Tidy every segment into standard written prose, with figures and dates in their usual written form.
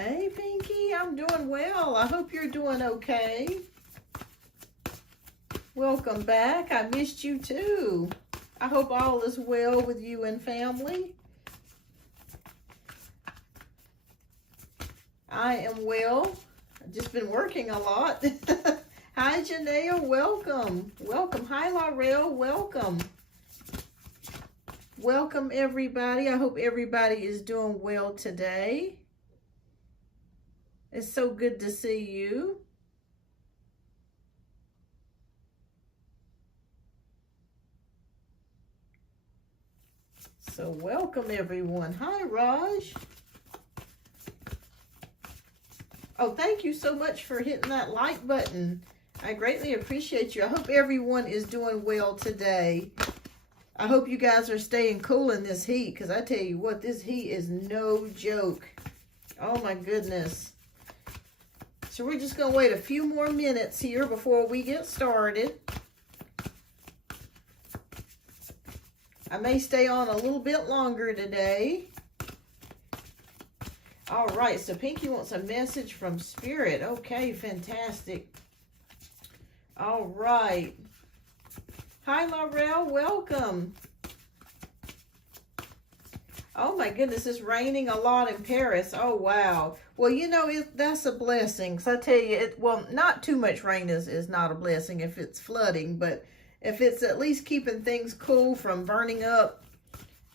Hey, Pinky, I'm doing well. I hope you're doing okay. Welcome back. I missed you too. I hope all is well with you and family. I am well. I've just been working a lot. Hi, Janelle. Welcome. Welcome. Hi, Laurel. Welcome. Welcome, everybody. I hope everybody is doing well today. It's so good to see you. So welcome, everyone. Hi, Raj. Oh, thank you so much for hitting that like button. I greatly appreciate you. I hope everyone is doing well today. I hope you guys are staying cool in this heat, because I tell you what, this heat is no joke. Oh my goodness. So we're just going to wait a few more minutes here before we get started. I may stay on a little bit longer today. All right, so Pinky wants a message from Spirit. Okay, fantastic. All right. Hi, Laurel. Welcome. Oh, my goodness. It's raining a lot in Paris. Oh, wow. Well, you know, that's a blessing. So I tell you, well, not too much rain is not a blessing if it's flooding. But if it's at least keeping things cool from burning up,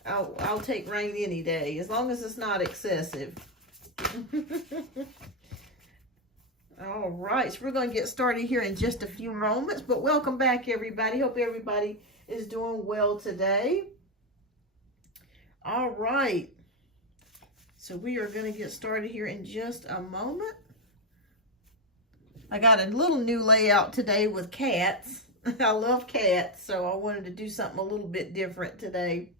I'll take rain any day, as long as it's not excessive. All right, so we're going to get started here in just a few moments, but welcome back, everybody. Hope everybody is doing well today. All right, so we are going to get started here in just a moment. I got a little new layout today with cats. I love cats, so I wanted to do something a little bit different today.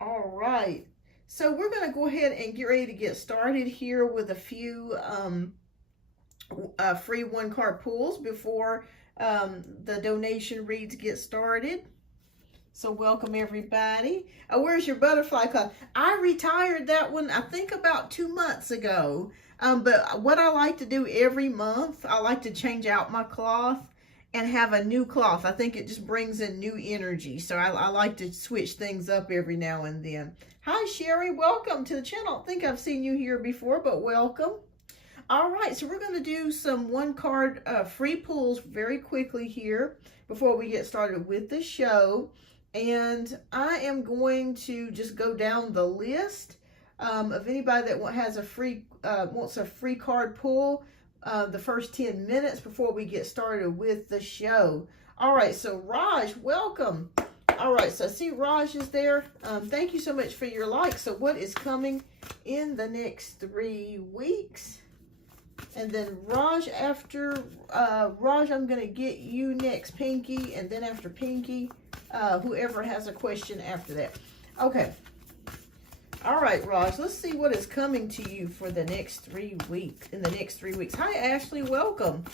All right. So we're going to go ahead and get ready to get started here with a few free one-card pulls before the donation reads get started. So welcome, everybody. Where's your butterfly cloth? I retired that one, I think, about 2 months ago. But what I like to do every month, I like to change out my cloth and have a new cloth. I think it just brings in new energy. So I like to switch things up every now and then. Hi, Sherry. Welcome to the channel. I don't think I've seen you here before, but welcome. All right, so we're going to do some one-card free pulls very quickly here before we get started with the show. And I am going to just go down the list of anybody that has a free wants a free card pull the first 10 minutes before we get started with the show. All right, so Raj, welcome. All right, so I see Raj is there. Thank you so much for your like. So what is coming in the next 3 weeks? And then Raj, after Raj, I'm going to get you next, Pinky. And then after Pinky, whoever has a question after that. Okay. All right, Raj, let's see what is coming to you for the next 3 weeks. In the next 3 weeks. Hi, Ashley. Welcome.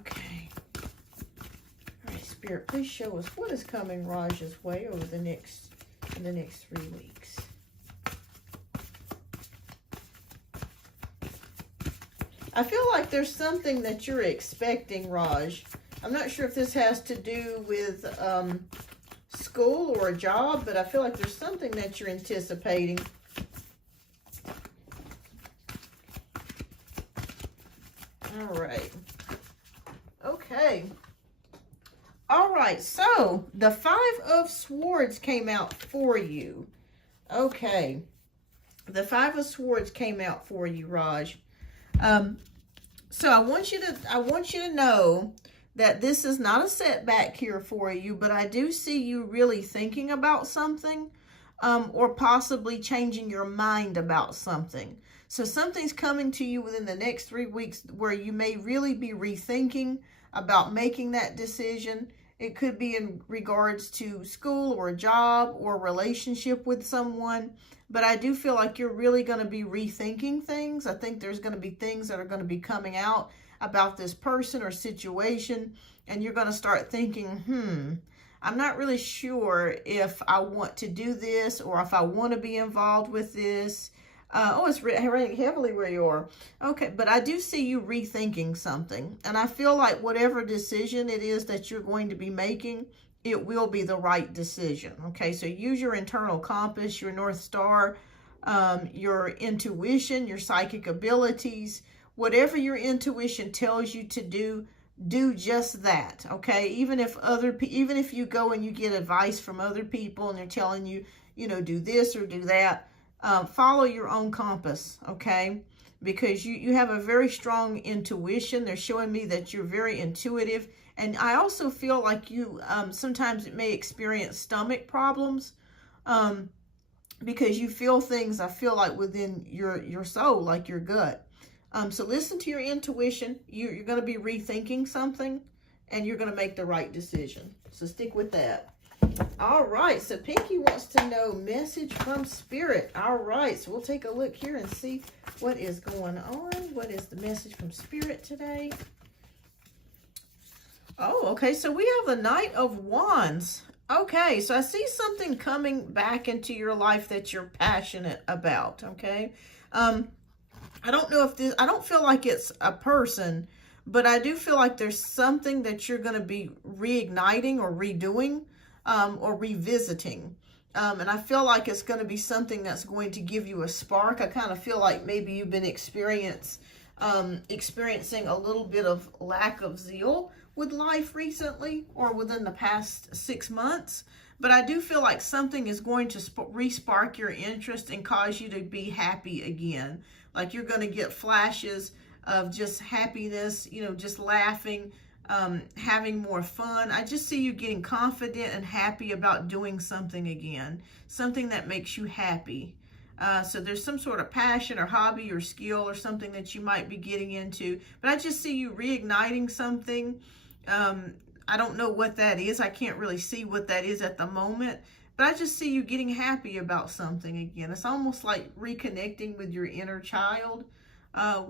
Okay. All right, Spirit, please show us what is coming Raj's way over in the next 3 weeks. I feel like there's something that you're expecting, Raj. I'm not sure if this has to do with school or a job, but I feel like there's something that you're anticipating. All right. Okay. All right, so the 5 of Swords came out for you. Okay. The 5 of Swords came out for you, Raj. So I want you to know that this is not a setback here for you, but I do see you really thinking about something, or possibly changing your mind about something. So something's coming to you within the next 3 weeks where you may really be rethinking about making that decision. It could be in regards to school or a job or a relationship with someone. But I do feel like you're really going to be rethinking things. I think there's going to be things that are going to be coming out about this person or situation. And you're going to start thinking, I'm not really sure if I want to do this or if I want to be involved with this. Oh, it's raining heavily where you are. Okay, but I do see you rethinking something. And I feel like whatever decision it is that you're going to be making, it will be the right decision. Okay, so use your internal compass, your North Star, your intuition, your psychic abilities. Whatever your intuition tells you to do just that. Okay, even if you go and you get advice from other people and they're telling you, do this or do that, follow your own compass, okay? Because you have a very strong intuition. They're showing me that you're very intuitive. And I also feel like you sometimes may experience stomach problems because you feel things, I feel like, within your soul, like your gut. So listen to your intuition. You're going to be rethinking something, and you're going to make the right decision. So stick with that. All right, so Pinky wants to know message from Spirit. All right, so we'll take a look here and see what is going on. What is the message from Spirit today? Oh, okay, so we have the Knight of Wands. Okay, so I see something coming back into your life that you're passionate about, okay? I don't know if this, I don't feel like it's a person, but I do feel like there's something that you're going to be reigniting or redoing. Or revisiting. And I feel like it's going to be something that's going to give you a spark. I kind of feel like maybe you've been experiencing a little bit of lack of zeal with life recently or within the past 6 months. But I do feel like something is going to re-spark your interest and cause you to be happy again. Like you're going to get flashes of just happiness, just laughing, having more fun. I just see you getting confident and happy about doing something again, something that makes you happy. So there's some sort of passion or hobby or skill or something that you might be getting into, but I just see you reigniting something. I don't know what that is. I can't really see what that is at the moment, but I just see you getting happy about something again. It's almost like reconnecting with your inner child.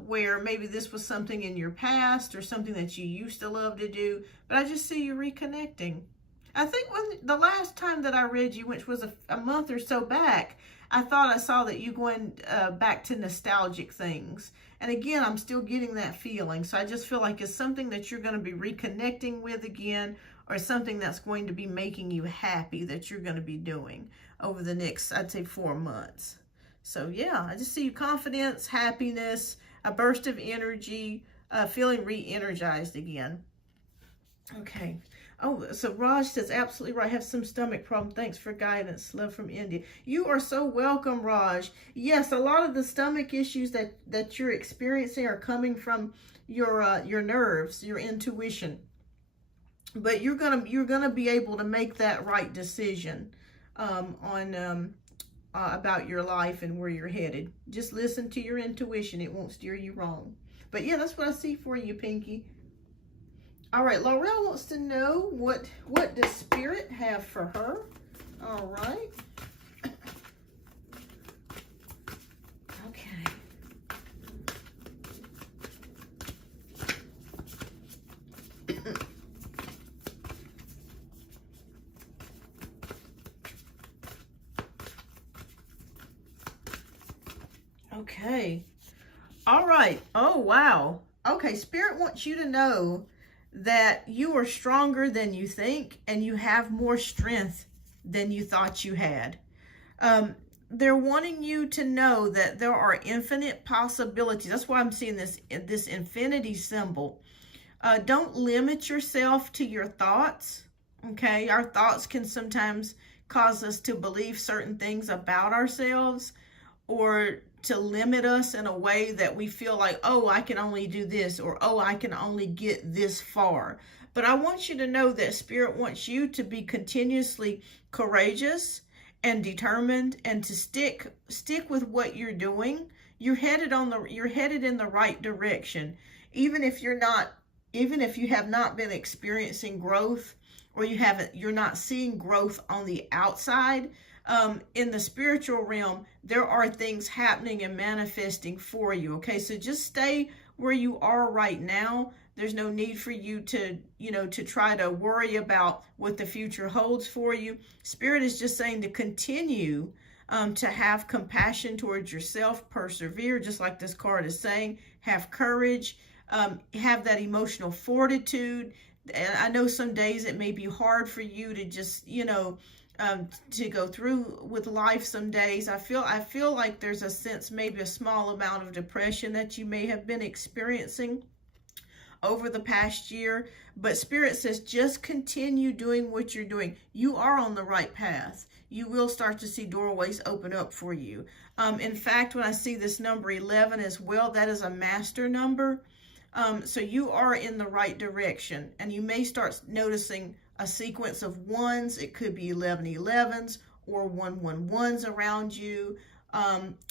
Where maybe this was something in your past or something that you used to love to do, but I just see you reconnecting. I think when the last time that I read you, which was a month or so back, I thought I saw that you going back to nostalgic things. And again, I'm still getting that feeling. So I just feel like it's something that you're going to be reconnecting with again, or something that's going to be making you happy that you're going to be doing over the next, I'd say, 4 months. So yeah, I just see you confidence, happiness, a burst of energy, feeling re-energized again. Okay. Oh, so Raj says, absolutely right. I have some stomach problem. Thanks for guidance. Love from India. You are so welcome, Raj. Yes, a lot of the stomach issues that you're experiencing are coming from your nerves, your intuition. But you're gonna be able to make that right decision about your life and where you're headed. Just listen to your intuition. It won't steer you wrong. But yeah, that's what I see for you, Pinky. All right, Laurel wants to know what does Spirit have for her. All right. Okay. Okay. All right. Oh, wow. Okay, Spirit wants you to know that you are stronger than you think and you have more strength than you thought you had. They're wanting you to know that there are infinite possibilities. That's why I'm seeing this infinity symbol. Don't limit yourself to your thoughts. Okay, our thoughts can sometimes cause us to believe certain things about ourselves, or to limit us in a way that we feel like, oh, I can only do this, or oh, I can only get this far. But I want you to know that Spirit wants you to be continuously courageous and determined, and to stick with what you're doing. You're headed in the right direction. Even if you have not been experiencing growth, or you're not seeing growth on the outside, in the spiritual realm, there are things happening and manifesting for you. Okay, so just stay where you are right now. There's no need for you to, to try to worry about what the future holds for you. Spirit is just saying to continue to have compassion towards yourself, persevere, just like this card is saying, have courage, have that emotional fortitude. And I know some days it may be hard for you to just, to go through with life some days. I feel like there's a sense, maybe a small amount of depression that you may have been experiencing over the past year. But Spirit says just continue doing what you're doing. You are on the right path. You will start to see doorways open up for you. In fact, when I see this number 11 as well, that is a master number. So you are in the right direction, and you may start noticing a sequence of ones. It could be 11 11s or 1 1 1s around you.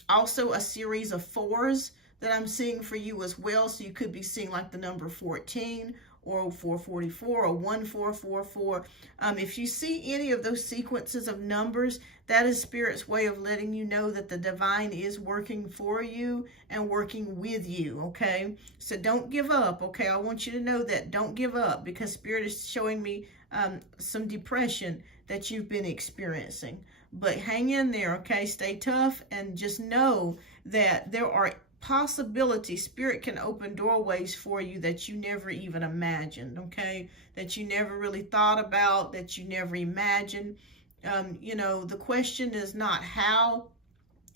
Also a series of 4s that I'm seeing for you as well. So you could be seeing like the number 14 or 444 or 1444. If you see any of those sequences of numbers, that is Spirit's way of letting you know that the divine is working for you and working with you, okay? So don't give up, okay? I want you to know that. Don't give up, because Spirit is showing me some depression that you've been experiencing. But hang in there, okay? Stay tough, and just know that there are possibilities. Spirit can open doorways for you that you never even imagined, okay? That you never really thought about, that you never imagined. The question is not how,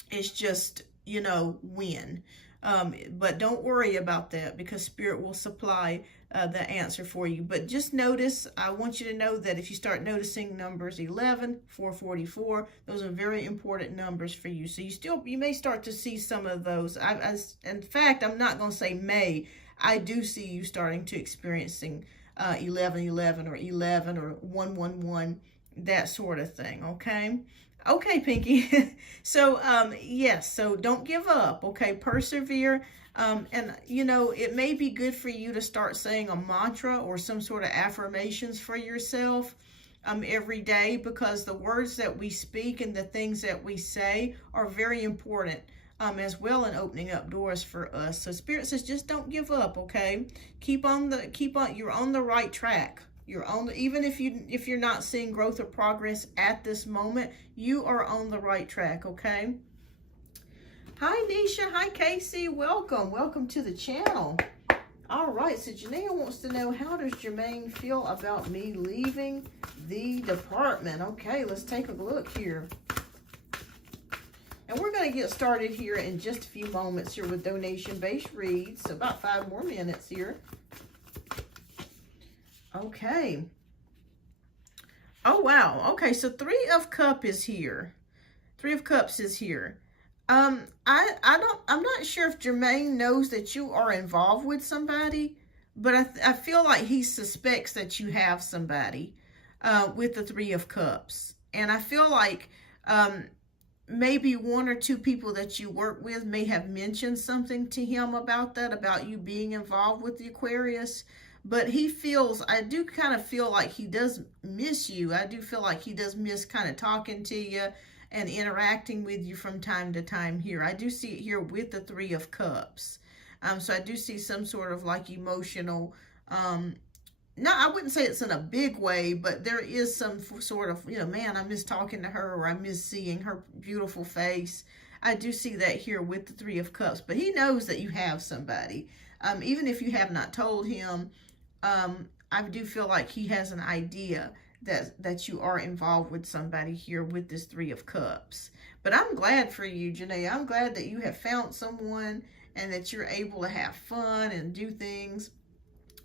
it's just, when. But don't worry about that, because Spirit will supply the answer for you. But just notice, I want you to know that if you start noticing numbers 11, 444, those are very important numbers for you. So you may start to see some of those. In fact, I'm not going to say may. I do see you starting to experiencing 11 11 or 11 or 1 1 1, that sort of thing, okay? Okay, Pinky. So, yes, so don't give up, okay? Persevere. And, it may be good for you to start saying a mantra or some sort of affirmations for yourself every day, because the words that we speak and the things that we say are very important as well in opening up doors for us. So Spirit says just don't give up, okay? Keep on, you're on the right track. You're on even if you're not seeing growth or progress at this moment, you are on the right track, okay? Hi Nisha, hi Casey, welcome to the channel. All right, so Janelle wants to know, how does Jermaine feel about me leaving the department? Okay, let's take a look here. And we're going to get started here in just a few moments here with donation-based reads, so about 5 more minutes here. Okay. Oh, wow. Okay, so 3 of Cups is here. 3 of Cups is here. I'm not sure if Jermaine knows that you are involved with somebody, but I feel like he suspects that you have somebody with the 3 of Cups. And I feel like maybe 1 or 2 people that you work with may have mentioned something to him about that, about you being involved with the Aquarius. But I do kind of feel like he does miss you. I do feel like he does miss kind of talking to you and interacting with you from time to time here. I do see it here with the 3 of Cups. So I do see some sort of like emotional, no, I wouldn't say it's in a big way, but there is some sort of, man, I miss talking to her, or I miss seeing her beautiful face. I do see that here with the 3 of Cups. But he knows that you have somebody. Even if you have not told him, I do feel like he has an idea that you are involved with somebody here with this 3 of Cups. But I'm glad for you, Janae. I'm glad that you have found someone and that you're able to have fun and do things.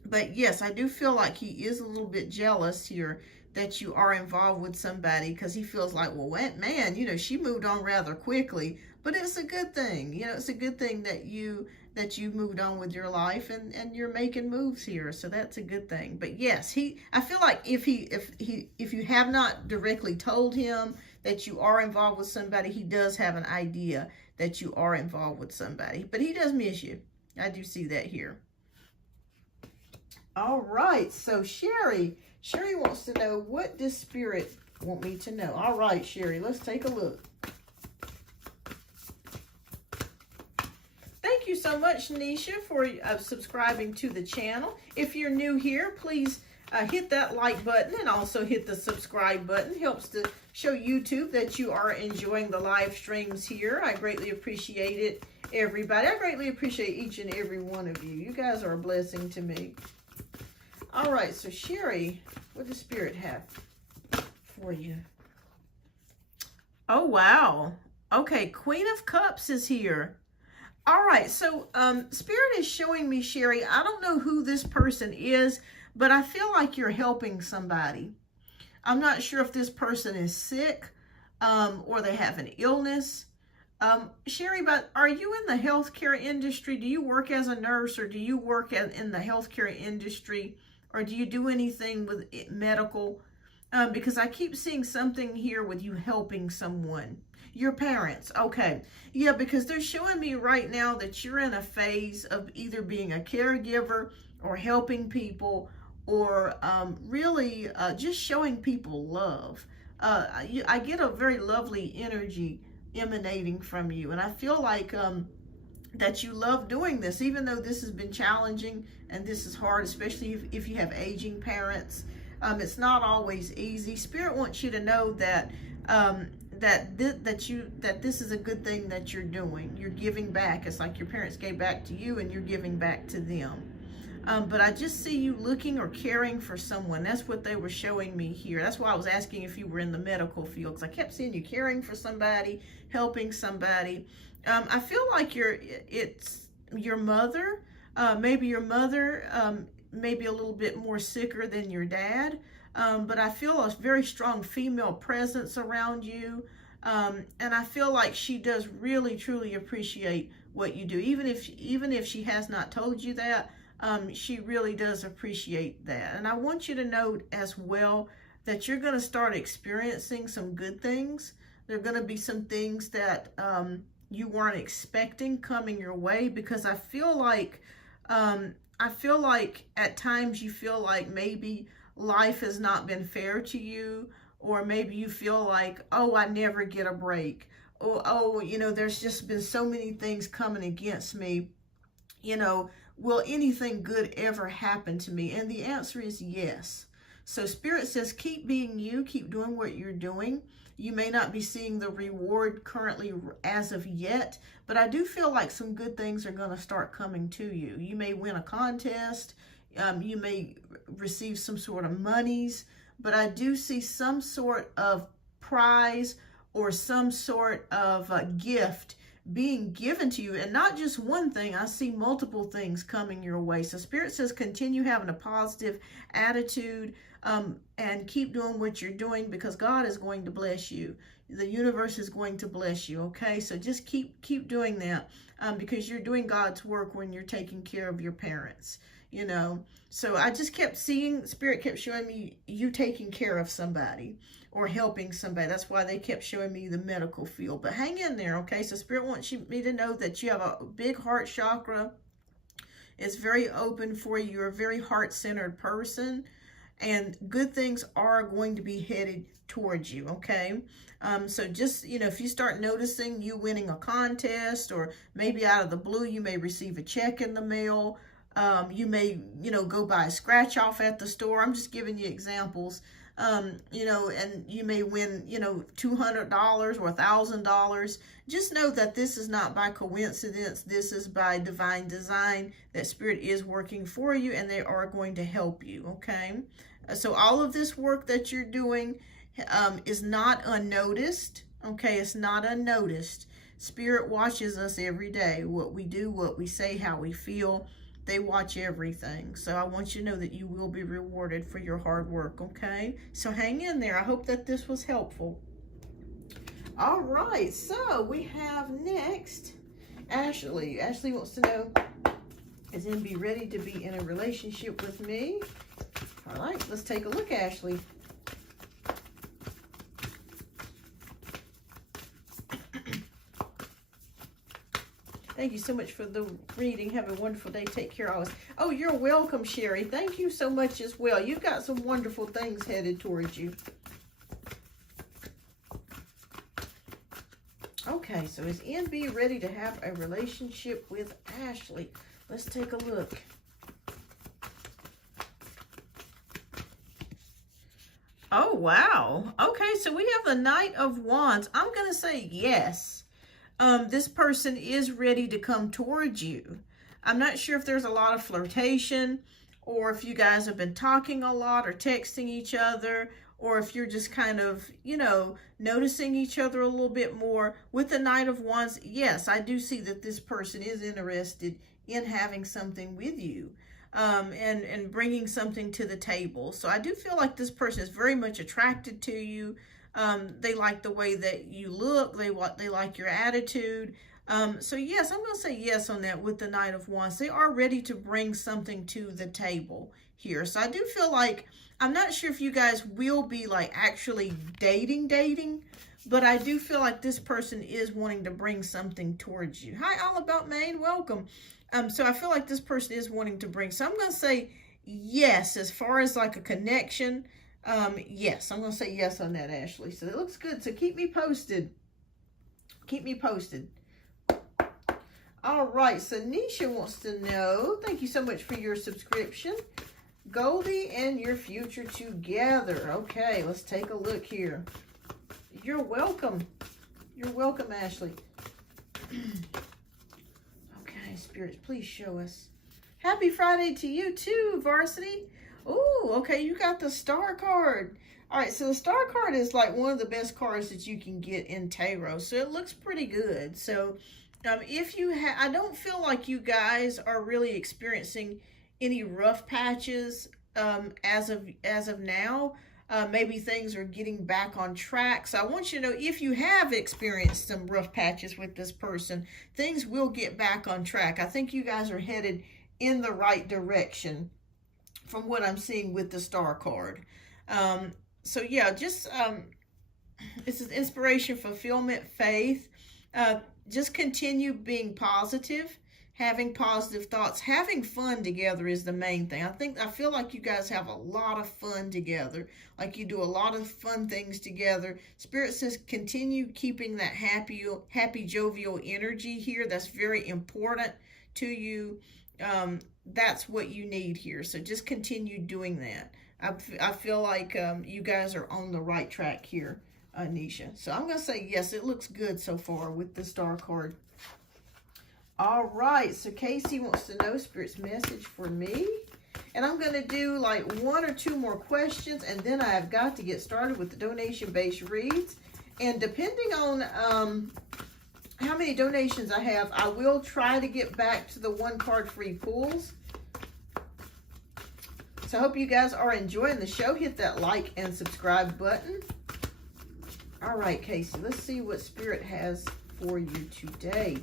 But yes, I do feel like he is a little bit jealous here that you are involved with somebody, because he feels like, well, man, she moved on rather quickly. But it's a good thing. It's a good thing that you moved on with your life and you're making moves here. So that's a good thing. But yes, I feel like if you have not directly told him that you are involved with somebody, he does have an idea that you are involved with somebody. But he does miss you. I do see that here. All right, so Sherry wants to know, what does Spirit want me to know? All right, Sherry, let's take a look. Thank thank you so much, Nisha, for subscribing to the channel. If you're new here, please hit that like button and also hit the subscribe button. It helps to show YouTube that you are enjoying the live streams here. I greatly appreciate it, everybody. I greatly appreciate each and every one of you. You guys are a blessing to me. All right, so Sherry, what does Spirit have for you? Oh, wow. Okay, Queen of Cups is here. All right, so Spirit is showing me, Sherry, I don't know who this person is, but I feel like you're helping somebody. I'm not sure if this person is sick or they have an illness. Sherry, but are you in the healthcare industry? Do you work as a nurse, or do you work in the healthcare industry, or do you do anything with medical? Because I keep seeing something here with you helping someone. Your parents. Okay. Yeah, because they're showing me right now that you're in a phase of either being a caregiver or helping people, or really just showing people love. I get a very lovely energy emanating from you, and I feel like that you love doing this, even though this has been challenging and this is hard, especially if you have aging parents. It's not always easy. Spirit wants you to know that that this is a good thing that you're doing. You're giving back. It's like your parents gave back to you, and you're giving back to them. But I just see you looking or caring for someone. That's what they were showing me here. That's why I was asking if you were in the medical field, because I kept seeing you caring for somebody, helping somebody. I feel like it's your mother. Maybe your mother, maybe a little bit more sicker than your dad. But I feel a very strong female presence around you. And I feel like she does really, truly appreciate what you do. Even if she has not told you that, she really does appreciate that. And I want you to note as well that you're going to start experiencing some good things. There are going to be some things that you weren't expecting coming your way, because I feel like at times you feel like maybe life has not been fair to you, or maybe you feel like, oh, I never get a break. Oh, you know, there's just been so many things coming against me. You know, will anything good ever happen to me? And the answer is yes. So Spirit says, keep being you, keep doing what you're doing. You may not be seeing the reward currently as of yet, but I do feel like some good things are going to start coming to you. You may win a contest. You may receive some sort of monies, but I do see some sort of prize or some sort of gift being given to you, and not just one thing. I see multiple things coming your way. So Spirit says continue having a positive attitude and keep doing what you're doing, because God is going to bless you. The universe is going to bless you. Okay, so just keep doing that because you're doing God's work when you're taking care of your parents. You know, so I just kept seeing, Spirit kept showing me you taking care of somebody or helping somebody. That's why they kept showing me the medical field. But hang in there, okay? So Spirit wants me to know that you have a big heart chakra. It's very open for you. You're a very heart-centered person, and good things are going to be headed towards you, okay? So just, you know, if you start noticing you winning a contest, or maybe out of the blue, you may receive a check in the mail. You may, you know, go buy a scratch off at the store. I'm just giving you examples. You know, and you may win, you know, $200 or $1,000. Just know that this is not by coincidence. This is by divine design, that Spirit is working for you, and they are going to help you, okay? So all of this work that you're doing is not unnoticed, okay? It's not unnoticed. Spirit watches us every day, what we do, what we say, how we feel. They watch everything. So I want you to know that you will be rewarded for your hard work, okay? So hang in there. I hope that this was helpful. All right, so we have next Ashley. Ashley wants to know, is MB ready to be in a relationship with me? All right, let's take a look, Ashley. Thank you so much for the reading. Have a wonderful day. Take care always. Oh, you're welcome, Sherry. Thank you so much as well. You've got some wonderful things headed towards you. Okay, so is NB ready to have a relationship with Ashley? Let's take a look. Oh, wow. Okay, so we have the Knight of Wands. I'm going to say yes. This person is ready to come towards you. I'm not sure if there's a lot of flirtation, or if you guys have been talking a lot or texting each other, or if you're just kind of, you know, noticing each other a little bit more. With the Knight of Wands, yes, I do see that this person is interested in having something with you. And bringing something to the table. So I do feel like this person is very much attracted to you. They like the way that you look. They like your attitude. So yes, I'm going to say yes on that with the Knight of Wands. They are ready to bring something to the table here. So I do feel like, I'm not sure if you guys will be like actually dating, but I do feel like this person is wanting to bring something towards you. Hi, All About Maine. Welcome. So I feel like this person is wanting to bring. So I'm going to say yes, as far as like a connection. Yes, I'm going to say yes on that, Ashley. So it looks good. So keep me posted. Keep me posted. All right. So Nisha wants to know, thank you so much for your subscription. Goldie and your future together. Okay, let's take a look here. You're welcome. You're welcome, Ashley. Spirits, please show us. Happy Friday to you too, Varsity. Oh, okay, you got the Star card. All right, so the Star card is like one of the best cards that you can get in tarot, so it looks pretty good. So if you have, I don't feel like you guys are really experiencing any rough patches as of now. Maybe things are getting back on track. So I want you to know, if you have experienced some rough patches with this person, things will get back on track. I think you guys are headed in the right direction from what I'm seeing with the Star card. So yeah, just this is inspiration, fulfillment, faith. Just continue being positive, having positive thoughts, having fun together is the main thing. I feel like you guys have a lot of fun together. Like you do a lot of fun things together. Spirit says continue keeping that happy, jovial energy here. That's very important to you. That's what you need here. So just continue doing that. I feel like you guys are on the right track here, Nisha. So I'm going to say yes, it looks good so far with the Star card. All right, so Casey wants to know Spirit's message for me. And I'm going to do like 1 or 2 more questions, and then I have got to get started with the donation-based reads. And depending on how many donations I have, I will try to get back to the 1 card free pulls. So I hope you guys are enjoying the show. Hit that like and subscribe button. All right, Casey, let's see what Spirit has for you today.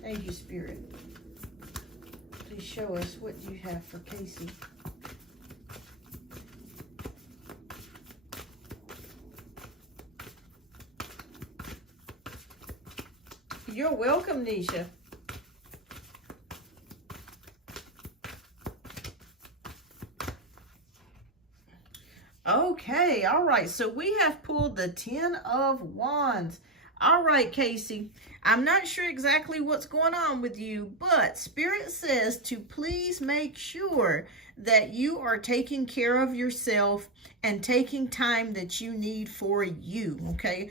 Thank you, Spirit. Please show us what you have for Casey. You're welcome, Nisha. Okay, all right. So we have pulled the 10 of Wands. All right, Casey. I'm not sure exactly what's going on with you, but Spirit says to please make sure that you are taking care of yourself and taking time that you need for you, okay?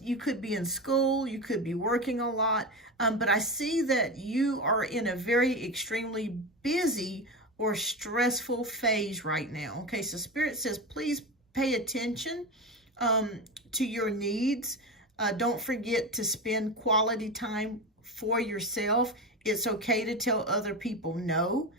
You could be in school, you could be working a lot, but I see that you are in a very extremely busy or stressful phase right now, okay? So Spirit says please pay attention to your needs. Don't forget to spend quality time for yourself. It's okay to tell other people no.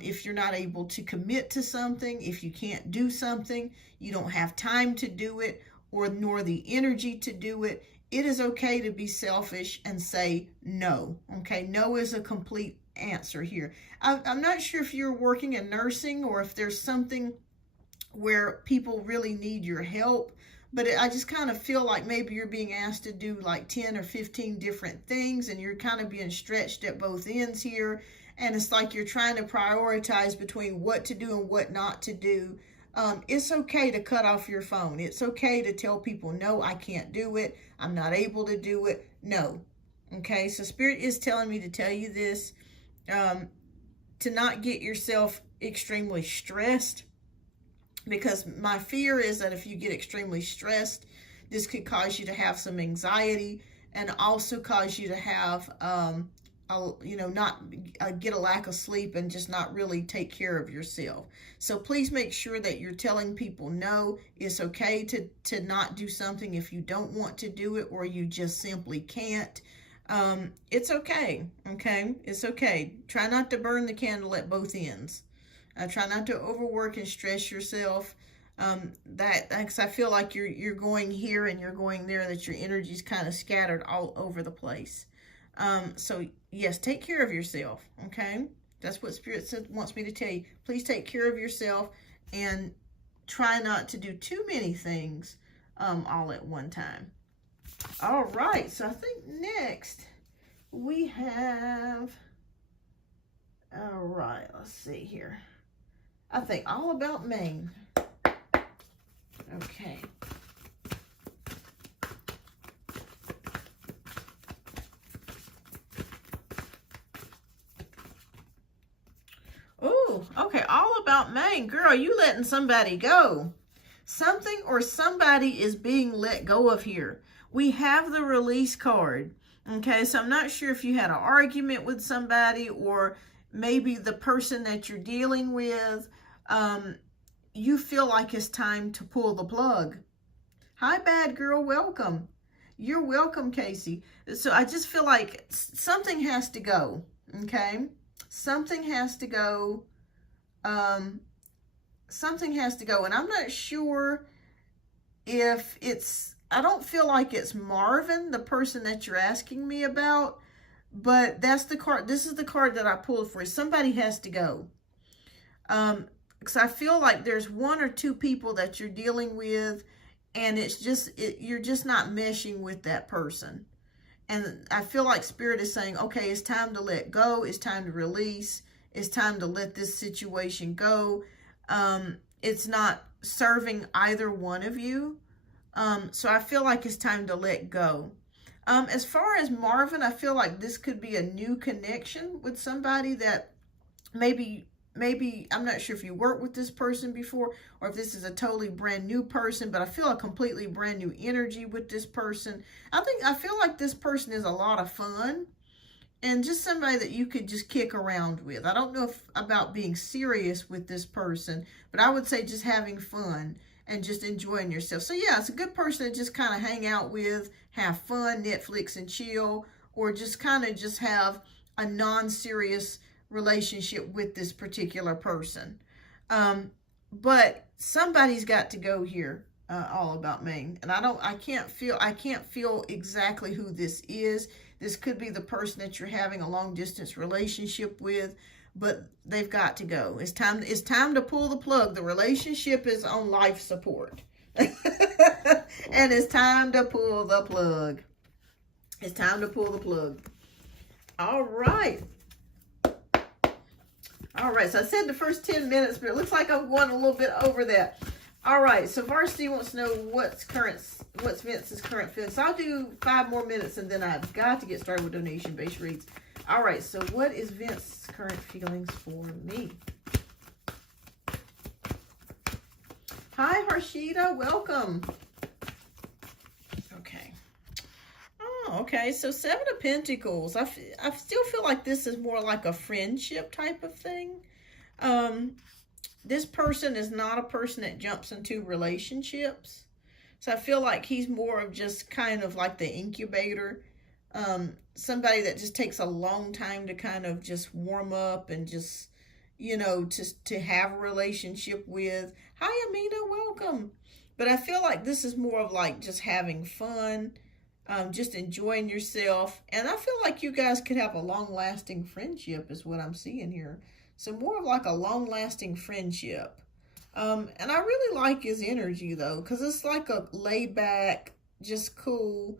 If you're not able to commit to something, if you can't do something, you don't have time to do it, or nor the energy to do it, it is okay to be selfish and say no. Okay, no is a complete answer here. I'm not sure if you're working in nursing or if there's something where people really need your help. But I just kind of feel like maybe you're being asked to do like 10 or 15 different things, and you're kind of being stretched at both ends here. And it's like you're trying to prioritize between what to do and what not to do. it's okay to cut off your phone. It's okay to tell people, no, I can't do it. I'm not able to do it. No. Okay, so Spirit is telling me to tell you this, to not get yourself extremely stressed, because my fear is that if you get extremely stressed, this could cause you to have some anxiety and also cause you to have, not get a lack of sleep and just not really take care of yourself. So please make sure that you're telling people, no, it's okay to not do something if you don't want to do it or you just simply can't. It's okay. Okay. It's okay. Try not to burn the candle at both ends. Try not to overwork and stress yourself. Because I feel like you're going here and you're going there, that your energy's kind of scattered all over the place. So yes, take care of yourself. Okay. That's what Spirit wants me to tell you. Please take care of yourself and try not to do too many things, all at one time. All right. So I think next we have, all right, let's see here. I think All About Maine. Okay. Oh, okay. All About Maine. Girl, you letting somebody go. Something or somebody is being let go of here. We have the release card. Okay, so I'm not sure if you had an argument with somebody or maybe the person that you're dealing with, you feel like it's time to pull the plug. Hi, bad girl. Welcome. You're welcome, Casey. So I just feel like something has to go. Okay. Something has to go. Something has to go. And I'm not sure if it's, I don't feel like it's Marvin, the person that you're asking me about, but that's the card. This is the card that I pulled for you. Somebody has to go. Because I feel like there's one or two people that you're dealing with, and it's just, you're just not meshing with that person. And I feel like Spirit is saying, okay, it's time to let go. It's time to release. It's time to let this situation go. It's not serving either one of you. So I feel like it's time to let go. As far as Marvin, I feel like this could be a new connection with somebody that maybe, I'm not sure if you worked with this person before or if this is a totally brand new person, but I feel a completely brand new energy with this person. I feel like this person is a lot of fun and just somebody that you could just kick around with. I don't know about being serious with this person, but I would say just having fun and just enjoying yourself. So yeah, it's a good person to just kind of hang out with, have fun, Netflix and chill, or just kind of just have a non-serious relationship with this particular person. But somebody's got to go here, All About Maine. And I can't feel exactly who this is. This could be the person that you're having a long distance relationship with, but they've got to go. It's time to pull the plug. The relationship is on life support. And it's time to pull the plug. It's time to pull the plug. All right. All right, so I said the first 10 minutes, but it looks like I'm going a little bit over that. All right, so Varsity wants to know what's Vince's current feelings. So I'll do 5 more minutes, and then I've got to get started with donation-based reads. All right, so what is Vince's current feelings for me? Hi, Harshita, welcome. Okay. Oh, okay, so 7 of Pentacles. I still feel like this is more like a friendship type of thing. This person is not a person that jumps into relationships. So I feel like he's more of just kind of like the incubator. Somebody that just takes a long time to kind of just warm up and just, to have a relationship with. Hi, Amina, welcome. But I feel like this is more of like just having fun, just enjoying yourself. And I feel like you guys could have a long-lasting friendship is what I'm seeing here. So more of like a long-lasting friendship. And I really like his energy, though, because it's like a laid-back, just cool.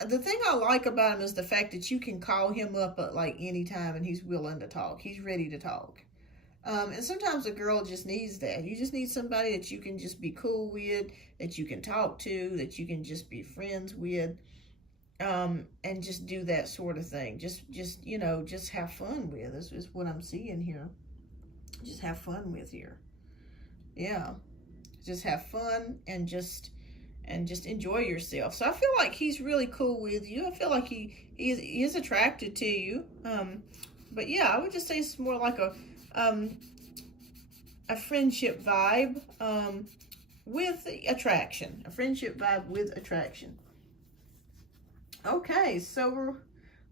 The thing I like about him is the fact that you can call him up at like any time and he's willing to talk. He's ready to talk. And sometimes a girl just needs that. You just need somebody that you can just be cool with, that you can talk to, that you can just be friends with, and just do that sort of thing. Just you know, just have fun with. This is what I'm seeing here. Just have fun with here. Yeah, just have fun and just enjoy yourself. So I feel like he's really cool with you. I feel like he is attracted to you. But yeah, I would just say it's more like a friendship vibe with attraction. A friendship vibe with attraction. Okay, so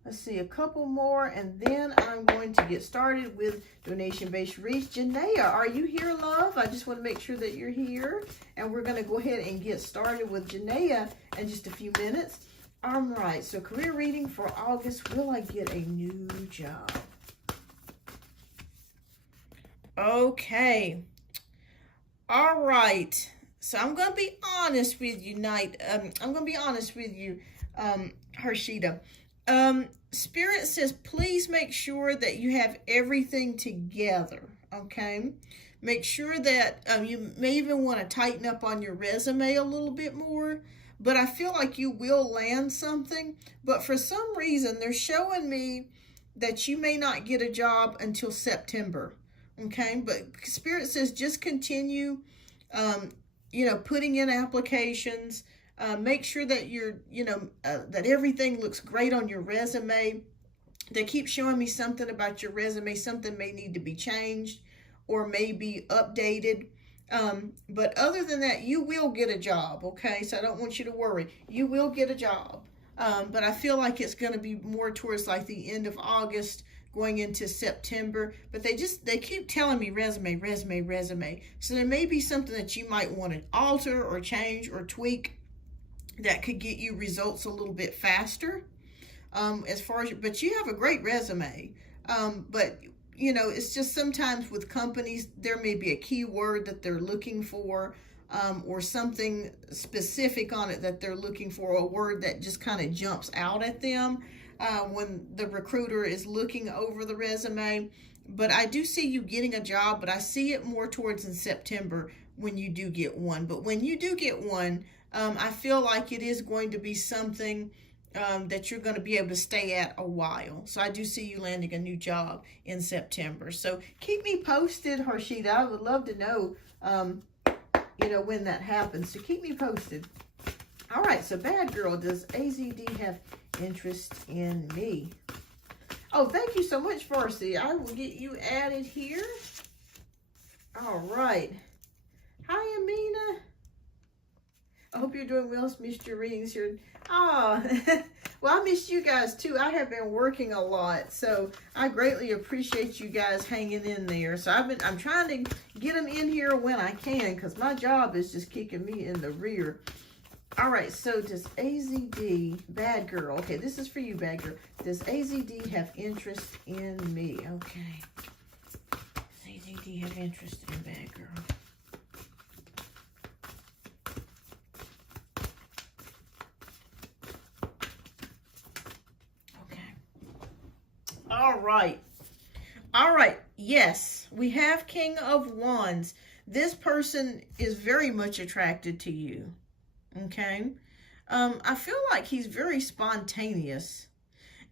let's see, a couple more, and then I'm going to get started with donation-based reads. Janaea, are you here, love? I just want to make sure that you're here, and we're going to go ahead and get started with Janaea in just a few minutes. All right, so career reading for August. Will I get a new job? Okay. All right. So I'm going to be honest with you, I'm going to be honest with you, Harshita. Spirit says, please make sure that you have everything together, okay? Make sure that you may even want to tighten up on your resume a little bit more, but I feel like you will land something. But for some reason, they're showing me that you may not get a job until September, okay? But Spirit says just continue, you know, putting in applications. Make sure that you're, that everything looks great on your resume. They keep showing me something about your resume. Something may need to be changed or maybe updated. But other than that, you will get a job, okay? So I don't want you to worry. You will get a job. But I feel like it's going to be more towards like the end of August, going into September. But they keep telling me resume, resume, resume. So there may be something that you might want to alter or change or tweak that could get you results a little bit faster. But you have a great resume. But you know, it's just sometimes with companies, there may be a keyword that they're looking for, or something specific on it that they're looking for, a word that just kind of jumps out at them when the recruiter is looking over the resume. But I do see you getting a job, but I see it more towards in September when you do get one. But when you do get one, I feel like it is going to be something that you're going to be able to stay at a while. So I do see you landing a new job in September. So keep me posted, Harshita. I would love to know, when that happens. So keep me posted. All right, so bad girl, does AZD have interest in me? Oh, thank you so much, Farsi. I will get you added here. All right. Hi, Amina. I hope you're doing well. Missed your readings here. Oh, well, I missed you guys too. I have been working a lot, so I greatly appreciate you guys hanging in there. So I'm trying to get them in here when I can, because my job is just kicking me in the rear. All right, so does AZD, bad girl, okay, this is for you, bad girl. Does AZD have interest in me? Okay. Does AZD have interest in bad girl? All right. Yes, we have King of Wands. This person is very much attracted to you. Okay. I feel like he's very spontaneous.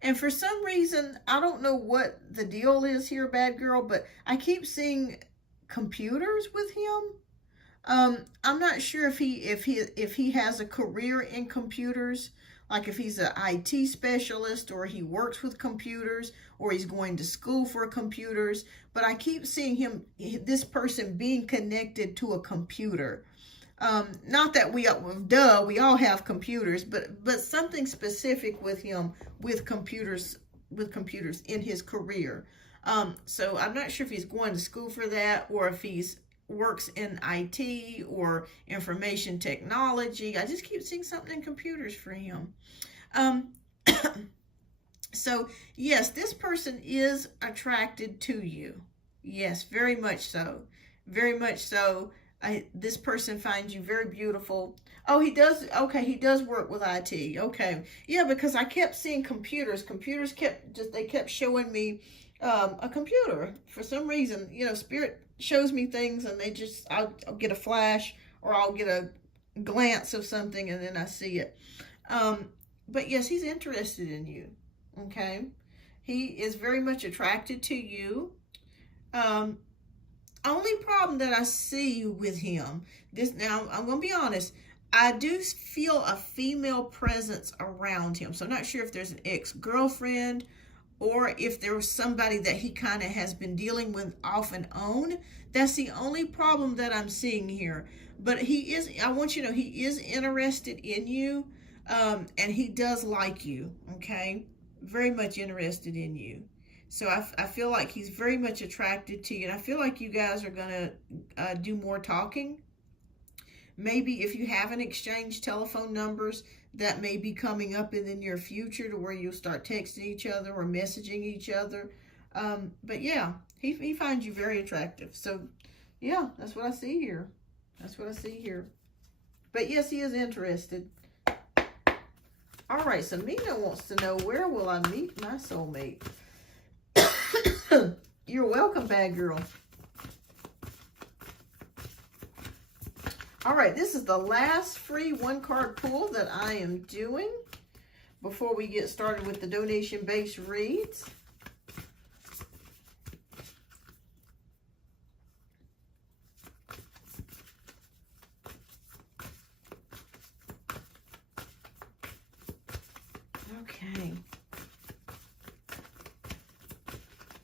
And for some reason, I don't know what the deal is here, bad girl, but I keep seeing computers with him. I'm not sure if he has a career in computers. Like if he's an IT specialist, or he works with computers, or he's going to school for computers. But I keep seeing this person being connected to a computer. Not that we all have computers, but something specific with him, with computers in his career. So I'm not sure if he's going to school for that, or if he's works in IT or information technology. I just keep seeing something in computers for him. So yes, this person is attracted to you. Yes, very much so. Very much so. This person finds you very beautiful. Oh, he does. Okay, he does work with IT. Okay. Yeah, because I kept seeing computers. Computers kept showing me a computer. For some reason, Spirit shows me things, and I'll get a flash, or I'll get a glance of something, and then I see it. But yes, he's interested in you. Okay, he is very much attracted to you. Only problem that I see with him, now I'm gonna be honest, I do feel a female presence around him. So I'm not sure if there's an ex-girlfriend, or if there was somebody that he kind of has been dealing with off and on. That's the only problem that I'm seeing here. But I want you to know, he is interested in you, and he does like you, okay? Very much interested in you. So I feel like he's very much attracted to you, and I feel like you guys are going to do more talking. Maybe if you haven't exchanged telephone numbers, that may be coming up in the near future, to where you'll start texting each other or messaging each other. But yeah, he finds you very attractive. So yeah, that's what I see here. That's what I see here. But yes, he is interested. All right, so Mina wants to know, where will I meet my soulmate? You're welcome, bad girl. All right, this is the last free one-card pull that I am doing before we get started with the donation-based reads. Okay.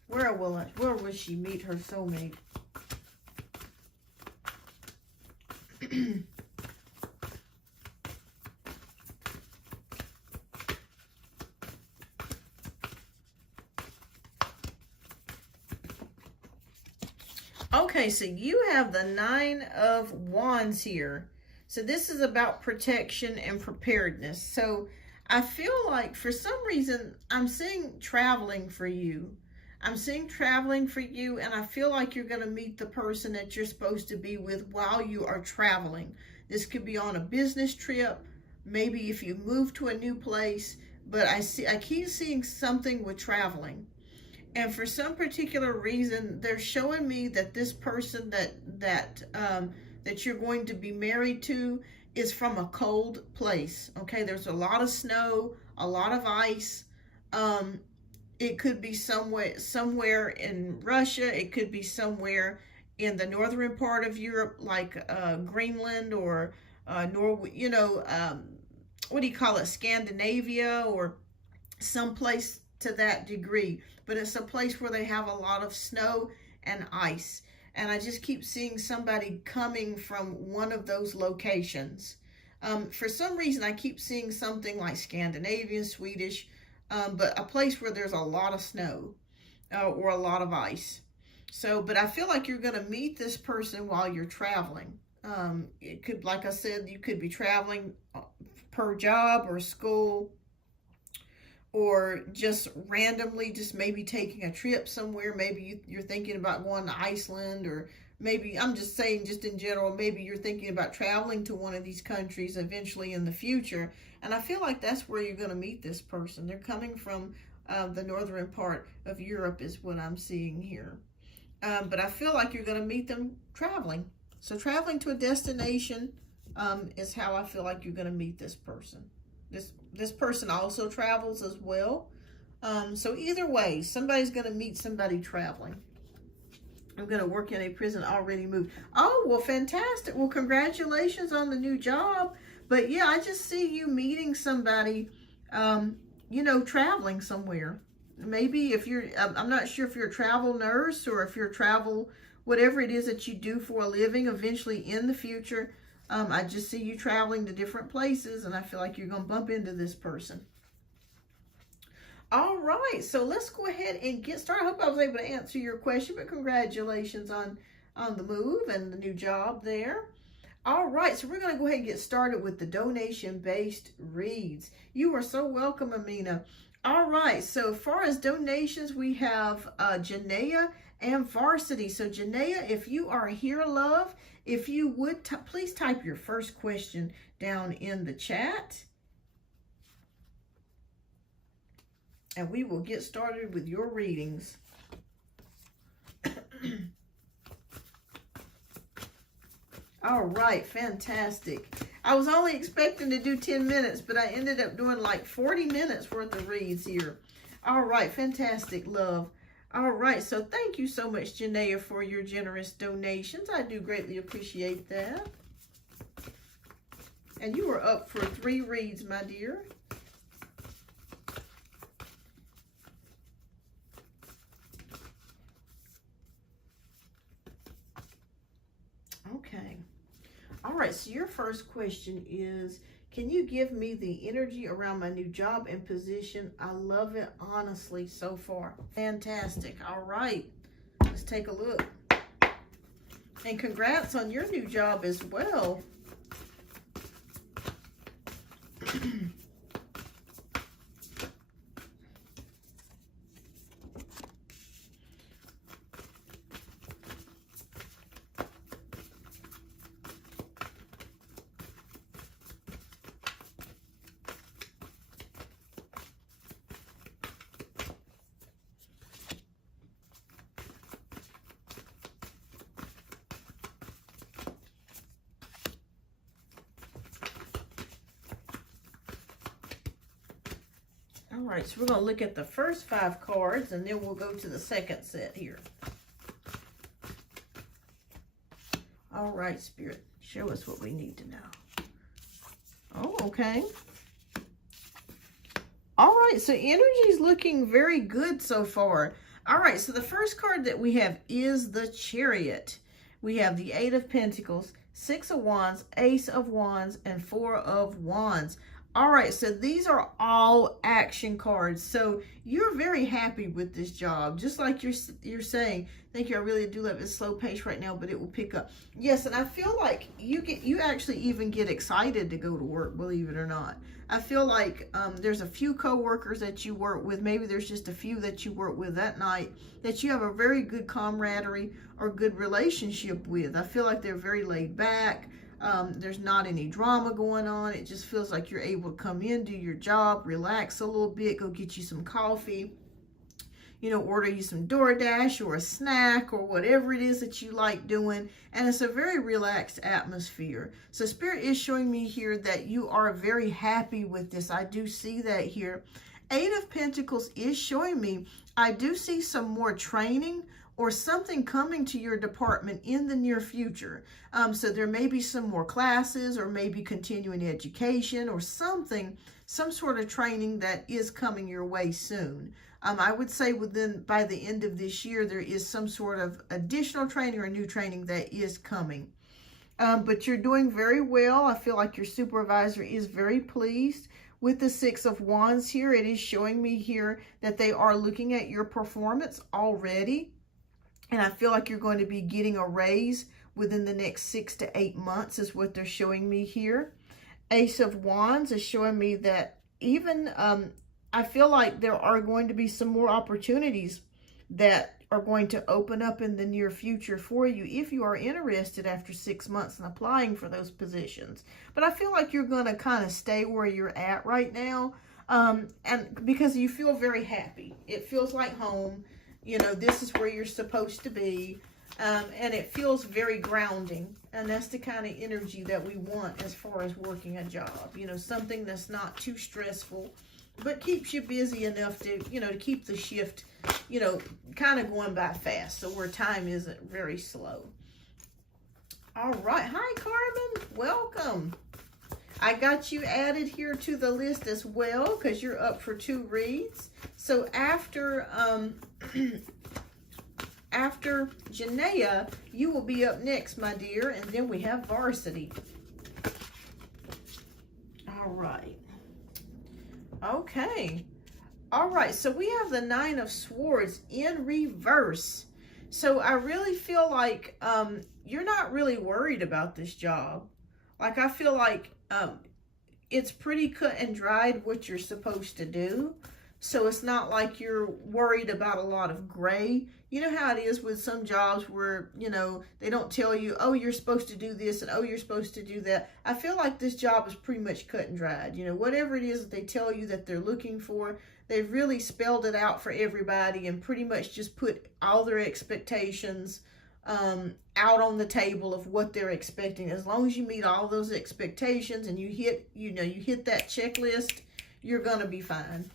Where will she meet her soulmate? Okay, so you have the 9 of Wands here. So this is about protection and preparedness. So I feel like for some reason I'm seeing traveling for you. I'm seeing traveling for you, and I feel like you're going to meet the person that you're supposed to be with while you are traveling. This could be on a business trip, maybe if you move to a new place, but I keep seeing something with traveling. And for some particular reason, they're showing me that this person that you're going to be married to is from a cold place. Okay, there's a lot of snow, a lot of ice. It could be somewhere in Russia. It could be somewhere in the northern part of Europe, like Greenland, or Norway. What do you call it? Scandinavia, or someplace to that degree. But it's a place where they have a lot of snow and ice. And I just keep seeing somebody coming from one of those locations. For some reason, I keep seeing something like Scandinavian, Swedish, but a place where there's a lot of snow or a lot of ice. So, but I feel like you're going to meet this person while you're traveling. It could, like I said, you could be traveling per job or school, or just randomly, just maybe taking a trip somewhere. Maybe you're thinking about going to Iceland, or maybe, I'm just saying, just in general, maybe you're thinking about traveling to one of these countries eventually in the future. And I feel like that's where you're going to meet this person. They're coming from the northern part of Europe is what I'm seeing here. But I feel like you're going to meet them traveling. So traveling to a destination is how I feel like you're going to meet this person. This person also travels as well. So either way, somebody's going to meet somebody traveling. I'm going to work in a prison, already moved. Oh, well, fantastic. Well, congratulations on the new job. But yeah, I just see you meeting somebody, traveling somewhere. Maybe if you're, I'm not sure if you're a travel nurse, or if you're travel, whatever it is that you do for a living eventually in the future. I just see you traveling to different places, and I feel like you're going to bump into this person. All right, so let's go ahead and get started. I hope I was able to answer your question, but congratulations on the move and the new job there. All right, so we're going to go ahead and get started with the donation-based reads. You are so welcome, Amina. All right, so as far as donations, we have Janaea and Varsity. So Janaea, if you are here, love, if you would, please type your first question down in the chat. And we will get started with your readings. All right, fantastic. I was only expecting to do 10 minutes, but I ended up doing like 40 minutes worth of reads here. All right, fantastic, love. All right, so thank you so much, Janaea, for your generous donations. I do greatly appreciate that. And you were up for 3 reads, my dear. Okay. All right, so your first question is, can you give me the energy around my new job and position? I love it, honestly, so far. Fantastic. All right, let's take a look. And congrats on your new job as well. All right, so we're going to look at the first 5 cards, and then we'll go to the second set here. All right, Spirit, show us what we need to know. Oh, okay. All right, so energy is looking very good so far. All right, so the first card that we have is the Chariot. We have the 8 of Pentacles, 6 of Wands, Ace of Wands, and 4 of Wands. All right, so these are all action cards. So you're very happy with this job, just like you're saying. Thank you. I really do love it. It's slow pace right now, but it will pick up. Yes, and I feel like you actually even get excited to go to work, believe it or not. I feel like there's a few coworkers that you work with. Maybe there's just a few that you work with that night that you have a very good camaraderie or good relationship with. I feel like they're very laid back. There's not any drama going on. It just feels like you're able to come in, do your job, relax a little bit, go get you some coffee, you know, order you some DoorDash or a snack or whatever it is that you like doing. And it's a very relaxed atmosphere. So Spirit is showing me here that you are very happy with this. I do see that here. 8 of Pentacles is showing me, I do see some more training or something coming to your department in the near future. So there may be some more classes or maybe continuing education or something, some sort of training that is coming your way soon. I would say by the end of this year, there is some sort of additional training or new training that is coming. But you're doing very well. I feel like your supervisor is very pleased. With the 6 of Wands here, it is showing me here that they are looking at your performance already. And I feel like you're going to be getting a raise within the next 6 to 8 months is what they're showing me here. Ace of Wands is showing me that even, I feel like there are going to be some more opportunities that are going to open up in the near future for you if you are interested after 6 months in applying for those positions. But I feel like you're going to kind of stay where you're at right now, and because you feel very happy. It feels like home. You know, this is where you're supposed to be, and it feels very grounding, and that's the kind of energy that we want as far as working a job. You know, something that's not too stressful, but keeps you busy enough to, you know, to keep the shift, you know, kind of going by fast, so where time isn't very slow. All right. Hi, Carmen. Welcome. I got you added here to the list as well because you're up for 2 reads. So after after Janaea, you will be up next, my dear, and then we have Varsity. All right. Okay. All right, so we have the 9 of Swords in reverse. So I really feel like you're not really worried about this job. Like, I feel like it's pretty cut and dried what you're supposed to do. So it's not like you're worried about a lot of gray. You know how it is with some jobs where, you know, they don't tell you, oh, you're supposed to do this and oh, you're supposed to do that. I feel like this job is pretty much cut and dried. You know, whatever it is that they tell you that they're looking for, they've really spelled it out for everybody and pretty much just put all their expectations out on the table of what they're expecting. As long as you meet all those expectations and you hit, you hit that checklist, you're gonna be fine.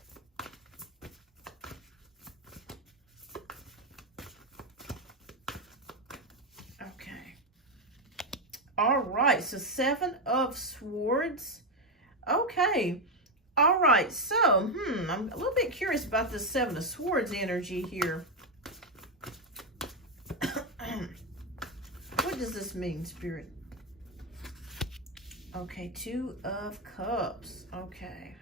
Okay. All right, so 7 of Swords. Okay. All right, so, I'm a little bit curious about the 7 of Swords energy here. What does this mean, Spirit? Okay, 2 of Cups. Okay,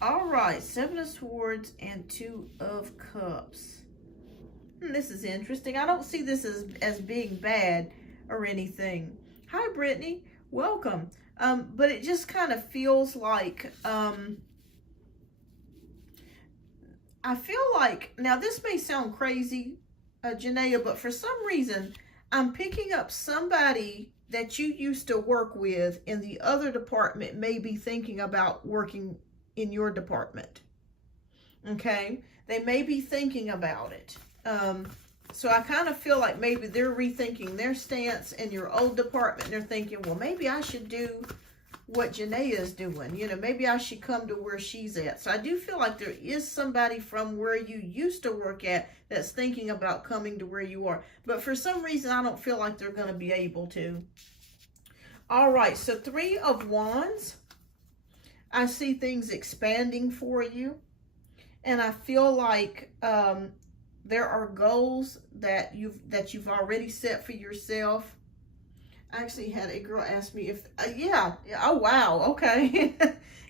All right, 7 of Swords and 2 of Cups. This is interesting. I don't see this as being bad or anything. Hi, Brittany. Welcome. But it just kind of feels like, I feel like, now this may sound crazy, Janaea, but for some reason, I'm picking up somebody that you used to work with in the other department may be thinking about working in your department. Okay? They may be thinking about it. So I kind of feel like maybe they're rethinking their stance in your old department. They're thinking, well, maybe I should do what Janaea is doing. You know, maybe I should come to where she's at. So I do feel like there is somebody from where you used to work at that's thinking about coming to where you are. But for some reason, I don't feel like they're going to be able to. All right, so 3 of Wands. I see things expanding for you. And I feel like there are goals that you've already set for yourself. I actually had a girl ask me if, oh wow, okay.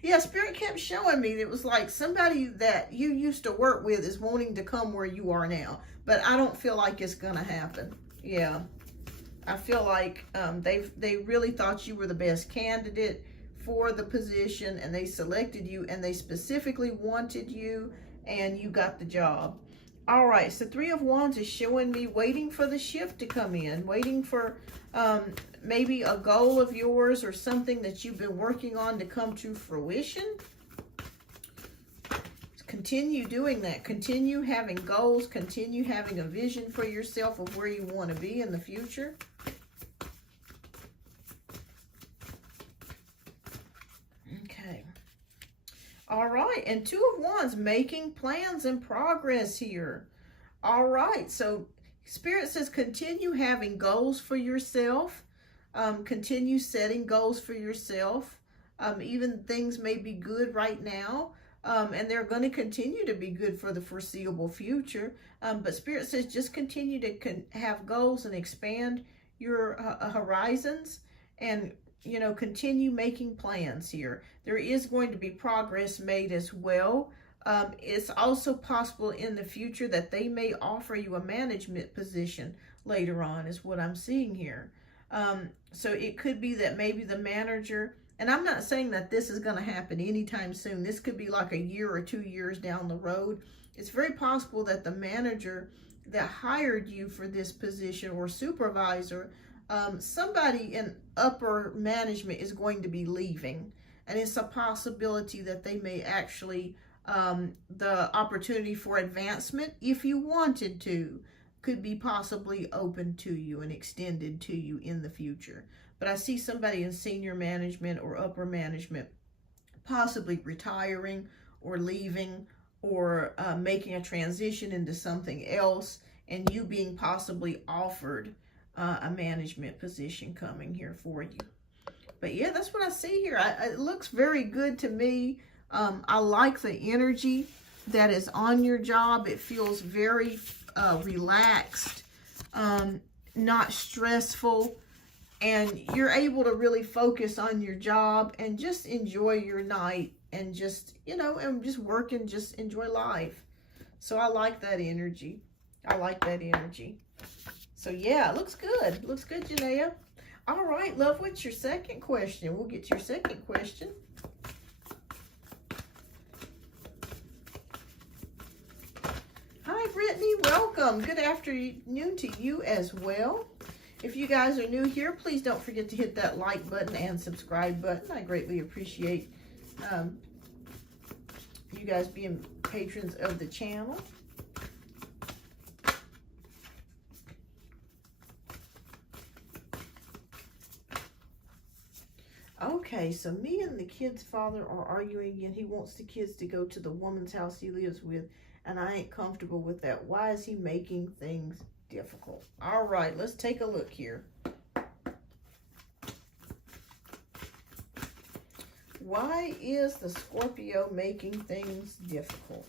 Yeah, Spirit kept showing me it was like somebody that you used to work with is wanting to come where you are now, but I don't feel like it's gonna happen. Yeah, I feel like they really thought you were the best candidate for the position, and they selected you, and they specifically wanted you, and you got the job. All right, so 3 of Wands is showing me waiting for the shift to come in, waiting for maybe a goal of yours or something that you've been working on to come to fruition. Continue doing that. Continue having goals. Continue having a vision for yourself of where you want to be in the future. Okay. All right, and 2 of Wands, making plans and progress here. All right, so Spirit says continue having goals for yourself. Continue setting goals for yourself. Even things may be good right now, and they're going to continue to be good for the foreseeable future. But Spirit says just continue to have goals and expand your horizons, and continue making plans here. There is going to be progress made as well. It's also possible in the future that they may offer you a management position later on, is what I'm seeing here. So it could be that maybe the manager, and I'm not saying that this is going to happen anytime soon. This could be like a year or 2 years down the road. It's very possible that the manager that hired you for this position or supervisor, somebody in upper management is going to be leaving. And it's a possibility that they may actually, the opportunity for advancement, if you wanted to, could be possibly open to you and extended to you in the future. But I see somebody in senior management or upper management possibly retiring or leaving or making a transition into something else, and you being possibly offered a management position coming here for you. But yeah, that's what I see here. It looks very good to me. I like the energy that is on your job. It feels very relaxed, not stressful, and you're able to really focus on your job and just enjoy your night and just, and just work and just enjoy life. So I like that energy. I like that energy. So yeah, it looks good. Looks good, Janaea. All right, love, what's your second question? We'll get to your second question. Hi, Brittany. Welcome. Good afternoon to you as well. If you guys are new here, please don't forget to hit that like button and subscribe button. I greatly appreciate you guys being patrons of the channel. Okay, so me and the kid's father are arguing again. He wants the kids to go to the woman's house he lives with, and I ain't comfortable with that. Why is he making things difficult? All right, let's take a look here. Why is the Scorpio making things difficult?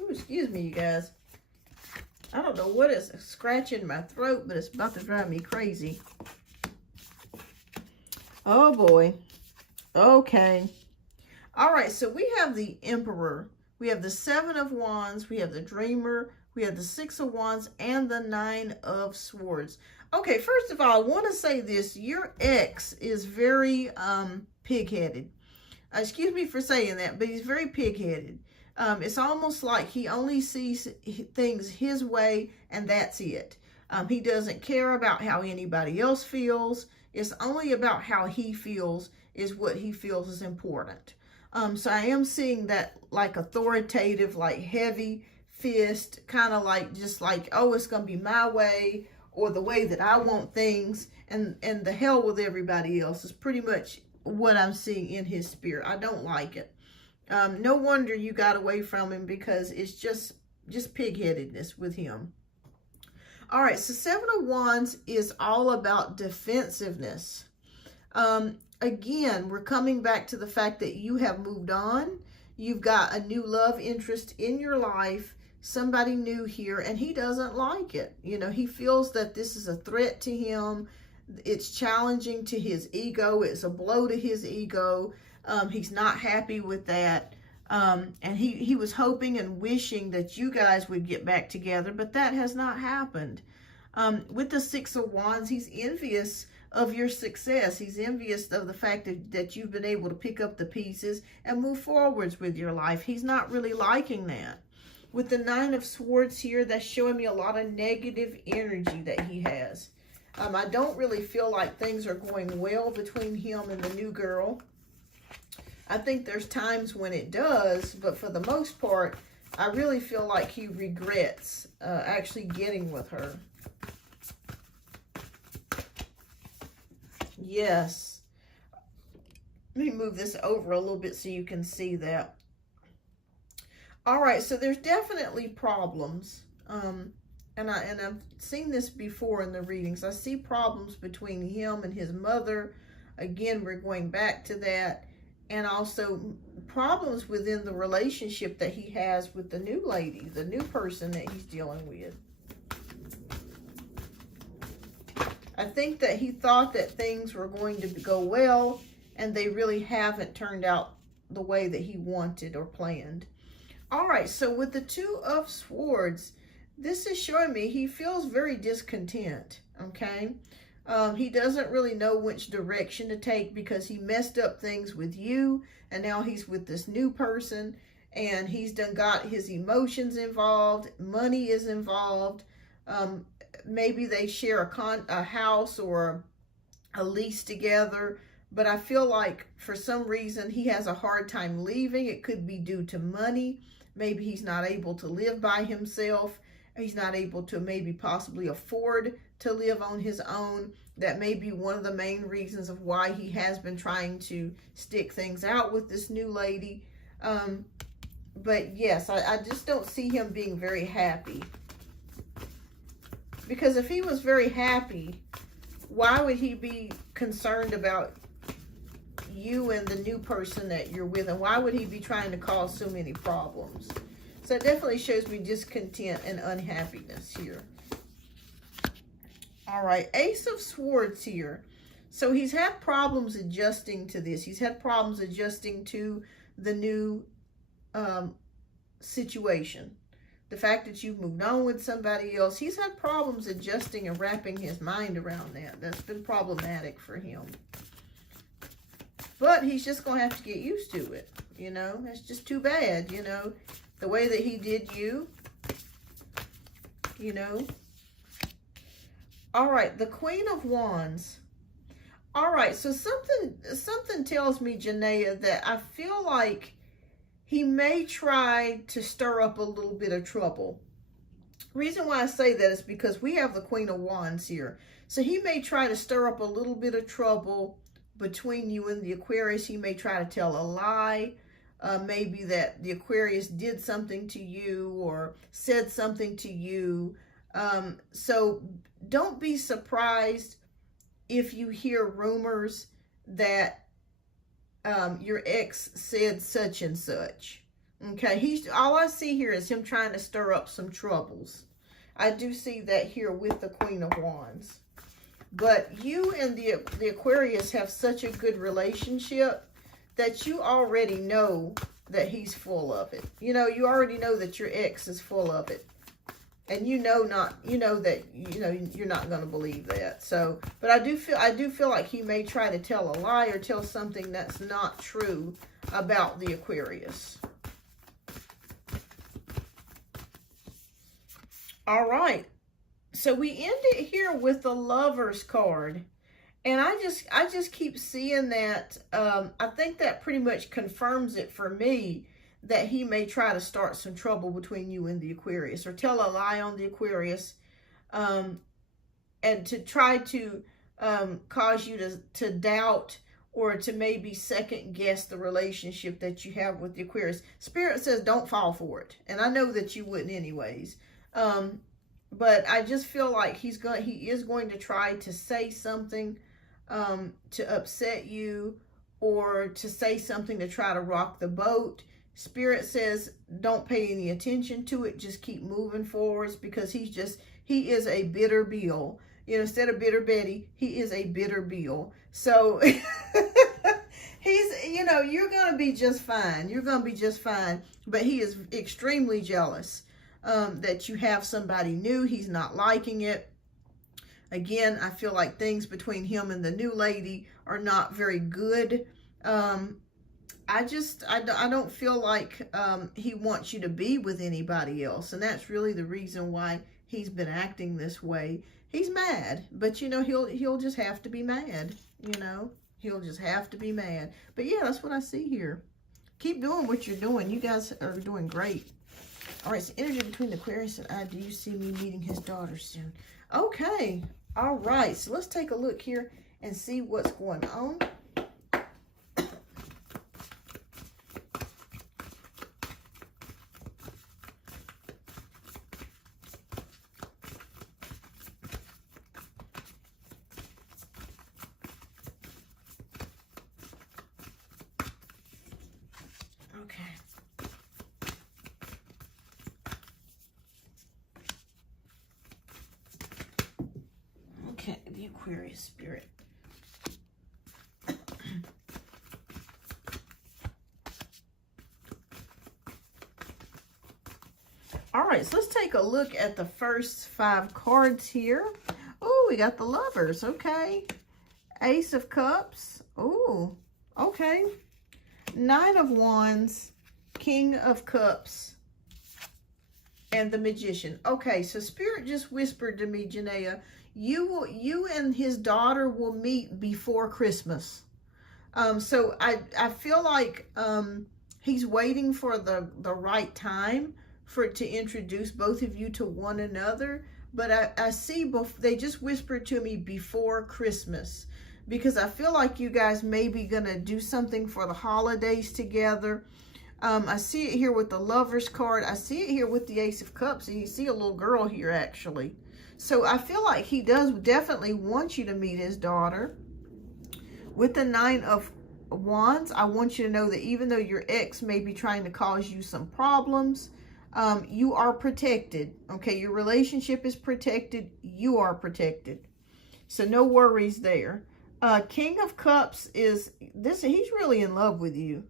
Ooh, excuse me, you guys. I don't know what is scratching my throat, but it's about to drive me crazy. Oh boy. Okay. All right, so we have the Emperor. We have the Seven of Wands. We have the Dreamer. We have the Six of Wands and the Nine of Swords. Okay, first of all, I want to say this. Your ex is very pig-headed. Excuse me for saying that, but he's very pig-headed. It's almost like he only sees things his way, and that's it. He doesn't care about how anybody else feels. It's only about how he feels is what he feels is important. So I am seeing that like authoritative, like heavy fist, kind of like just like, oh, it's going to be my way or the way that I want things, and the hell with everybody else is pretty much what I'm seeing in his spirit. I don't like it. No wonder you got away from him, because it's just pig-headedness with him. All right, so Seven of Wands is all about defensiveness. Again, we're coming back to the fact that you have moved on. You've got a new love interest in your life, somebody new here, and he doesn't like it. You know, he feels that this is a threat to him. It's challenging to his ego. It's a blow to his ego. He's not happy with that. And he was hoping and wishing that you guys would get back together, but that has not happened. With the Six of Wands, he's envious of your success. He's envious of the fact that you've been able to pick up the pieces and move forwards with your life. He's not really liking that. With the Nine of Swords here, that's showing me a lot of negative energy that he has. I don't really feel like things are going well between him and the new girl. I think there's times when it does, but for the most part, I really feel like he regrets actually getting with her. Yes. Let me move this over a little bit so you can see that. All right, so there's definitely problems. And I've seen this before in the readings. I see problems between him and his mother. Again, we're going back to that. And also problems within the relationship that he has with the new lady, the new person that he's dealing with. I think that he thought that things were going to go well, and they really haven't turned out the way that he wanted or planned. All right, so with the Two of Swords, this is showing me he feels very discontent, okay? He doesn't really know which direction to take, because he messed up things with you, and now he's with this new person, and he's got his emotions involved, money is involved. Maybe they share a house or a lease together, but I feel like for some reason he has a hard time leaving. It could be due to money. Maybe he's not able to live by himself. He's not able to maybe possibly afford to live on his own. That may be one of the main reasons of why he has been trying to stick things out with this new lady. But yes, I just don't see him being very happy. Because if he was very happy, why would he be concerned about you and the new person that you're with? And why would he be trying to cause so many problems? So it definitely shows me discontent and unhappiness here. All right, Ace of Swords here. So he's had problems adjusting to this. He's had problems adjusting to the new situation. The fact that you've moved on with somebody else. He's had problems adjusting and wrapping his mind around that. That's been problematic for him. But he's just going to have to get used to it, you know. That's just too bad, you know. The way that he did you, you know. All right, the Queen of Wands. All right, so something tells me, Janaea, that I feel like he may try to stir up a little bit of trouble. Reason why I say that is because we have the Queen of Wands here. So he may try to stir up a little bit of trouble between you and the Aquarius. He may try to tell a lie. Maybe that the Aquarius did something to you or said something to you. So don't be surprised if you hear rumors that your ex said such and such. Okay, all I see here is him trying to stir up some troubles. I do see that here with the Queen of Wands. But you and the Aquarius have such a good relationship that you already know that he's full of it. You know, you already know that your ex is full of it. And you know that you're not going to believe that. So, but I do feel like he may try to tell a lie or tell something that's not true about the Aquarius. All right. So we end it here with the Lovers card. And I just keep seeing that. I think that pretty much confirms it for me, that he may try to start some trouble between you and the Aquarius, or tell a lie on the Aquarius, and to try to cause you to doubt or to maybe second guess the relationship that you have with the Aquarius. Spirit says don't fall for it. And I know that you wouldn't anyways. But I just feel like he is going to try to say something to upset you, or to say something to try to rock the boat. Spirit says don't pay any attention to it. Just keep moving forwards, because he is a bitter Bill. You know, instead of bitter Betty, he is a bitter Bill. So he's, you know, you're going to be just fine. You're going to be just fine. But he is extremely jealous that you have somebody new. He's not liking it. Again, I feel like things between him and the new lady are not very good. I don't feel like he wants you to be with anybody else. And that's really the reason why he's been acting this way. He's mad, but you know, he'll just have to be mad, you know. He'll just have to be mad. But yeah, that's what I see here. Keep doing what you're doing. You guys are doing great. All right, so energy between the Aquarius and I. Do you see me meeting his daughter soon? Okay. All right, so let's take a look here and see what's going on. Okay, the Aquarius spirit. All right, so let's take a look at the first 5 cards here. Oh, we got the Lovers. Okay. Ace of Cups. Oh, okay. Nine of Wands, King of Cups, and the Magician. Okay, so Spirit just whispered to me, Janaea, you and his daughter will meet before Christmas. So I feel like he's waiting for the right time to introduce both of you to one another. But I see they just whispered to me before Christmas, because I feel like you guys may be going to do something for the holidays together. I see it here with the Lovers card. I see it here with the Ace of Cups. And you see a little girl here, actually. So I feel like he does definitely want you to meet his daughter. With the Nine of Wands, I want you to know that even though your ex may be trying to cause you some problems, you are protected. Okay, your relationship is protected. You are protected. So no worries there. King of Cups is this. He's really in love with you.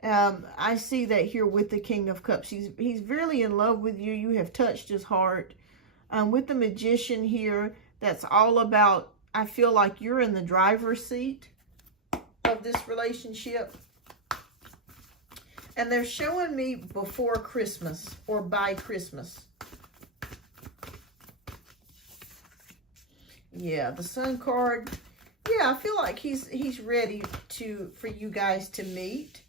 I see that here with the King of Cups. He's really in love with you. You have touched his heart. With the Magician here, that's all about, I feel like you're in the driver's seat. of this relationship. And they're showing me before Christmas or by Christmas. Yeah, the Sun card. Yeah, I feel like he's ready for you guys to meet.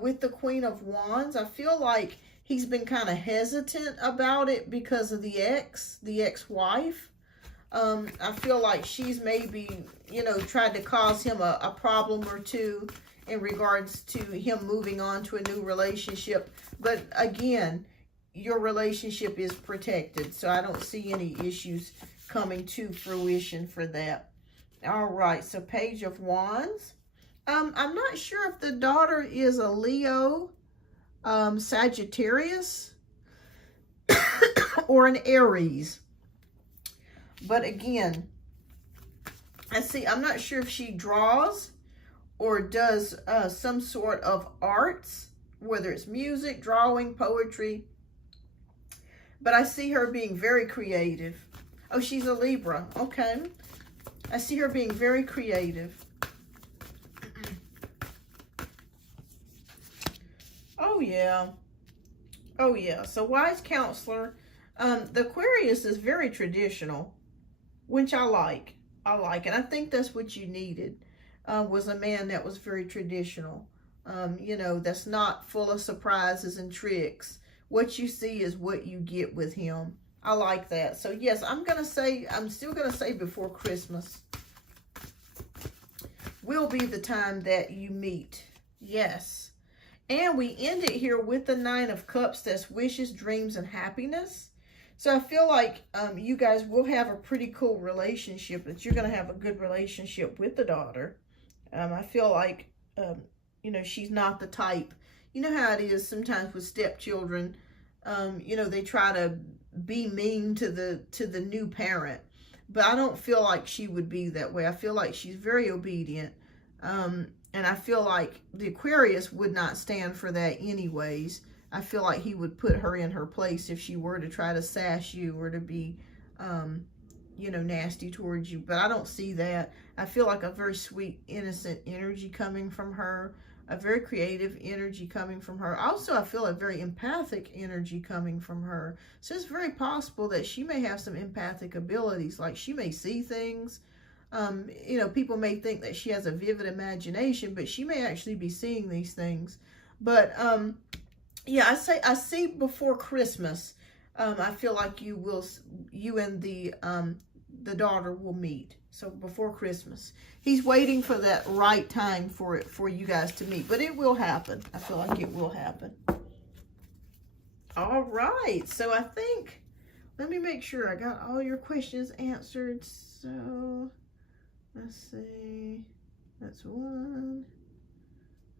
With the Queen of Wands, I feel like he's been kind of hesitant about it because of the ex-wife. I feel like she's maybe, you know, tried to cause him a problem or two in regards to him moving on to a new relationship. But again, your relationship is protected, so I don't see any issues coming to fruition for that. All right, so Page of Wands. I'm not sure if the daughter is a Leo, Sagittarius, or an Aries. But again, I'm not sure if she draws or does some sort of arts, whether it's music, drawing, poetry. But I see her being very creative. Oh, she's a Libra. Okay. I see her being very creative. Oh, yeah. Oh, yeah. So, wise counselor. The Aquarius is very traditional, which I like. I like it. I think that's what you needed, was a man that was very traditional. You know, that's not full of surprises and tricks. What you see is what you get with him. I like that. So, yes, I'm still going to say before Christmas will be the time that you meet. Yes. And we end it here with the Nine of Cups. That's wishes, dreams, and happiness. So I feel like you guys will have a pretty cool relationship, that you're going to have a good relationship with the daughter. I feel like, you know, she's not the type. You know how it is sometimes with stepchildren. You know, they try to be mean to the new parent. But I don't feel like she would be that way. I feel like she's very obedient. And I feel like the Aquarius would not stand for that anyways. I feel like he would put her in her place if she were to try to sass you or to be, you know, nasty towards you. But I don't see that. I feel like a very sweet, innocent energy coming from her. A very creative energy coming from her. Also, I feel a very empathic energy coming from her. So it's very possible that she may have some empathic abilities. Like she may see things. You know, people may think that she has a vivid imagination, but she may actually be seeing these things. But, yeah, I see before Christmas, I feel like you and the daughter will meet. So before Christmas, he's waiting for that right time for you guys to meet, but it will happen. I feel like it will happen. All right. So I think, let me make sure I got all your questions answered. So let's see. That's 1.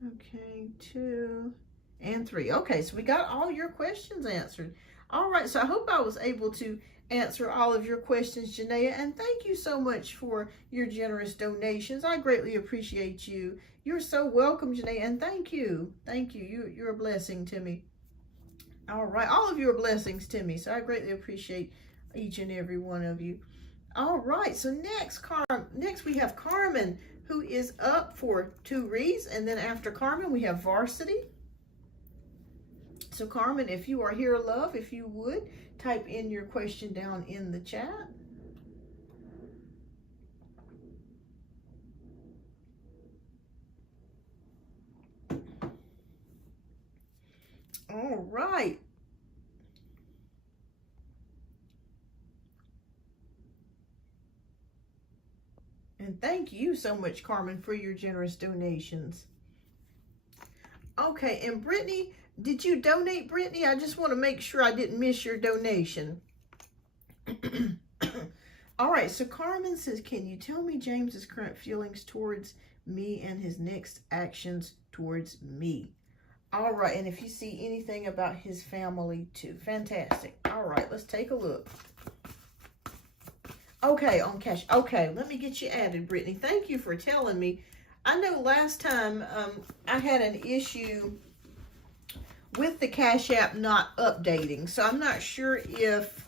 Okay, 2 and 3. Okay, so we got all your questions answered. All right, so I hope I was able to answer all of your questions, Janaea, and thank you so much for your generous donations. I greatly appreciate you. You're so welcome, Janaea, and thank you. Thank you. You're a blessing to me. All right, all of you are blessings to me, so I greatly appreciate each and every one of you. All right, so next we have Carmen, who is up for 2 reads, and then after Carmen, we have Varsity. So Carmen, if you are here, love, if you would, type in your question down in the chat. All right. And thank you so much, Carmen, for your generous donations. Okay, and Brittany, did you donate, Brittany? I just want to make sure I didn't miss your donation. All right, so Carmen says, can you tell me James's current feelings towards me and his next actions towards me? All right, and if you see anything about his family too. Fantastic. All right, let's take a look. Okay, on Cash. Okay, let me get you added, Brittany. Thank you for telling me. I know last time I had an issue with the Cash App not updating. So I'm not sure if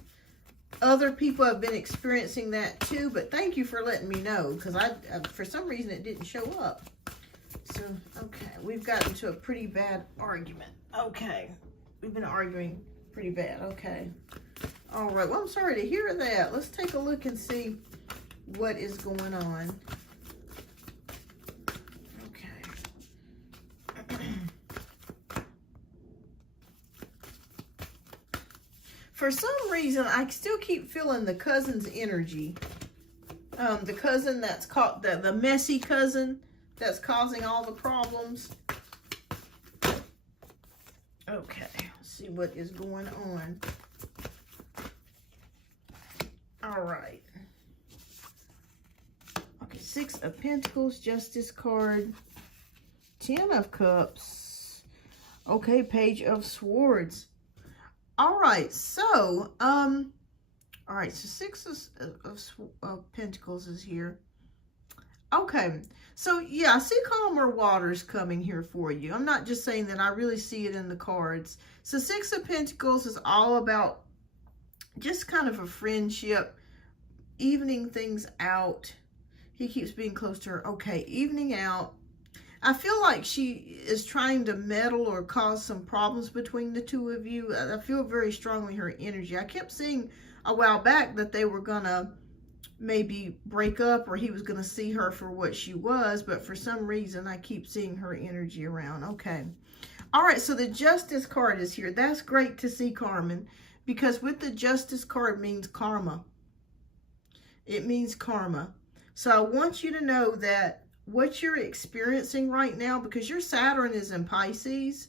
other people have been experiencing that too, but thank you for letting me know, because for some reason it didn't show up. So, okay, we've gotten to a pretty bad argument. Okay, we've been arguing pretty bad. Okay. All right, well, I'm sorry to hear that. Let's take a look and see what is going on. Okay. For some reason, I still keep feeling the cousin's energy. The cousin that's caught, the messy cousin that's causing all the problems. Okay, let's see what is going on. All right. Okay, 6 of Pentacles, Justice card, 10 of Cups. Okay, Page of Swords. All right, so, all right, so 6 of Pentacles is here. Okay, so yeah, I see calmer waters coming here for you. I'm not just saying that, I really see it in the cards. So 6 of Pentacles is all about just kind of a friendship, evening things out. He keeps being close to her. Okay, evening out. I feel like she is trying to meddle or cause some problems between the two of you. I feel very strongly her energy. I kept seeing a while back that they were gonna maybe break up, or he was gonna see her for what she was, but for some reason I keep seeing her energy around. Okay. All right, so the Justice card is here. That's great to see, Carmen, because with the Justice card means karma. It means karma. So I want you to know that what you're experiencing right now, because your Saturn is in Pisces,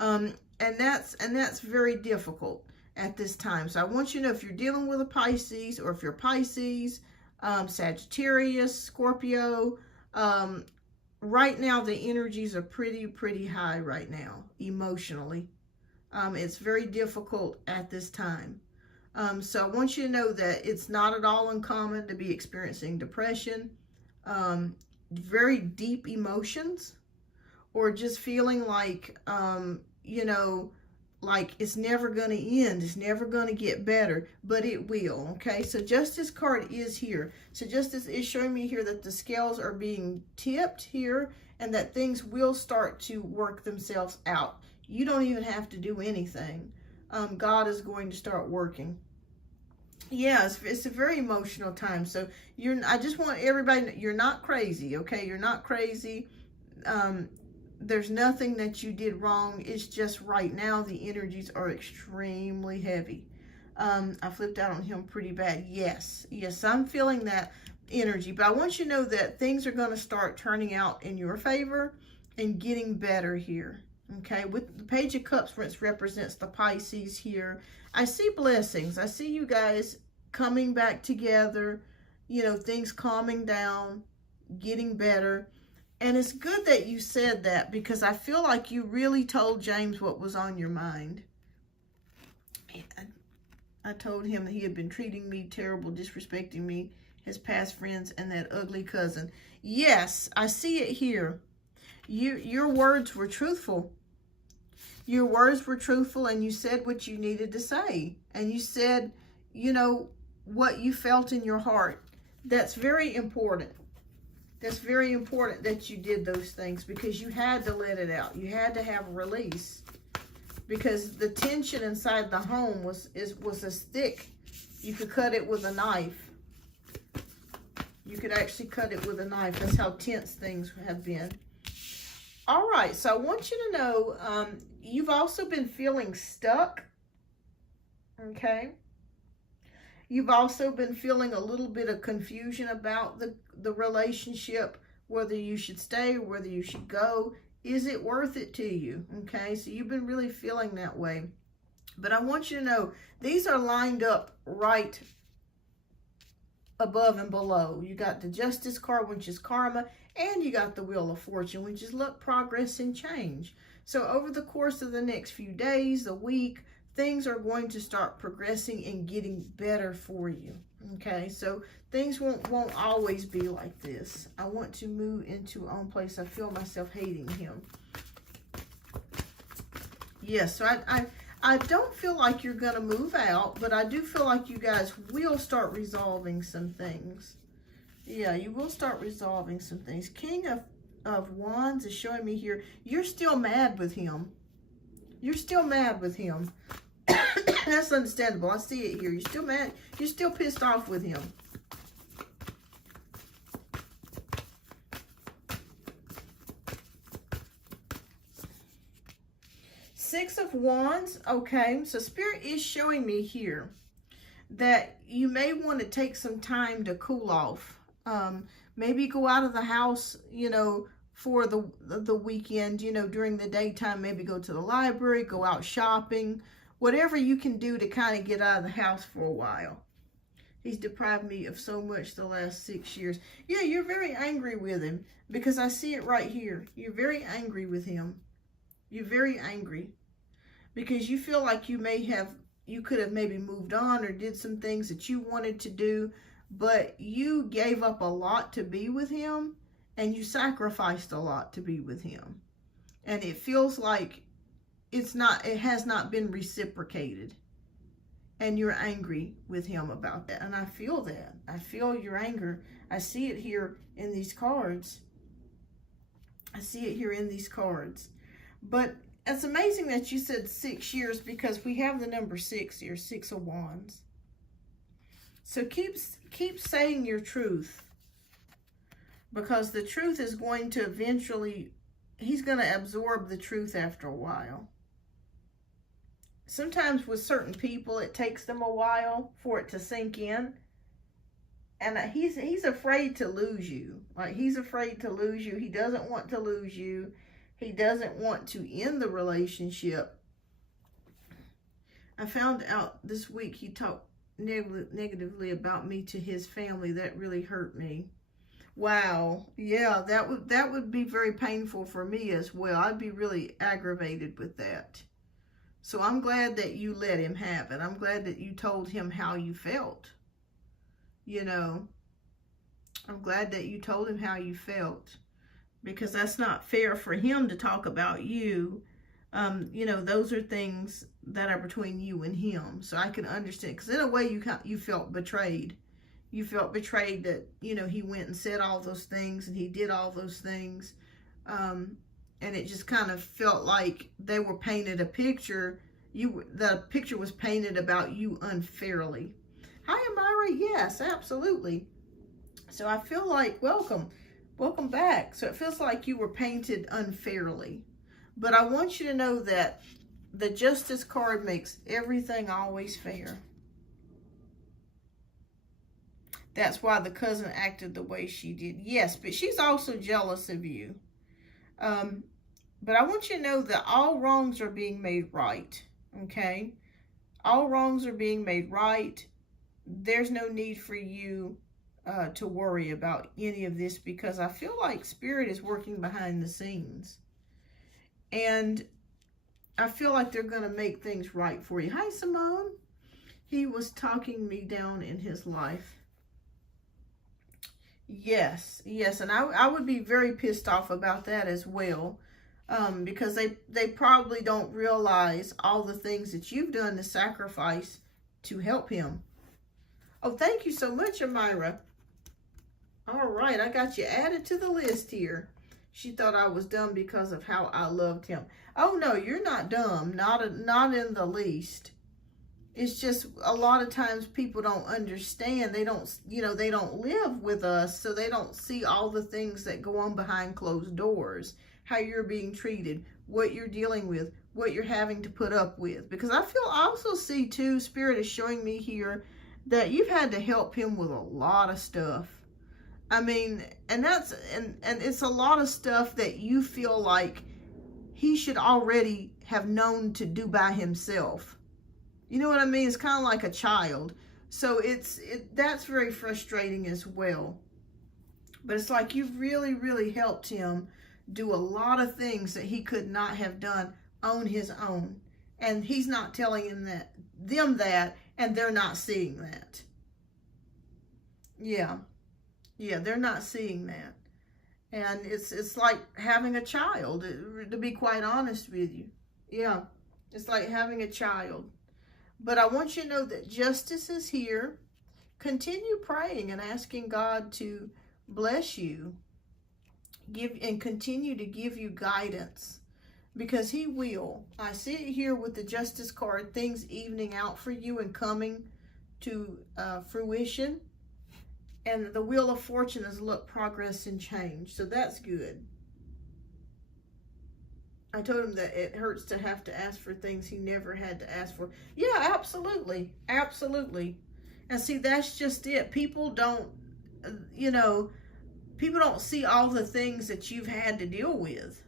and that's very difficult at this time. So I want you to know, if you're dealing with a Pisces, or if you're Pisces, Sagittarius, Scorpio, right now the energies are pretty high right now, emotionally. It's very difficult at this time. So I want you to know that it's not at all uncommon to be experiencing depression, very deep emotions, or just feeling like, you know, like it's never going to end, it's never going to get better, but it will. Okay, so Justice card is here. So Justice is showing me here that the scales are being tipped here, and that things will start to work themselves out. You don't even have to do anything. God is going to start working. Yeah, it's a very emotional time. So I just want everybody, you're not crazy, okay? You're not crazy. There's nothing that you did wrong. It's just right now the energies are extremely heavy. I flipped out on him pretty bad. Yes, I'm feeling that energy. But I want you to know that things are going to start turning out in your favor and getting better here. Okay, with the Page of Cups, which represents the Pisces here, I see blessings. I see you guys coming back together, you know, things calming down, getting better. And it's good that you said that, because I feel like you really told James what was on your mind. I told him that he had been treating me terrible, disrespecting me, his past friends, and that ugly cousin. Yes, I see it here. Your words were truthful. Your words were truthful, and you said what you needed to say. And you said, you know, what you felt in your heart. That's very important. That's very important that you did those things, because you had to let it out. You had to have a release, because the tension inside the home was as thick. You could cut it with a knife. You could actually cut it with a knife. That's how tense things have been. All right, so I want you to know, you've also been feeling stuck, okay? You've also been feeling a little bit of confusion about the relationship, whether you should stay or whether you should go. Is it worth it to you? Okay, so you've been really feeling that way. But I want you to know, these are lined up right above and below. You got the Justice card, which is karma, and you got the Wheel of Fortune, which is luck, progress, and change. So over the course of the next few days, the week, things are going to start progressing and getting better for you. Okay, so things won't always be like this. I want to move into own place. I feel myself hating him. Yes, so I don't feel like you're going to move out, but I do feel like you guys will start resolving some things. Yeah, you will start resolving some things. King of of Wands is showing me here, you're still mad with him. You're still mad with him. That's understandable. I see it here. You're still mad. You're still pissed off with him. Six of Wands. Okay, so Spirit is showing me here that you may want to take some time to cool off. Maybe go out of the house, you know, for the weekend, you know, during the daytime. Maybe go to the library, go out shopping, whatever you can do to kind of get out of the house for a while. He's deprived me of so much the last 6 years. Yeah, you're very angry with him because I see it right here. You're very angry with him. You're very angry because you feel like you could have maybe moved on or did some things that you wanted to do, but you gave up a lot to be with him and you sacrificed a lot to be with him. And it feels like it has not been reciprocated. And you're angry with him about that. And I feel that. I feel your anger. I see it here in these cards. I see it here in these cards. But it's amazing that you said 6 years because we have the number 6 here, 6 of Wands. So keep saying your truth. Because the truth is going to eventually, he's going to absorb the truth after a while. Sometimes with certain people, it takes them a while for it to sink in. And he's afraid to lose you. Like, he's afraid to lose you. He doesn't want to lose you. He doesn't want to end the relationship. I found out this week he talked negatively about me to his family. That really hurt me. Wow. Yeah, that would be very painful for me as well. I'd be really aggravated with that. So I'm glad that you let him have it. I'm glad that you told him how you felt. You know, I'm glad that you told him how you felt. Because that's not fair for him to talk about you. You know, those are things that are between you and him. So I can understand. Because in a way, you felt betrayed. You felt betrayed that, you know, he went and said all those things. And he did all those things. And it just kind of felt like they were painted a picture. The picture was painted about you unfairly. Hi, Amira. Yes, absolutely. So I feel like, welcome back. So it feels like you were painted unfairly. But I want you to know that the Justice card makes everything always fair. That's why the cousin acted the way she did. Yes, but she's also jealous of you. But I want you to know that all wrongs are being made right, okay? All wrongs are being made right. There's no need for you to worry about any of this because I feel like Spirit is working behind the scenes. And I feel like they're going to make things right for you. Hi, Simone. He was talking me down in his life. Yes, and I would be very pissed off about that as well. Because they probably don't realize all the things that you've done to sacrifice to help him. Oh, thank you so much, Amira. All right, I got you added to the list here. She thought I was dumb because of how I loved him. Oh, no, you're not dumb. Not in the least. It's just a lot of times people don't understand. They don't, you know, they don't live with us, so they don't see all the things that go on behind closed doors. How you're being treated, what you're dealing with, what you're having to put up with. Because I also see too, Spirit is showing me here that you've had to help him with a lot of stuff. I mean, and it's a lot of stuff that you feel like he should already have known to do by himself. You know what I mean? It's kind of like a child. So that's very frustrating as well. But it's like you've really, really helped him do a lot of things that he could not have done on his own. And he's not telling them that, and they're not seeing that. Yeah, they're not seeing that. And it's like having a child, to be quite honest with you. Yeah, it's like having a child. But I want you to know that justice is here. Continue praying and asking God to bless you. continue to give you guidance, because he will. I see it here with the Justice card, things evening out for you and coming to fruition. And the Wheel of Fortune is look, progress, and change. So that's good. I told him that it hurts to have to ask for things he never had to ask for. Yeah, absolutely. Absolutely. And see, that's just it. People don't, you know, people don't see all the things that you've had to deal with.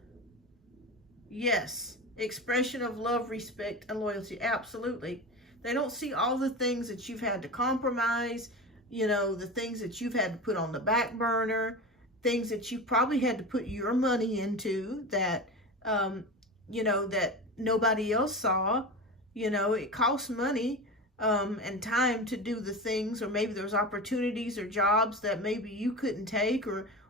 Yes. Expression of love, respect, and loyalty. Absolutely. They don't see all the things that you've had to compromise, you know, the things that you've had to put on the back burner, things that you probably had to put your money into that, you know, that nobody else saw. You know, it costs money and time to do the things, or maybe there's opportunities or jobs that maybe you couldn't take,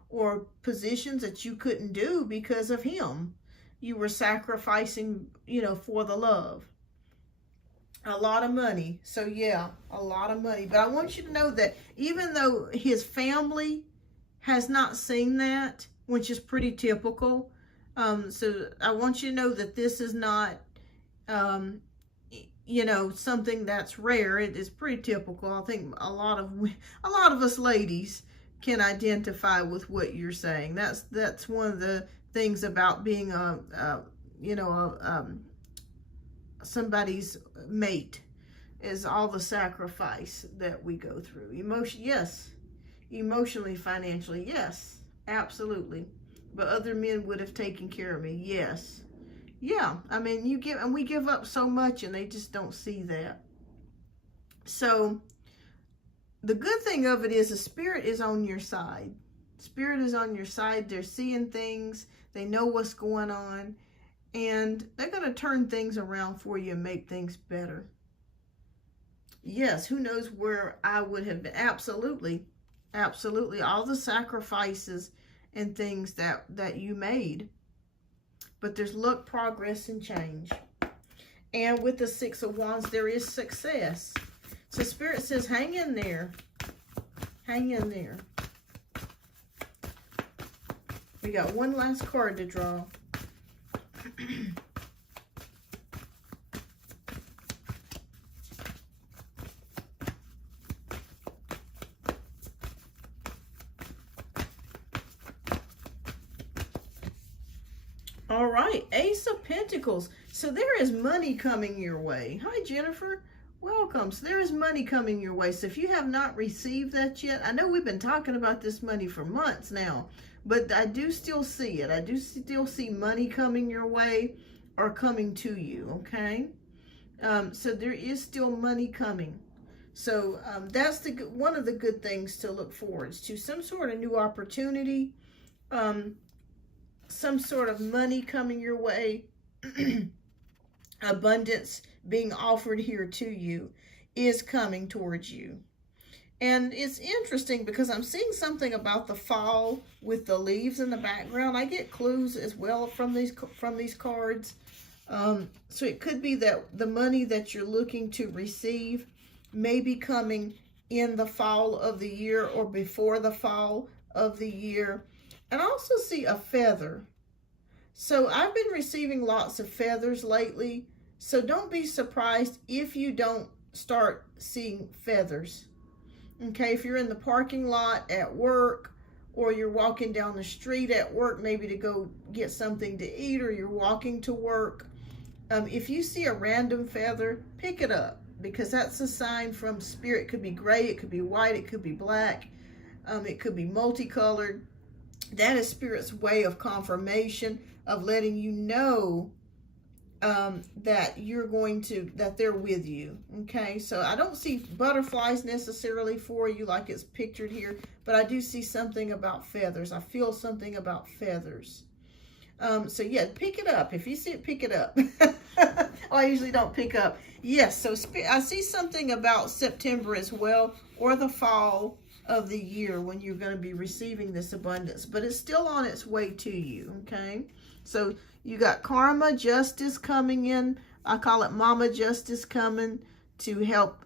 or positions that you couldn't do because of him. You were sacrificing, you know, for the love. A lot of money. So yeah, a lot of money. But I want you to know that even though his family has not seen that, which is pretty typical, so I want you to know that this is not, you know, something that's rare. It is pretty typical. I think a lot of us ladies can identify with what you're saying. That's one of the things about being somebody's mate, is all the sacrifice that we go through. Yes. Emotionally, financially, yes, absolutely. But other men would have taken care of me, yes. Yeah, I mean, we give up so much, and they just don't see that. So the good thing of it is the Spirit is on your side. Spirit is on your side. They're seeing things. They know what's going on. And they're going to turn things around for you and make things better. Yes, who knows where I would have been. Absolutely. Absolutely. All the sacrifices and things that you made. But there's luck, progress, and change. And with the Six of Wands, there is success. So Spirit says, hang in there. Hang in there. We got one last card to draw. All right, Ace of Pentacles. So there is money coming your way. Hi, Jennifer. Welcome. So there is money coming your way. So if you have not received that yet, I know we've been talking about this money for months now, but I do still see it. I do still see money coming your way or coming to you, okay? So there is still money coming. So that's one of the good things to look forward to. Some sort of new opportunity, some sort of money coming your way, abundance being offered here to you is coming towards you. And it's interesting because I'm seeing something about the fall with the leaves in the background. I get clues as well from these cards. So it could be that the money that you're looking to receive may be coming in the fall of the year or before the fall of the year. And I also see a feather. So I've been receiving lots of feathers lately. So don't be surprised if you don't start seeing feathers. Okay, if you're in the parking lot at work, or you're walking down the street at work, maybe to go get something to eat, or you're walking to work, if you see a random feather, pick it up, because that's a sign from Spirit. It could be gray, it could be white, it could be black, it could be multicolored. That is Spirit's way of confirmation, of letting you know that they're with you. Okay, so I don't see butterflies necessarily for you like it's pictured here, but I do see something about feathers. I feel something about feathers. So yeah, pick it up. If you see it, pick it up. I usually don't pick up. Yes, so I see something about September as well, or the fall of the year when you're going to be receiving this abundance, but it's still on its way to you. Okay, so you got karma, justice coming in. I call it Mama Justice coming to help,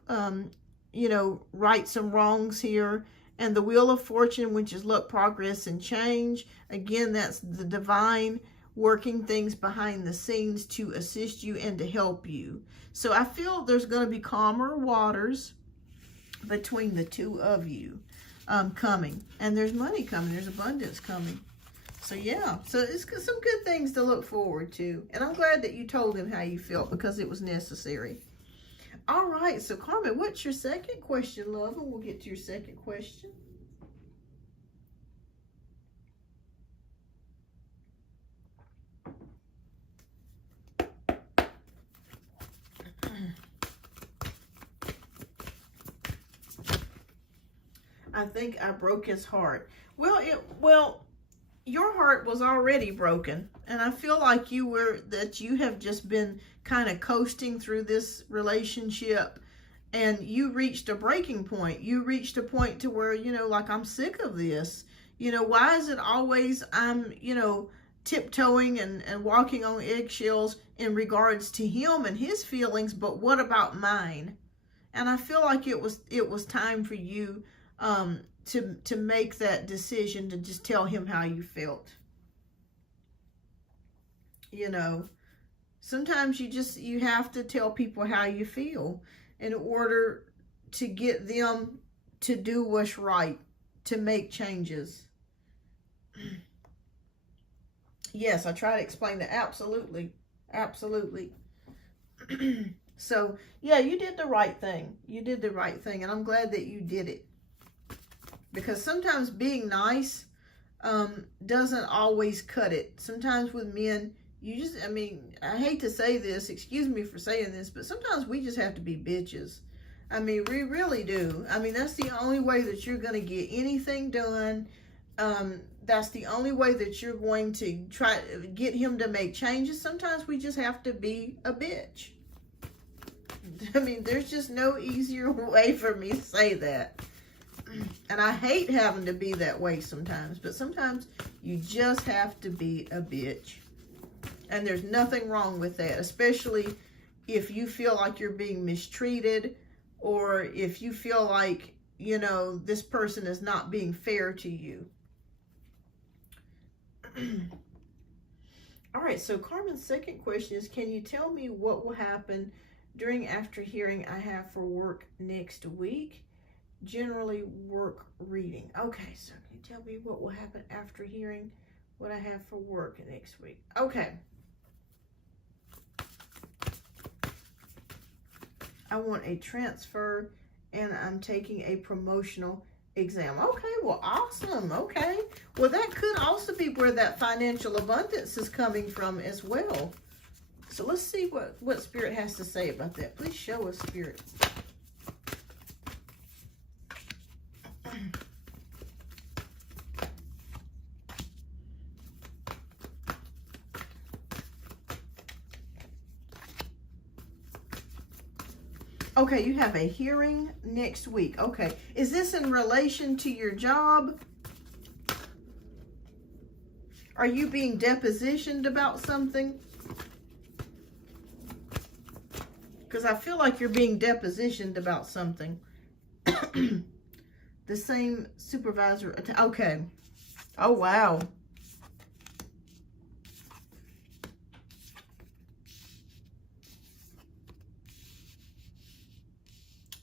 right some wrongs here And the Wheel of Fortune, which is luck, progress, and change. Again, that's the divine working things behind the scenes to assist you and to help you. So I feel there's going to be calmer waters between the two of you coming. And there's money coming. There's abundance coming. So yeah, so it's some good things to look forward to. And I'm glad that you told him how you felt, because it was necessary. All right, so Carmen, what's your second question, love? And we'll get to your second question. I think I broke his heart. Well, your heart was already broken, and I feel like you have just been kind of coasting through this relationship, and you reached a breaking point. You reached a point to where, like, I'm sick of this. Why is it always I'm, tiptoeing and walking on eggshells in regards to him and his feelings, but what about mine? And I feel like it was time for you to make that decision to just tell him how you felt. Sometimes you have to tell people how you feel in order to get them to do what's right, to make changes. Yes, I try to explain that. Absolutely. Absolutely. So, yeah, you did the right thing. You did the right thing, and I'm glad that you did it. Because sometimes being nice doesn't always cut it. Sometimes with men, I hate to say this, excuse me for saying this, but sometimes we just have to be bitches. We really do. That's the only way that you're going to get anything done. That's the only way that you're going to try to get him to make changes. Sometimes we just have to be a bitch. There's just no easier way for me to say that. And I hate having to be that way sometimes, but sometimes you just have to be a bitch. And there's nothing wrong with that, especially if you feel like you're being mistreated, or if you feel like, this person is not being fair to you. All right, so Carmen's second question is, can you tell me what will happen during after hearing I have for work next week? Generally work reading. Okay, so can you tell me what will happen after hearing what I have for work next week? Okay. I want a transfer, and I'm taking a promotional exam. Okay, well, awesome. Okay. Well, that could also be where that financial abundance is coming from as well. So let's see what Spirit has to say about that. Please show us, Spirit. Okay, you have a hearing next week. Okay, is this in relation to your job? Are you being depositioned about something? Because I feel like you're being depositioned about something. The same supervisor. Okay. Oh, wow.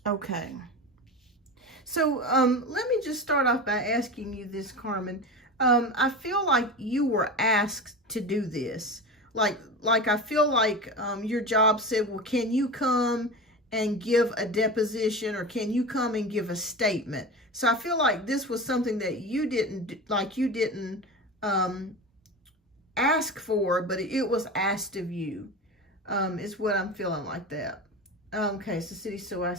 Okay. So let me just start off by asking you this, Carmen. I feel like you were asked to do this. Like I feel like your job said, well, can you come and give a deposition, or can you come and give a statement? So I feel like this was something that you didn't ask for, but it was asked of you, is what I'm feeling like that. Okay, so city, so I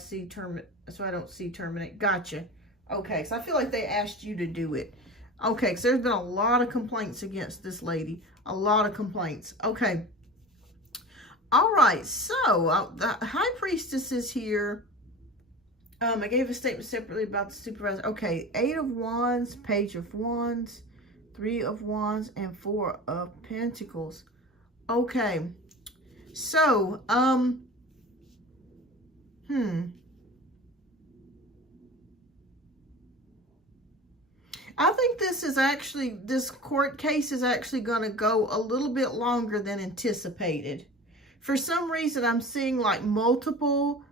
don't see terminate. Gotcha. Okay, so I feel like they asked you to do it. Okay, so there's been a lot of complaints against this lady. A lot of complaints. Okay. All right, so the High Priestess is here. I gave a statement separately about the supervisor. Okay, 8 of Wands, Page of Wands, 3 of Wands, and 4 of Pentacles. Okay, so, I think this court case is actually going to go a little bit longer than anticipated. For some reason, I'm seeing like multiple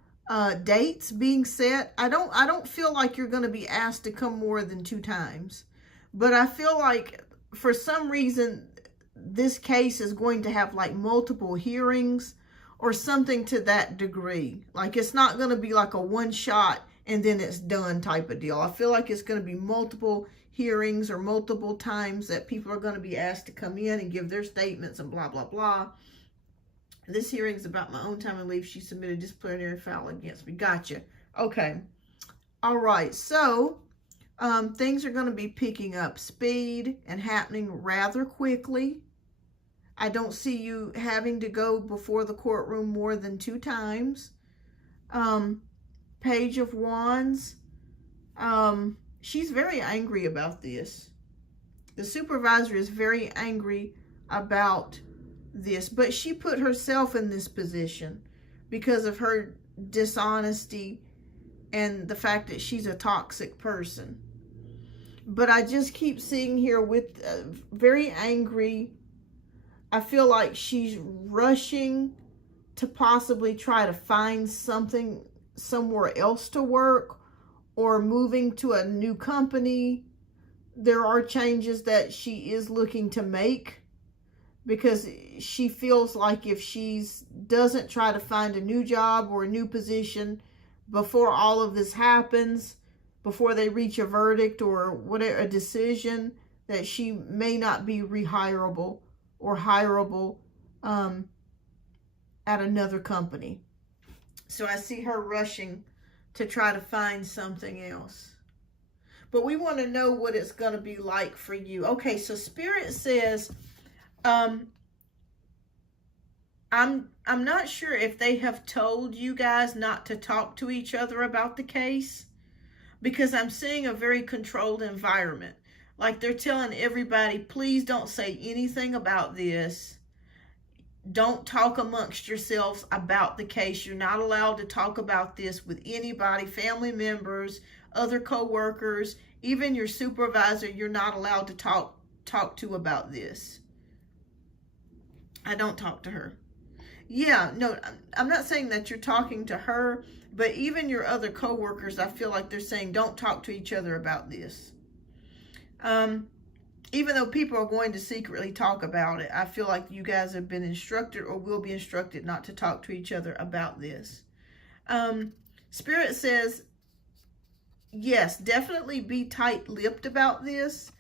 dates being set. I don't feel like you're going to be asked to come more than 2 times. But I feel like for some reason, this case is going to have like multiple hearings or something to that degree. Like it's not going to be like a one shot and then it's done type of deal. I feel like it's going to be multiple hearings or multiple times that people are going to be asked to come in and give their statements and blah, blah, blah. This hearing is about my own time and leave. She submitted disciplinary file against me. Gotcha. Okay. All right. So things are going to be picking up speed and happening rather quickly. I don't see you having to go before the courtroom more than 2 times. Page of Wands. She's very angry about this. The supervisor is very angry about this, but she put herself in this position because of her dishonesty and the fact that she's a toxic person. But I just keep seeing here with very angry. I feel like she's rushing to possibly try to find something somewhere else to work or moving to a new company. There are changes that she is looking to make because she feels like if she doesn't try to find a new job or a new position before all of this happens, before they reach a verdict or whatever, a decision, that she may not be rehirable or hireable at another company. So I see her rushing to try to find something else. But we want to know what it's going to be like for you. Okay, so Spirit says, I'm not sure if they have told you guys not to talk to each other about the case, because I'm seeing a very controlled environment. Like they're telling everybody, please don't say anything about this. Don't talk amongst yourselves about the case. You're not allowed to talk about this with anybody, family members, other co-workers, even your supervisor. You're not allowed to talk to about this. I don't talk to her. Yeah, no, I'm not saying that you're talking to her, but even your other co-workers, I feel like they're saying don't talk to each other about this. Even though people are going to secretly talk about it, I feel like you guys have been instructed or will be instructed not to talk to each other about this. Spirit says, yes, definitely be tight-lipped about this,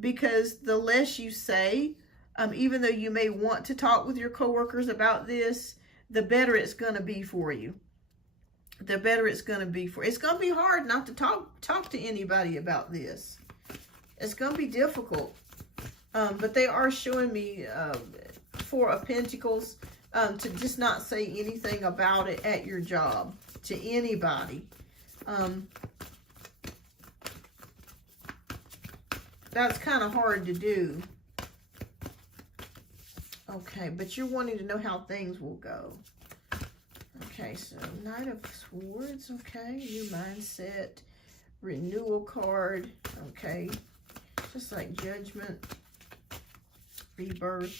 because the less you say, even though you may want to talk with your coworkers about this, the better it's going to be for you. The better it's going to be for you. It's going to be hard not to talk to anybody about this. It's going to be difficult. But they are showing me 4 of Pentacles to just not say anything about it at your job to anybody. That's kind of hard to do. Okay, but you're wanting to know how things will go. Okay, so Knight of Swords, okay, new mindset, renewal card, okay, just like Judgment, rebirth,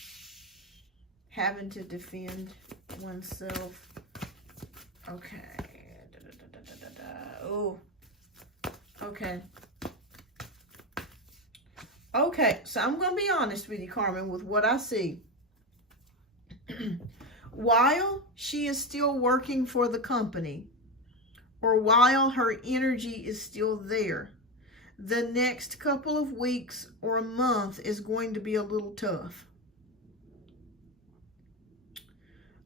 having to defend oneself, okay, oh, okay. Okay, so I'm going to be honest with you, Carmen, with what I see. While she is still working for the company, or while her energy is still there, the next couple of weeks or a month is going to be a little tough.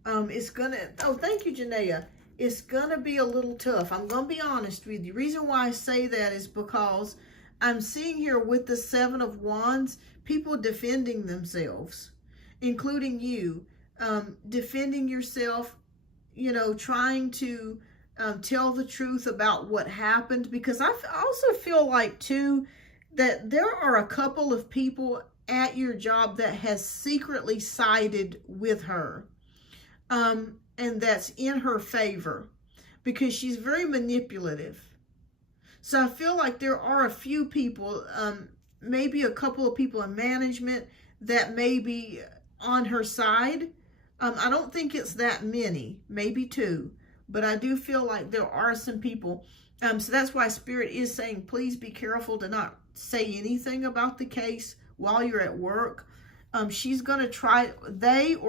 It's gonna, oh, thank you, Janaea. It's gonna be a little tough. I'm gonna be honest with you. The reason why I say that is because I'm seeing here with the 7 of Wands, people defending themselves, including you. Defending yourself, you know, trying to tell the truth about what happened, because I also feel like too that there are a couple of people at your job that has secretly sided with her, and that's in her favor, because she's very manipulative. So I feel like there are a few people maybe a couple of people in management that may be on her side. I don't think it's that many, maybe two, but I do feel like there are some people. So that's why Spirit is saying, please be careful to not say anything about the case while you're at work. She's going to try,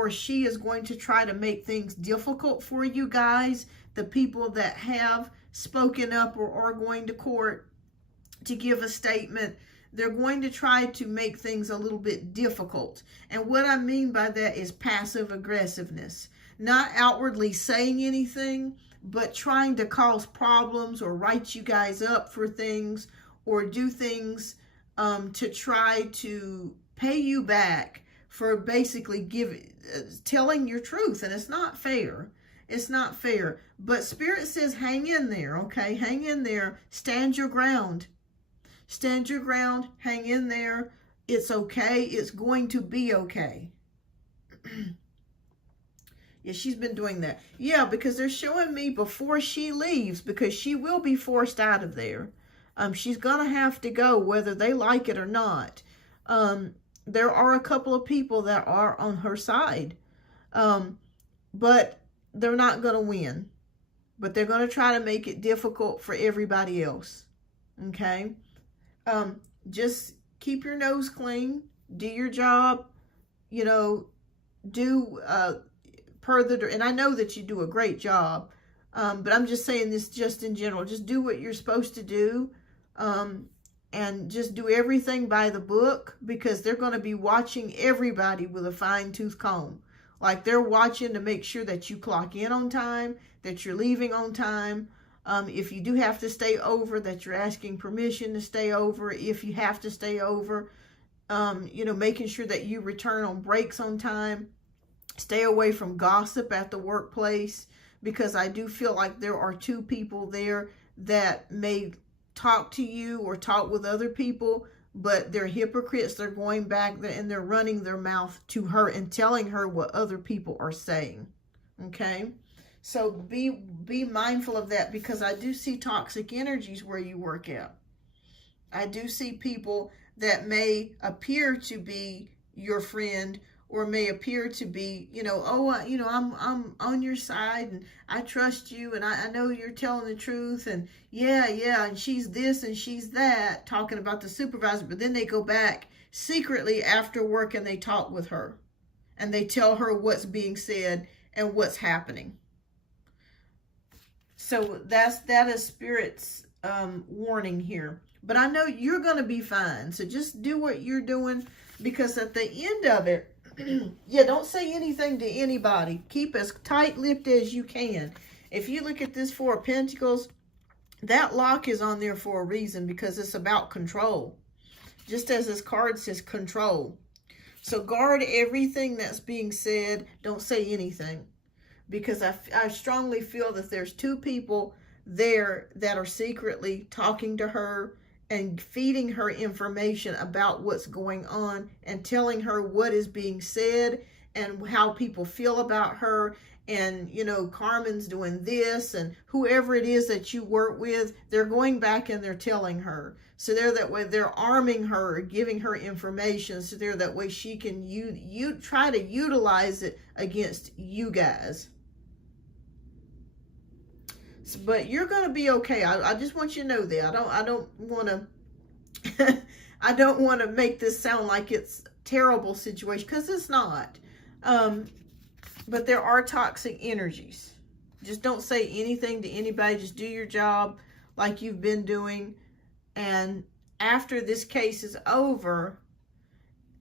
she is going to try to make things difficult for you guys, the people that have spoken up or are going to court to give a statement. They're going to try to make things a little bit difficult. And what I mean by that is passive aggressiveness. Not outwardly saying anything, but trying to cause problems or write you guys up for things or do things to try to pay you back for basically telling your truth. And it's not fair. It's not fair. But Spirit says hang in there, okay? Hang in there. Stand your ground. Stand your ground. Hang in there. It's okay. It's going to be okay. Yeah, she's been doing that. Yeah, because they're showing me before she leaves, because she will be forced out of there. She's going to have to go whether they like it or not. There are a couple of people that are on her side. But they're not going to win. But they're going to try to make it difficult for everybody else. Okay? Just keep your nose clean. Do your job. You know, do and I know that you do a great job. But I'm just saying this just in general. Just do what you're supposed to do. And just do everything by the book, because they're going to be watching everybody with a fine-tooth comb. Like they're watching to make sure that you clock in on time, that you're leaving on time. If you do have to stay over, that you're asking permission to stay over. If you have to stay over, you know, making sure that you return on breaks on time. Stay away from gossip at the workplace, because I do feel like there are two people there that may talk to you or talk with other people, but they're hypocrites. They're going back there and they're running their mouth to her and telling her what other people are saying. Okay? So be mindful of that, because I do see toxic energies where you work at. I do see people that may appear to be your friend, or may appear to be, you know, oh, you know, I'm on your side and I trust you and I know you're telling the truth, and yeah, and she's this and she's that, talking about the supervisor. But then they go back secretly after work and they talk with her and they tell her what's being said and what's happening. So that is Spirit's warning here. But I know you're going to be fine. So just do what you're doing, because at the end of it, yeah, don't say anything to anybody. Keep as tight-lipped as you can. If you look at this Four of Pentacles, that lock is on there for a reason, because it's about control. Just as this card says control. So guard everything that's being said. Don't say anything. Because I strongly feel that there's two people there that are secretly talking to her and feeding her information about what's going on and telling her what is being said and how people feel about her. And, you know, Carmen's doing this, and whoever it is that you work with, they're going back and they're telling her. So they're arming her, giving her information, so that way she can try to utilize it against you guys. But you're going to be okay. I just want you to know that. I don't want to I don't want to make this sound like it's a terrible situation, because it's not. But there are toxic energies. Just don't say anything to anybody. Just do your job like you've been doing. And after this case is over,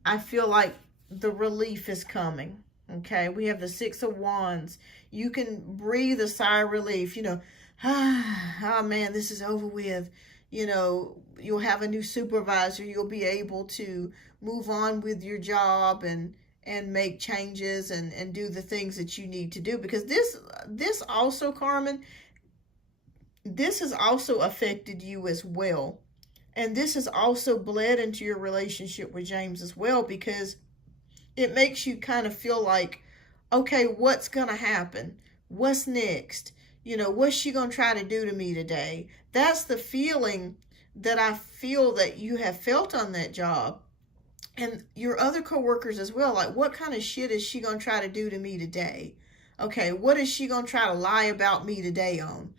I feel like the relief is coming. Okay, we have the Six of Wands. You can breathe a sigh of relief. You know, oh man, this is over with. You know, you'll have a new supervisor. You'll be able to move on with your job and make changes and do the things that you need to do. Because this also, Carmen, this has also affected you as well. And this has also bled into your relationship with James as well, because it makes you kind of feel like, okay, what's going to happen? What's next? You know, what's she going to try to do to me today? That's the feeling that I feel that you have felt on that job, and your other coworkers as well. Like, what kind of shit is she going to try to do to me today? Okay, what is she going to try to lie about me today on?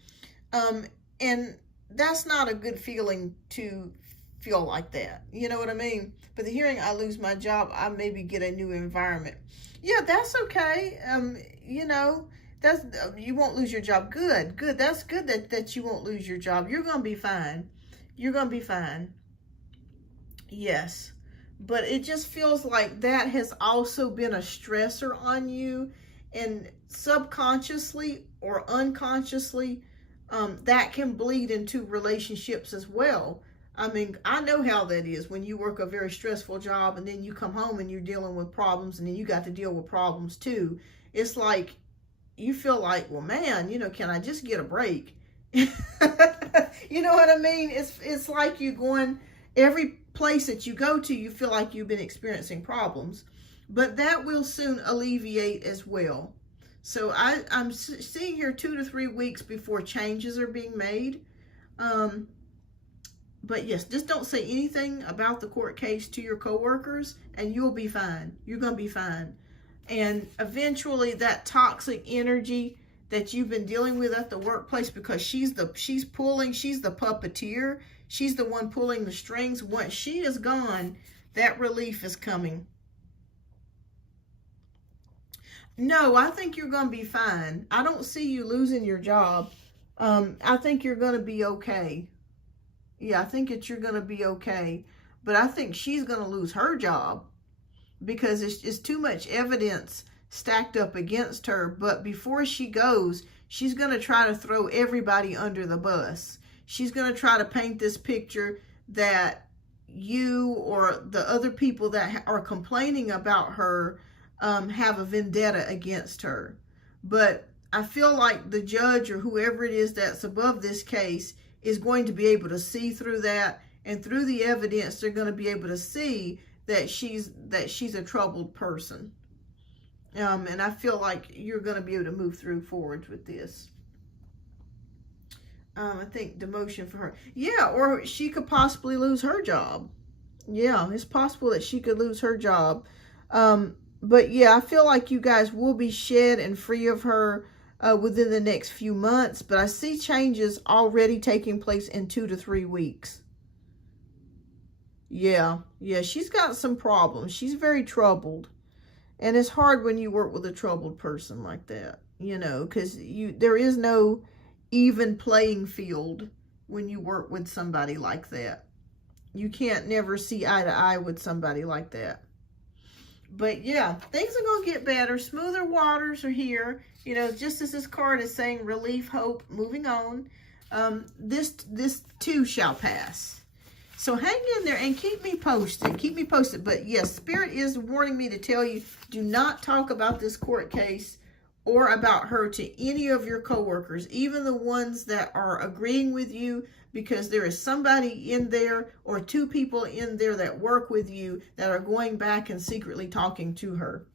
And that's not a good feeling to feel like that. You know what I mean? But the hearing I lose my job, I maybe get a new environment. Yeah, that's okay. You know, that's, you won't lose your job. Good. That's good that you won't lose your job. You're going to be fine. You're going to be fine. Yes. But it just feels like that has also been a stressor on you, and subconsciously or unconsciously, that can bleed into relationships as well. I mean, I know how that is when you work a very stressful job and then you come home and you're dealing with problems, and then you got to deal with problems too. It's like you feel like, well, man, you know, can I just get a break? You know what I mean? It's like you going, every place that you go to, you feel like you've been experiencing problems, but that will soon alleviate as well. So I'm seeing here 2 to 3 weeks before changes are being made. But yes, just don't say anything about the court case to your coworkers, and you'll be fine. You're going to be fine. And eventually that toxic energy that you've been dealing with at the workplace, because she's the puppeteer. She's the one pulling the strings. Once she is gone, that relief is coming. No, I think you're going to be fine. I don't see you losing your job. I think you're going to be okay. Yeah, I think you're going to be okay. But I think she's going to lose her job because it's too much evidence stacked up against her. But before she goes, she's going to try to throw everybody under the bus. She's going to try to paint this picture that you or the other people that are complaining about her have a vendetta against her. But I feel like the judge or whoever it is that's above this case is going to be able to see through that, and through the evidence they're going to be able to see that she's a troubled person. And I feel like you're going to be able to move forward with this. I think demotion for her. Yeah, or she could possibly lose her job. Yeah, it's possible that she could lose her job. But yeah, I feel like you guys will be shed and free of her within the next few months. But I see changes already taking place in 2 to 3 weeks. Yeah, she's got some problems. She's very troubled. And it's hard when you work with a troubled person like that, you know, because there is no even playing field when you work with somebody like that. You can't never see eye to eye with somebody like that. But yeah, things are going to get better. Smoother waters are here. You know, just as this card is saying, relief, hope, moving on. This too shall pass. So hang in there and keep me posted. Keep me posted. But yes, Spirit is warning me to tell you, do not talk about this court case or about her to any of your coworkers, even the ones that are agreeing with you, because there is somebody in there or 2 people in there that work with you that are going back and secretly talking to her.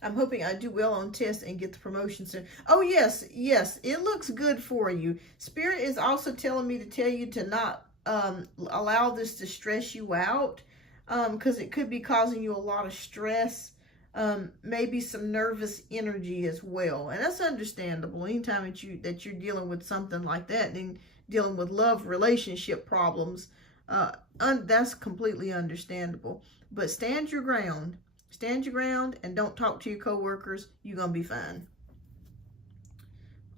I'm hoping I do well on tests and get the promotion soon. Oh, yes, it looks good for you. Spirit is also telling me to tell you to not allow this to stress you out, because it could be causing you a lot of stress, maybe some nervous energy as well. And that's understandable. Anytime that you're dealing with something like that and dealing with love relationship problems, that's completely understandable. But stand your ground. Stand your ground and don't talk to your coworkers. You're going to be fine.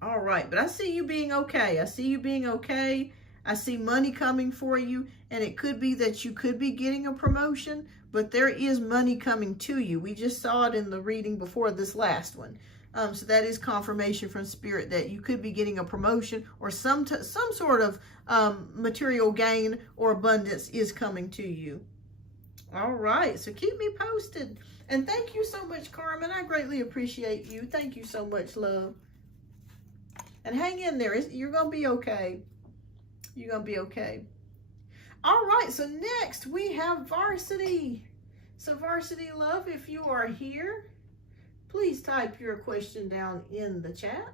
All right. But I see you being okay. I see you being okay. I see money coming for you. And it could be that you could be getting a promotion, but there is money coming to you. We just saw it in the reading before this last one. So that is confirmation from Spirit that you could be getting a promotion, or some sort of material gain or abundance is coming to you. All right, so keep me posted. And thank you so much, Carmen. I greatly appreciate you. Thank you so much, love. And hang in there. You're going to be okay. You're going to be okay. All right, so next we have Varsity. So Varsity, love, if you are here, please type your question down in the chat.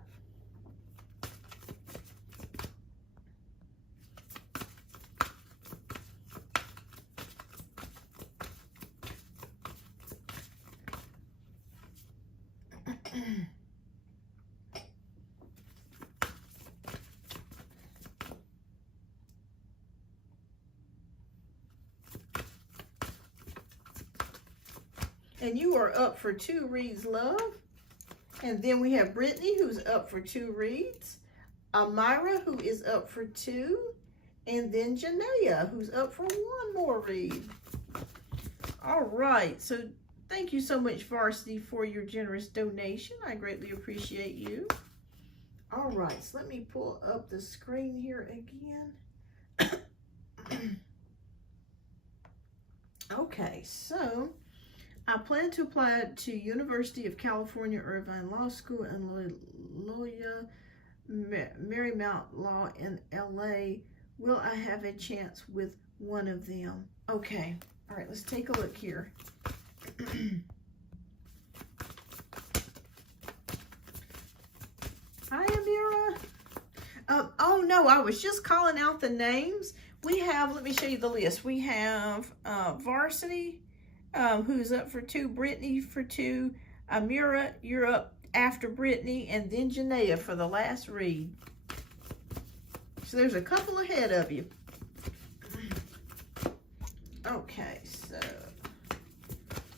And you are up for 2 reads, love. And then we have Brittany, who's up for 2 reads. Amira, who is up for 2. And then Janaea, who's up for 1 more read. All right, so thank you so much, Varsity, for your generous donation. I greatly appreciate you. All right, so let me pull up the screen here again. Okay, so I plan to apply to University of California, Irvine Law School, and Loyola Marymount Law in LA. Will I have a chance with one of them? Okay, all right, let's take a look here. Hi, Amira. Oh no, I was just calling out the names. We have, let me show you the list. We have Varsity, who's up for 2, Brittany for 2, Amira, you're up after Brittany, and then Janaea for the last read. So there's a couple ahead of you. Okay, so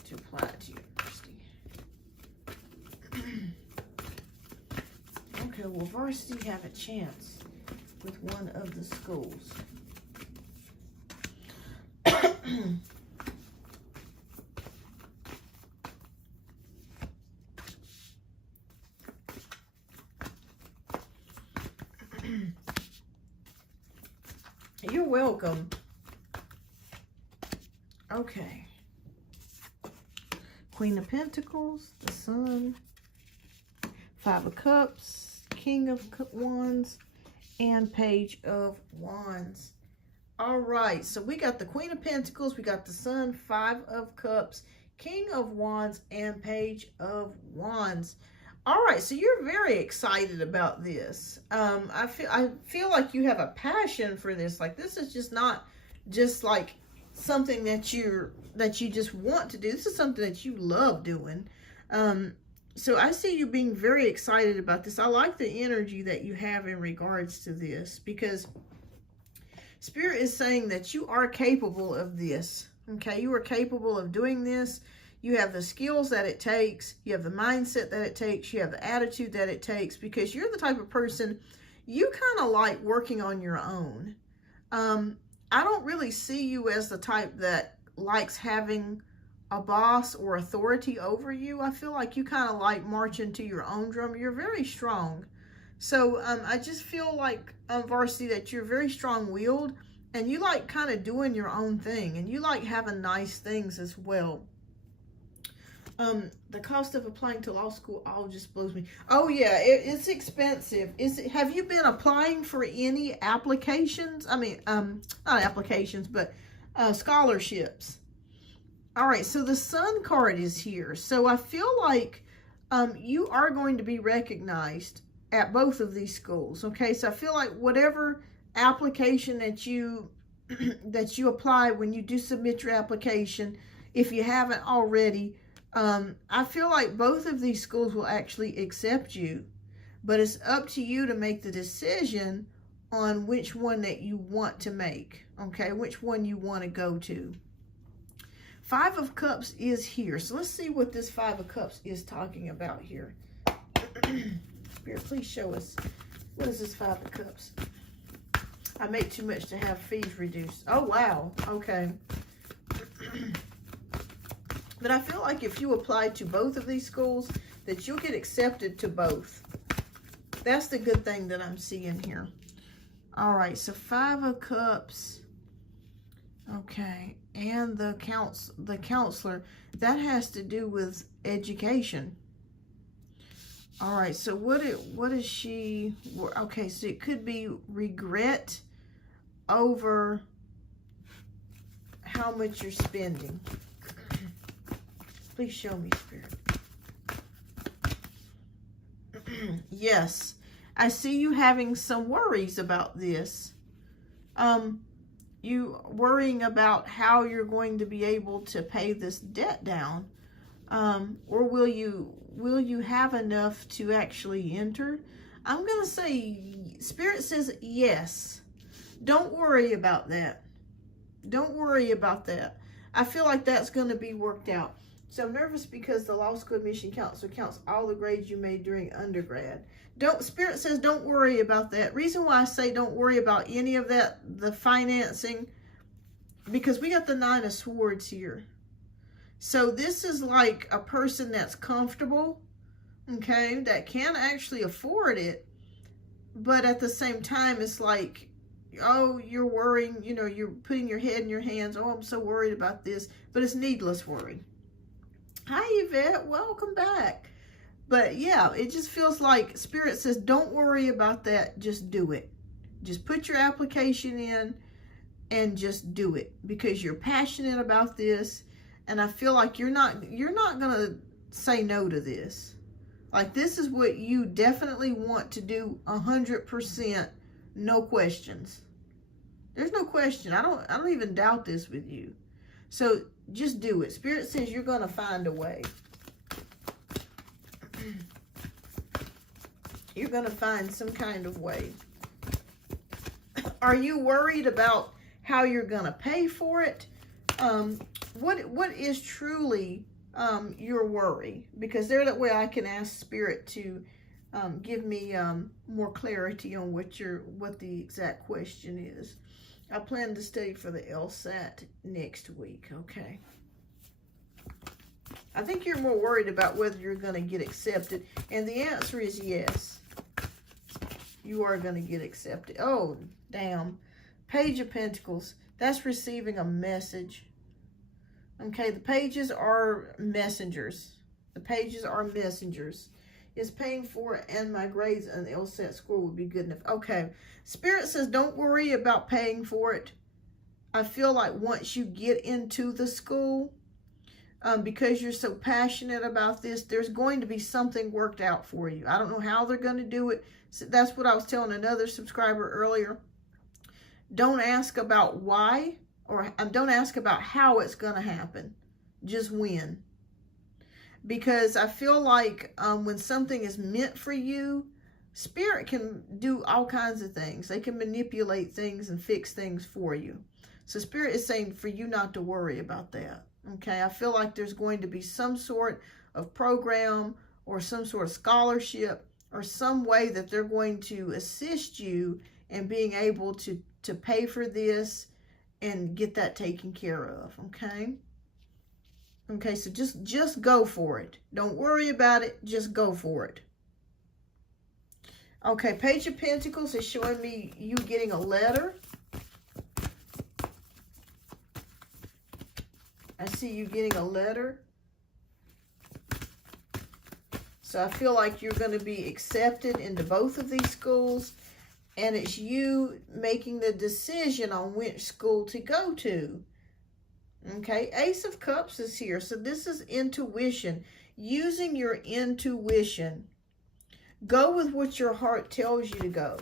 to apply to University. Okay, will Varsity have a chance with one of the schools? You're welcome. Okay. Queen of Pentacles, the Sun, 5 of Cups, King of Wands, and Page of Wands. All right, so we got the Queen of Pentacles, we got the Sun, 5 of Cups, King of Wands, and Page of Wands. All right, so you're very excited about this. I feel like you have a passion for this. Like, this is just not just like something that you just want to do. This is something that you love doing. So I see you being very excited about this. I like the energy that you have in regards to this, because Spirit is saying that you are capable of this. Okay, you are capable of doing this. You have the skills that it takes. You have the mindset that it takes. You have the attitude that it takes, because you're the type of person, you kind of like working on your own. I don't really see you as the type that likes having a boss or authority over you. I feel like you kind of like marching to your own drum. You're very strong. So I just feel like, Varsity, that you're very strong-willed, and you like kind of doing your own thing, and you like having nice things as well. The cost of applying to law school all just blows me. Oh yeah, it's expensive. Have you been applying for any applications? I mean, not applications, but scholarships. All right, so the Sun card is here. So I feel like you are going to be recognized at both of these schools. Okay, so I feel like whatever application that you apply, when you do submit your application, if you haven't already, I feel like both of these schools will actually accept you, but it's up to you to make the decision on which one that you want to make, okay, which one you want to go to. 5 of Cups is here, so let's see what this 5 of Cups is talking about here. Spirit, please show us, what is this 5 of Cups? I make too much to have fees reduced. Oh, wow, okay. But I feel like if you apply to both of these schools, that you'll get accepted to both. That's the good thing that I'm seeing here. All right, so 5 of Cups. Okay, and the counselor, that has to do with education. All right, so what is she? Okay, so it could be regret over how much you're spending. Please show me, Spirit. Yes, I see you having some worries about this. You worrying about how you're going to be able to pay this debt down. Or will you have enough to actually enter? I'm going to say, Spirit says yes. Don't worry about that. Don't worry about that. I feel like that's going to be worked out. So I'm nervous because the law school admission counselor counts all the grades you made during undergrad. Spirit says don't worry about that. Reason why I say don't worry about any of that, the financing, because we got the 9 of Swords here. So this is like a person that's comfortable, okay, that can actually afford it, but at the same time, it's like, oh, you're worrying, you know, you're putting your head in your hands. Oh, I'm so worried about this, but it's needless worry. Hi, Yvette, welcome back. But yeah, it just feels like Spirit says, don't worry about that. Just do it. Just put your application in and just do it because you're passionate about this. And I feel like you're not going to say no to this. Like, this is what you definitely want to do 100%, no questions. There's no question. I don't even doubt this with you. So just do it. Spirit says you're going to find a way. You're going to find some kind of way. Are you worried about how you're going to pay for it? What is truly your worry? Because there's that way I can ask Spirit to give me more clarity on what the exact question is. I plan to study for the LSAT next week. Okay. I think you're more worried about whether you're going to get accepted, and the answer is yes. You are going to get accepted. Oh, damn. Page of Pentacles. That's receiving a message. Okay, the pages are messengers. The pages are messengers. Is paying for it, and my grades and the LSAT score would be good enough. Okay, Spirit says don't worry about paying for it. I feel like once you get into the school, because you're so passionate about this, there's going to be something worked out for you. I don't know how they're going to do it. So that's what I was telling another subscriber earlier. Don't ask about why, or don't ask about how it's going to happen. Just when. Because I feel like when something is meant for you, Spirit can do all kinds of things. They can manipulate things and fix things for you. So Spirit is saying for you not to worry about that. Okay, I feel like there's going to be some sort of program or some sort of scholarship or some way that they're going to assist you in being able to pay for this and get that taken care of. Okay. Okay, so just go for it. Don't worry about it. Just go for it. Okay, Page of Pentacles is showing me you getting a letter. I see you getting a letter. So I feel like you're going to be accepted into both of these schools. And it's you making the decision on which school to go to. Okay, Ace of Cups is here. So this is intuition. Using your intuition. Go with what your heart tells you to go.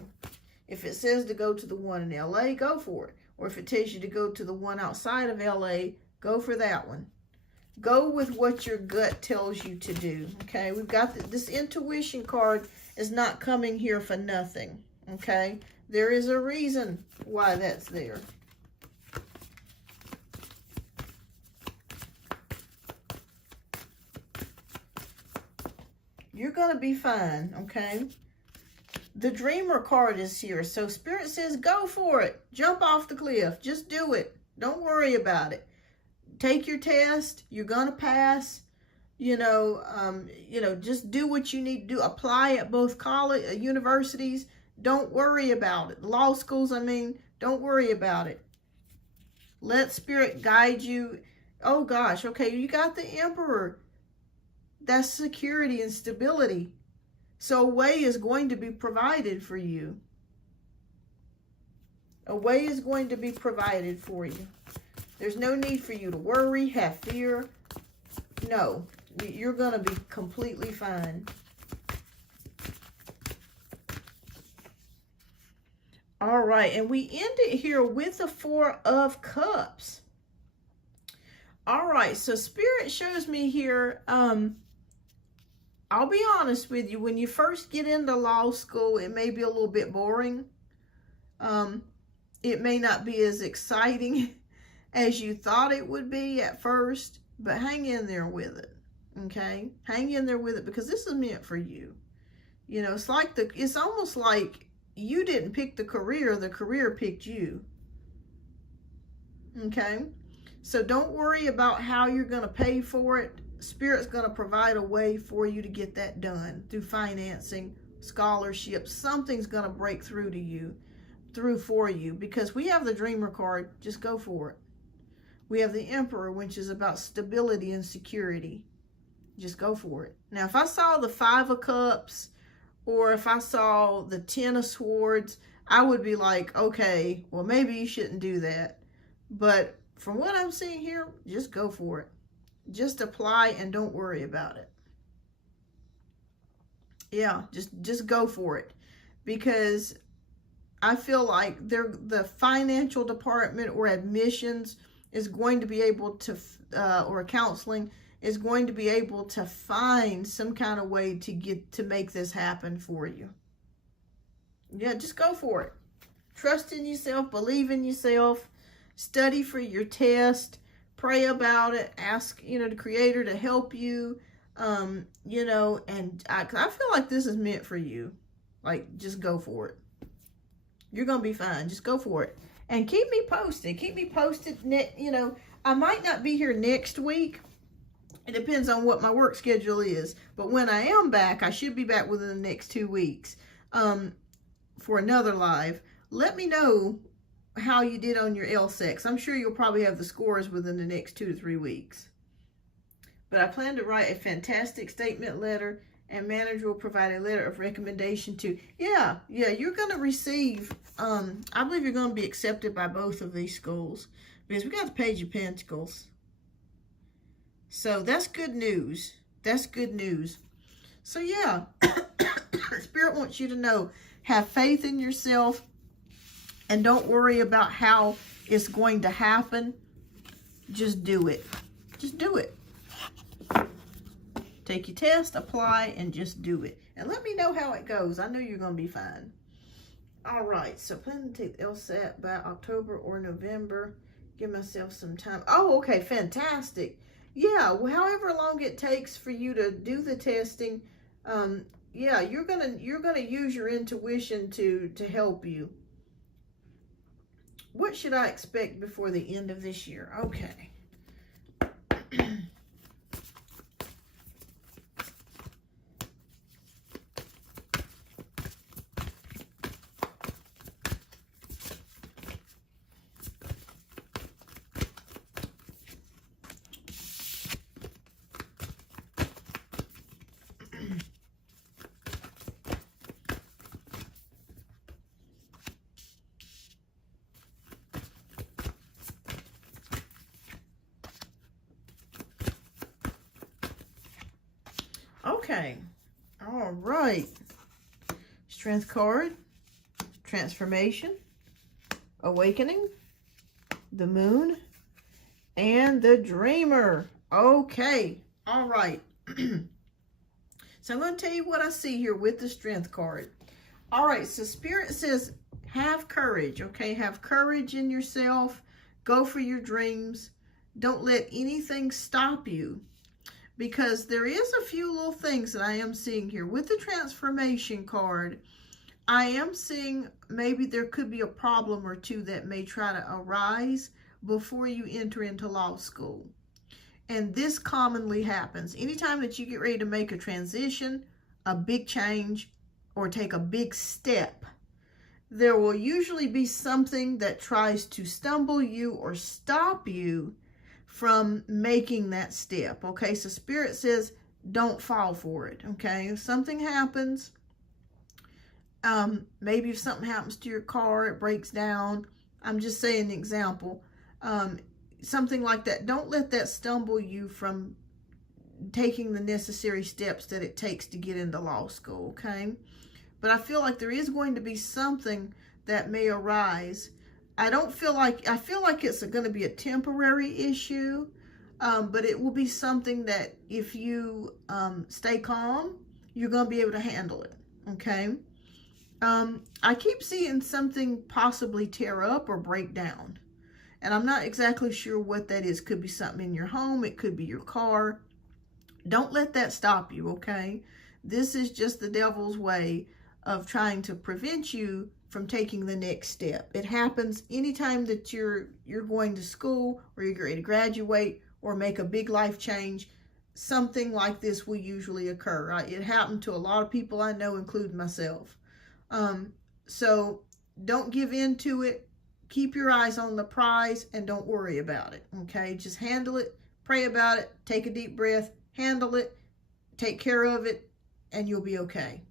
If it says to go to the one in LA, go for it. Or if it tells you to go to the one outside of LA, go for that one. Go with what your gut tells you to do. Okay, we've got this intuition card is not coming here for nothing. Okay, there is a reason why that's there. You're going to be fine, okay? The Dreamer card is here. So Spirit says, go for it. Jump off the cliff. Just do it. Don't worry about it. Take your test. You're going to pass. You know, just do what you need to do. Apply at both college, universities. Don't worry about it. Law schools, I mean, don't worry about it. Let Spirit guide you. Oh, gosh. Okay, you got the Emperor. That's security and stability. So a way is going to be provided for you. A way is going to be provided for you. There's no need for you to worry, have fear. No, you're going to be completely fine. All right, and we end it here with the Four of Cups. All right, so Spirit shows me here, I'll be honest with you, when you first get into law school, it may be a little bit boring. It may not be as exciting as you thought it would be at first. but hang in there with it, okay? Hang in there with it, because this is meant for you. You know, it's almost like you didn't pick the career picked you, okay? So don't worry about how you're going to pay for it. Spirit's going to provide a way for you to get that done through financing, scholarships. Something's going to break through for you, because we have the Dreamer card. Just go for it. We have the Emperor, which is about stability and security. Just go for it. Now, if I saw the 5 of Cups, or if I saw the 10 of Swords, I would be like, okay, well, maybe you shouldn't do that. But from what I'm seeing here, just go for it. Just apply and don't worry about it. Yeah, just go for it. Because I feel like the financial department or admissions is going to be able to, or counseling is going to be able to find some kind of way to make this happen for you. Yeah, just go for it. Trust in yourself, believe in yourself, study for your test, pray about it, ask, the Creator to help you, and I feel like this is meant for you. Like, just go for it. You're going to be fine. Just go for it. And keep me posted. Keep me posted. I might not be here next week. It depends on what my work schedule is. But when I am back, I should be back within the next 2 weeks for another live. Let me know how you did on your LSECs. I'm sure you'll probably have the scores within the next 2 to 3 weeks. But I plan to write a fantastic statement letter, and manager will provide a letter of recommendation to, yeah, you're going to receive, I believe you're going to be accepted by both of these schools, because we got the Page of Pentacles. So that's good news. That's good news. So yeah, Spirit wants you to know, have faith in yourself, and don't worry about how it's going to happen. Just do it. Just do it. Take your test, apply, and just do it. And let me know how it goes. I know you're going to be fine. All right, so plan to take the LSAT by October or November. Give myself some time. Oh, okay, fantastic. Yeah, well, however long it takes for you to do the testing, yeah, you're gonna use your intuition to help you. What should I expect before the end of this year? Okay. Okay, all right. Strength card, transformation, awakening, the moon, and the dreamer. Okay, all right. So I'm going to tell you what I see here with the strength card. All right, so Spirit says have courage, okay? Have courage in yourself. Go for your dreams. Don't let anything stop you. Because there is a few little things that I am seeing here. With the transformation card, I am seeing maybe there could be a problem or two that may try to arise before you enter into law school. And this commonly happens. Anytime that you get ready to make a transition, a big change, or take a big step, there will usually be something that tries to stumble you or stop you from making that step. Okay, so Spirit says don't fall for it. Okay, if something happens, maybe if something happens to your car, it breaks down, I'm just saying an example, something like that, don't let that stumble you from taking the necessary steps that it takes to get into law school. Okay, but I feel like there is going to be something that may arise. I feel like it's going to be a temporary issue, but it will be something that if you stay calm, you're going to be able to handle it, okay? I keep seeing something possibly tear up or break down. And I'm not exactly sure what that is. Could be something in your home. It could be your car. Don't let that stop you, okay? This is just the devil's way of trying to prevent you from taking the next step. It happens anytime that you're going to school, or you're ready to graduate or make a big life change. Something like this will usually occur. Right? It happened to a lot of people I know, including myself. So don't give in to it. Keep your eyes on the prize and don't worry about it. Okay, just handle it, pray about it, take a deep breath, handle it, take care of it, and you'll be okay.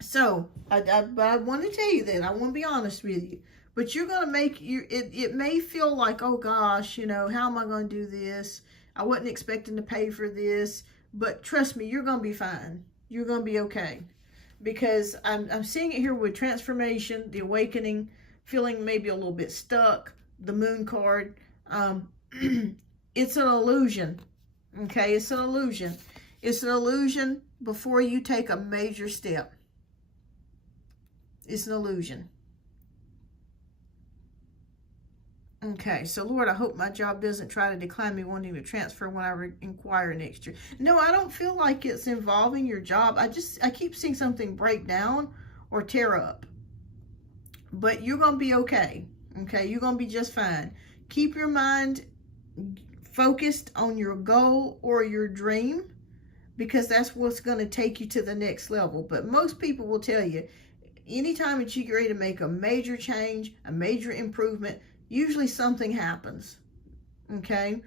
So, but I want to tell you that. I want to be honest with you. But you're going to make it may feel like, oh gosh, you know, how am I going to do this? I wasn't expecting to pay for this. But trust me, you're going to be fine. You're going to be okay. Because I'm seeing it here with transformation, the awakening, feeling maybe a little bit stuck, the moon card. It's an illusion. Okay, it's an illusion. It's an illusion before you take a major step. It's an illusion. Okay, so Lord, I hope my job doesn't try to decline me wanting to transfer when I inquire next year. No, I don't feel like it's involving your job. I keep seeing something break down or tear up. But you're going to be okay. Okay, you're going to be just fine. Keep your mind focused on your goal or your dream, because that's what's going to take you to the next level. But most people will tell you, anytime that you get ready to make a major change, a major improvement, usually something happens. Okay?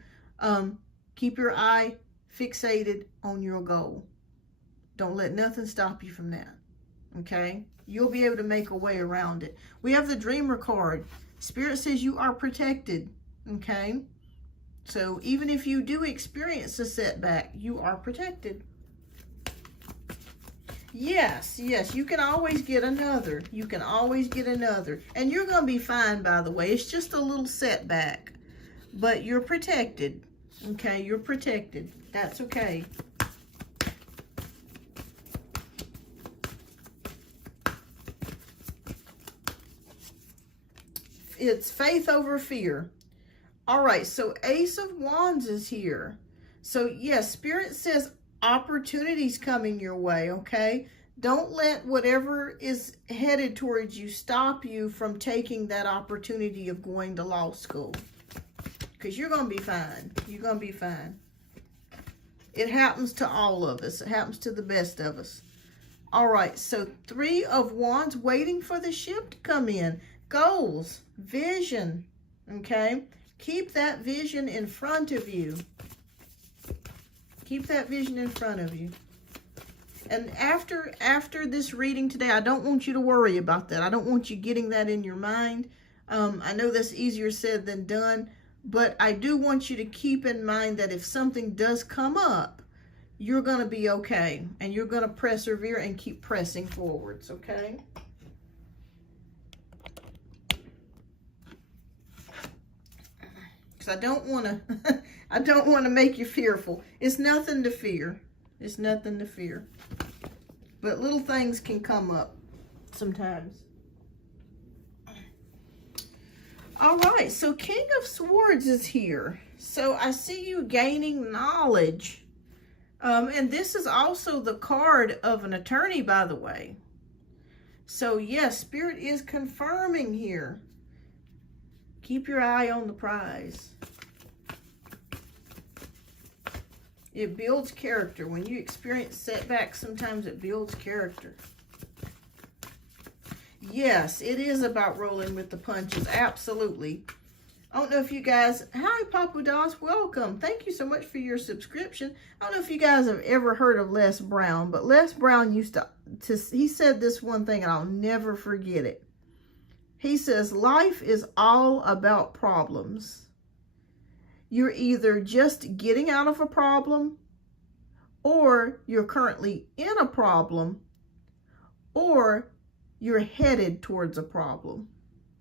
Keep your eye fixated on your goal. Don't let nothing stop you from that. Okay? You'll be able to make a way around it. We have the Dreamer card. Spirit says you are protected. Okay? So even if you do experience a setback, you are protected. Yes, you can always get another. You can always get another. And you're going to be fine, by the way. It's just a little setback. But you're protected. Okay, you're protected. That's okay. It's faith over fear. All right, so Ace of Wands is here. So, yes, Spirit says opportunities coming your way, okay? Don't let whatever is headed towards you stop you from taking that opportunity of going to law school. Because you're going to be fine. You're going to be fine. It happens to all of us. It happens to the best of us. All right, so 3 of Wands, waiting for the ship to come in. Goals, vision, okay? Keep that vision in front of you. Keep that vision in front of you. And after this reading today, I don't want you to worry about that. I don't want you getting that in your mind. I know that's easier said than done, but I do want you to keep in mind that if something does come up, you're going to be okay. And you're going to persevere and keep pressing forwards, okay? Because I don't want to I don't want to make you fearful. It's nothing to fear. It's nothing to fear. But little things can come up sometimes. All right, so King of Swords is here. So I see you gaining knowledge. And this is also the card of an attorney, by the way. So yes, Spirit is confirming here. Keep your eye on the prize. It builds character. When you experience setbacks, sometimes it builds character. Yes, it is about rolling with the punches. Absolutely. I don't know if you guys... Hi, Papa Doss. Welcome. Thank you so much for your subscription. I don't know if you guys have ever heard of Les Brown, but Les Brown used to he said this one thing, and I'll never forget it. He says, life is all about problems. You're either just getting out of a problem, or you're currently in a problem, or you're headed towards a problem.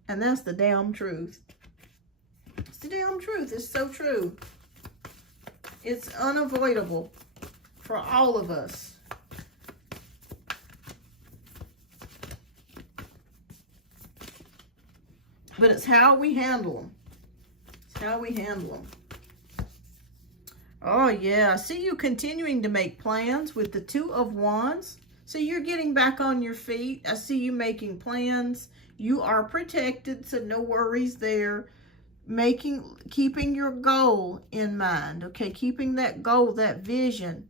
And that's the damn truth. It's the damn truth. It's so true. It's unavoidable for all of us. But it's how we handle them. It's how we handle them. Oh, yeah. I see you continuing to make plans with the Two of Wands. So you're getting back on your feet. I see you making plans. You are protected, so no worries there. Keeping your goal in mind, okay? Keeping that goal, that vision,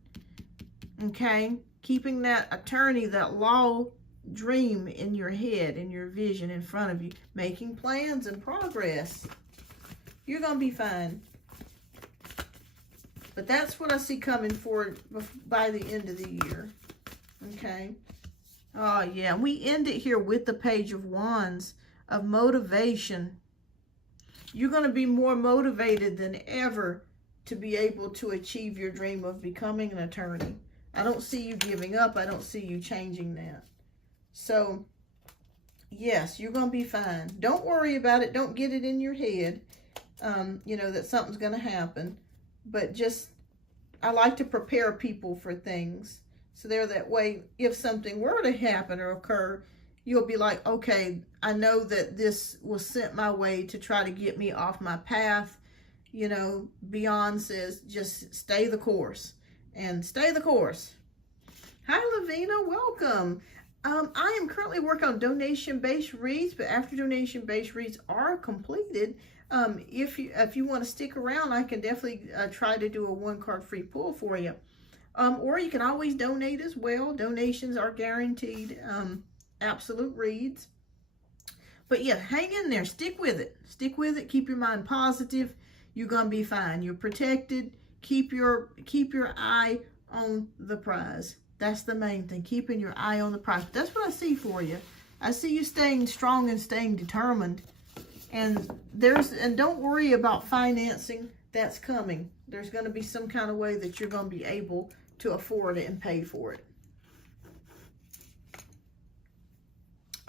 okay? Keeping that attorney, that law dream in your head, in your vision in front of you. Making plans and progress. You're going to be fine. But that's what I see coming forward by the end of the year. Okay. Oh, yeah. We end it here with the Page of Wands of motivation. You're going to be more motivated than ever to be able to achieve your dream of becoming an attorney. I don't see you giving up. I don't see you changing that. So, yes, you're going to be fine. Don't worry about it. Don't get it in your head, you know, that something's going to happen. But just, I like to prepare people for things. So there, that way, if something were to happen or occur, you'll be like, okay, I know that this was sent my way to try to get me off my path. You know, Beyond says, just stay the course. And stay the course. Hi, Lavina. Welcome. I am currently working on donation-based reads, but after donation-based reads are completed, if you want to stick around, I can definitely try to do a one-card free pull for you. Or you can always donate as well. Donations are guaranteed absolute reads. But yeah, hang in there. Stick with it. Stick with it. Keep your mind positive. You're going to be fine. You're protected. Keep your eye on the prize. That's the main thing. Keeping your eye on the prize. That's what I see for you. I see you staying strong and staying determined. And don't worry about financing. That's coming. There's going to be some kind of way that you're going to be able to afford it and pay for it.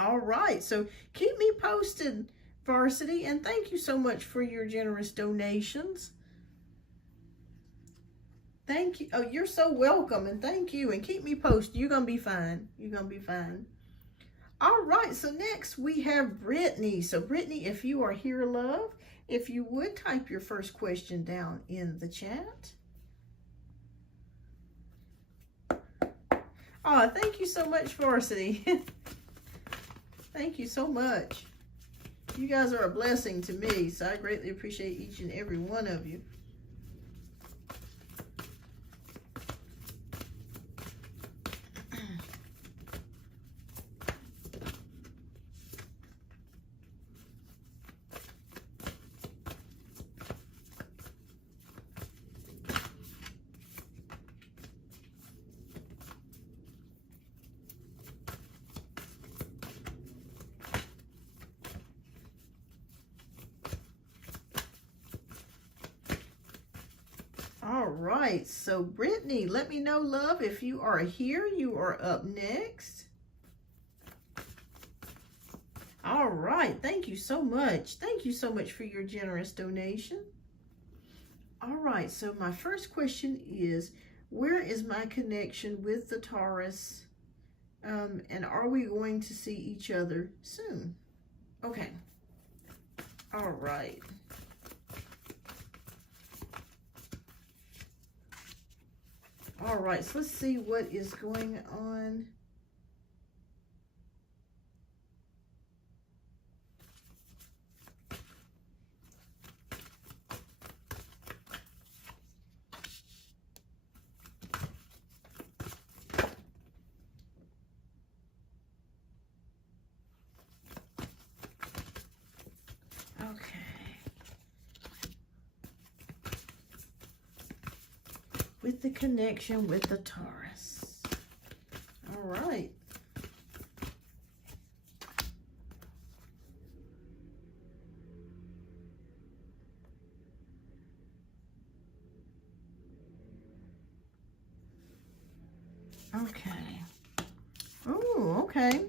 All right. So keep me posted, Varsity. And thank you so much for your generous donations. Thank you. Oh, you're so welcome. And thank you. And keep me posted. You're going to be fine. You're going to be fine. All right. So next we have Brittany. So Brittany, if you are here, love, if you would type your first question down in the chat. Oh, thank you so much, Varsity. Thank you so much. You guys are a blessing to me, so I greatly appreciate each and every one of you. All right, so Brittany, let me know, love, if you are here. You are up next. All right, thank you so much. Thank you so much for your generous donation. All right, so my first question is, where is my connection with the Taurus? And are we going to see each other soon? Okay. All right. All right, so let's see what is going on. With the connection with the Taurus. All right. Okay. Oh, okay.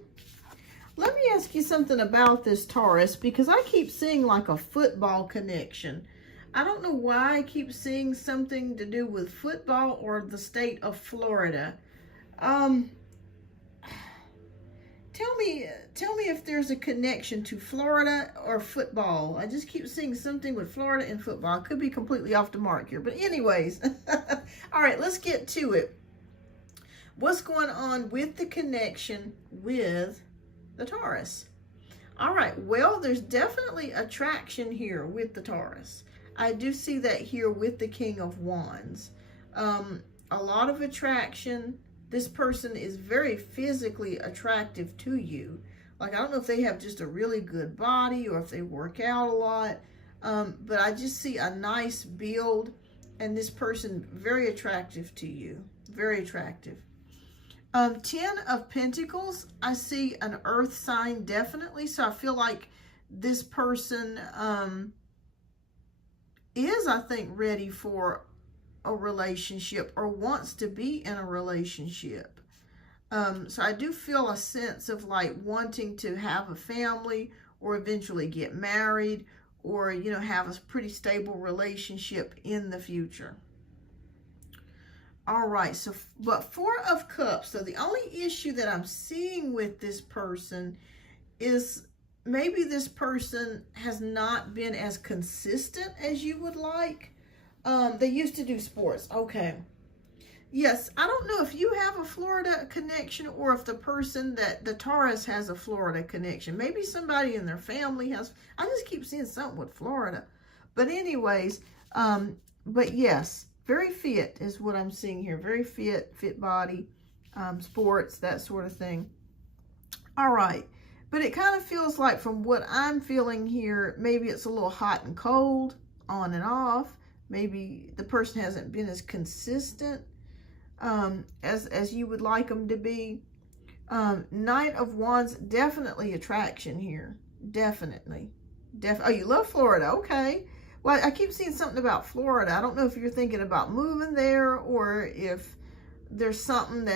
Let me ask you something about this Taurus, because I keep seeing like a football connection. I don't know why I keep seeing something to do with football or the state of Florida. Tell me if there's a connection to Florida or football. I just keep seeing something with Florida and football. I could be completely off the mark here, but anyways. All right, let's get to it. What's going on with the connection with the Taurus? All right, well, there's definitely attraction here with the Taurus. I do see that here with the King of Wands. A lot of attraction. This person is very physically attractive to you. Like, I don't know if they have just a really good body or if they work out a lot. But I just see a nice build, and this person very attractive to you. Very attractive. 10 of Pentacles, I see an earth sign definitely. So I feel like this person is, I think, ready for a relationship or wants to be in a relationship. So I do feel a sense of like wanting to have a family or eventually get married or, you know, have a pretty stable relationship in the future. All right, so, but 4 of Cups. So the only issue that I'm seeing with this person is maybe this person has not been as consistent as you would like. They used to do sports. Okay. Yes, I don't know if you have a Florida connection or if the person that the Taurus has a Florida connection. Maybe somebody in their family has. I just keep seeing something with Florida. But anyways, but yes, very fit is what I'm seeing here. Very fit body, sports, that sort of thing. All right. But it kind of feels like from what I'm feeling here, maybe it's a little hot and cold, on and off. Maybe the person hasn't been as consistent as you would like them to be. Knight of Wands, definitely attraction here. Definitely. Oh, you love Florida. Okay. Well, I keep seeing something about Florida. I don't know if you're thinking about moving there or if there's something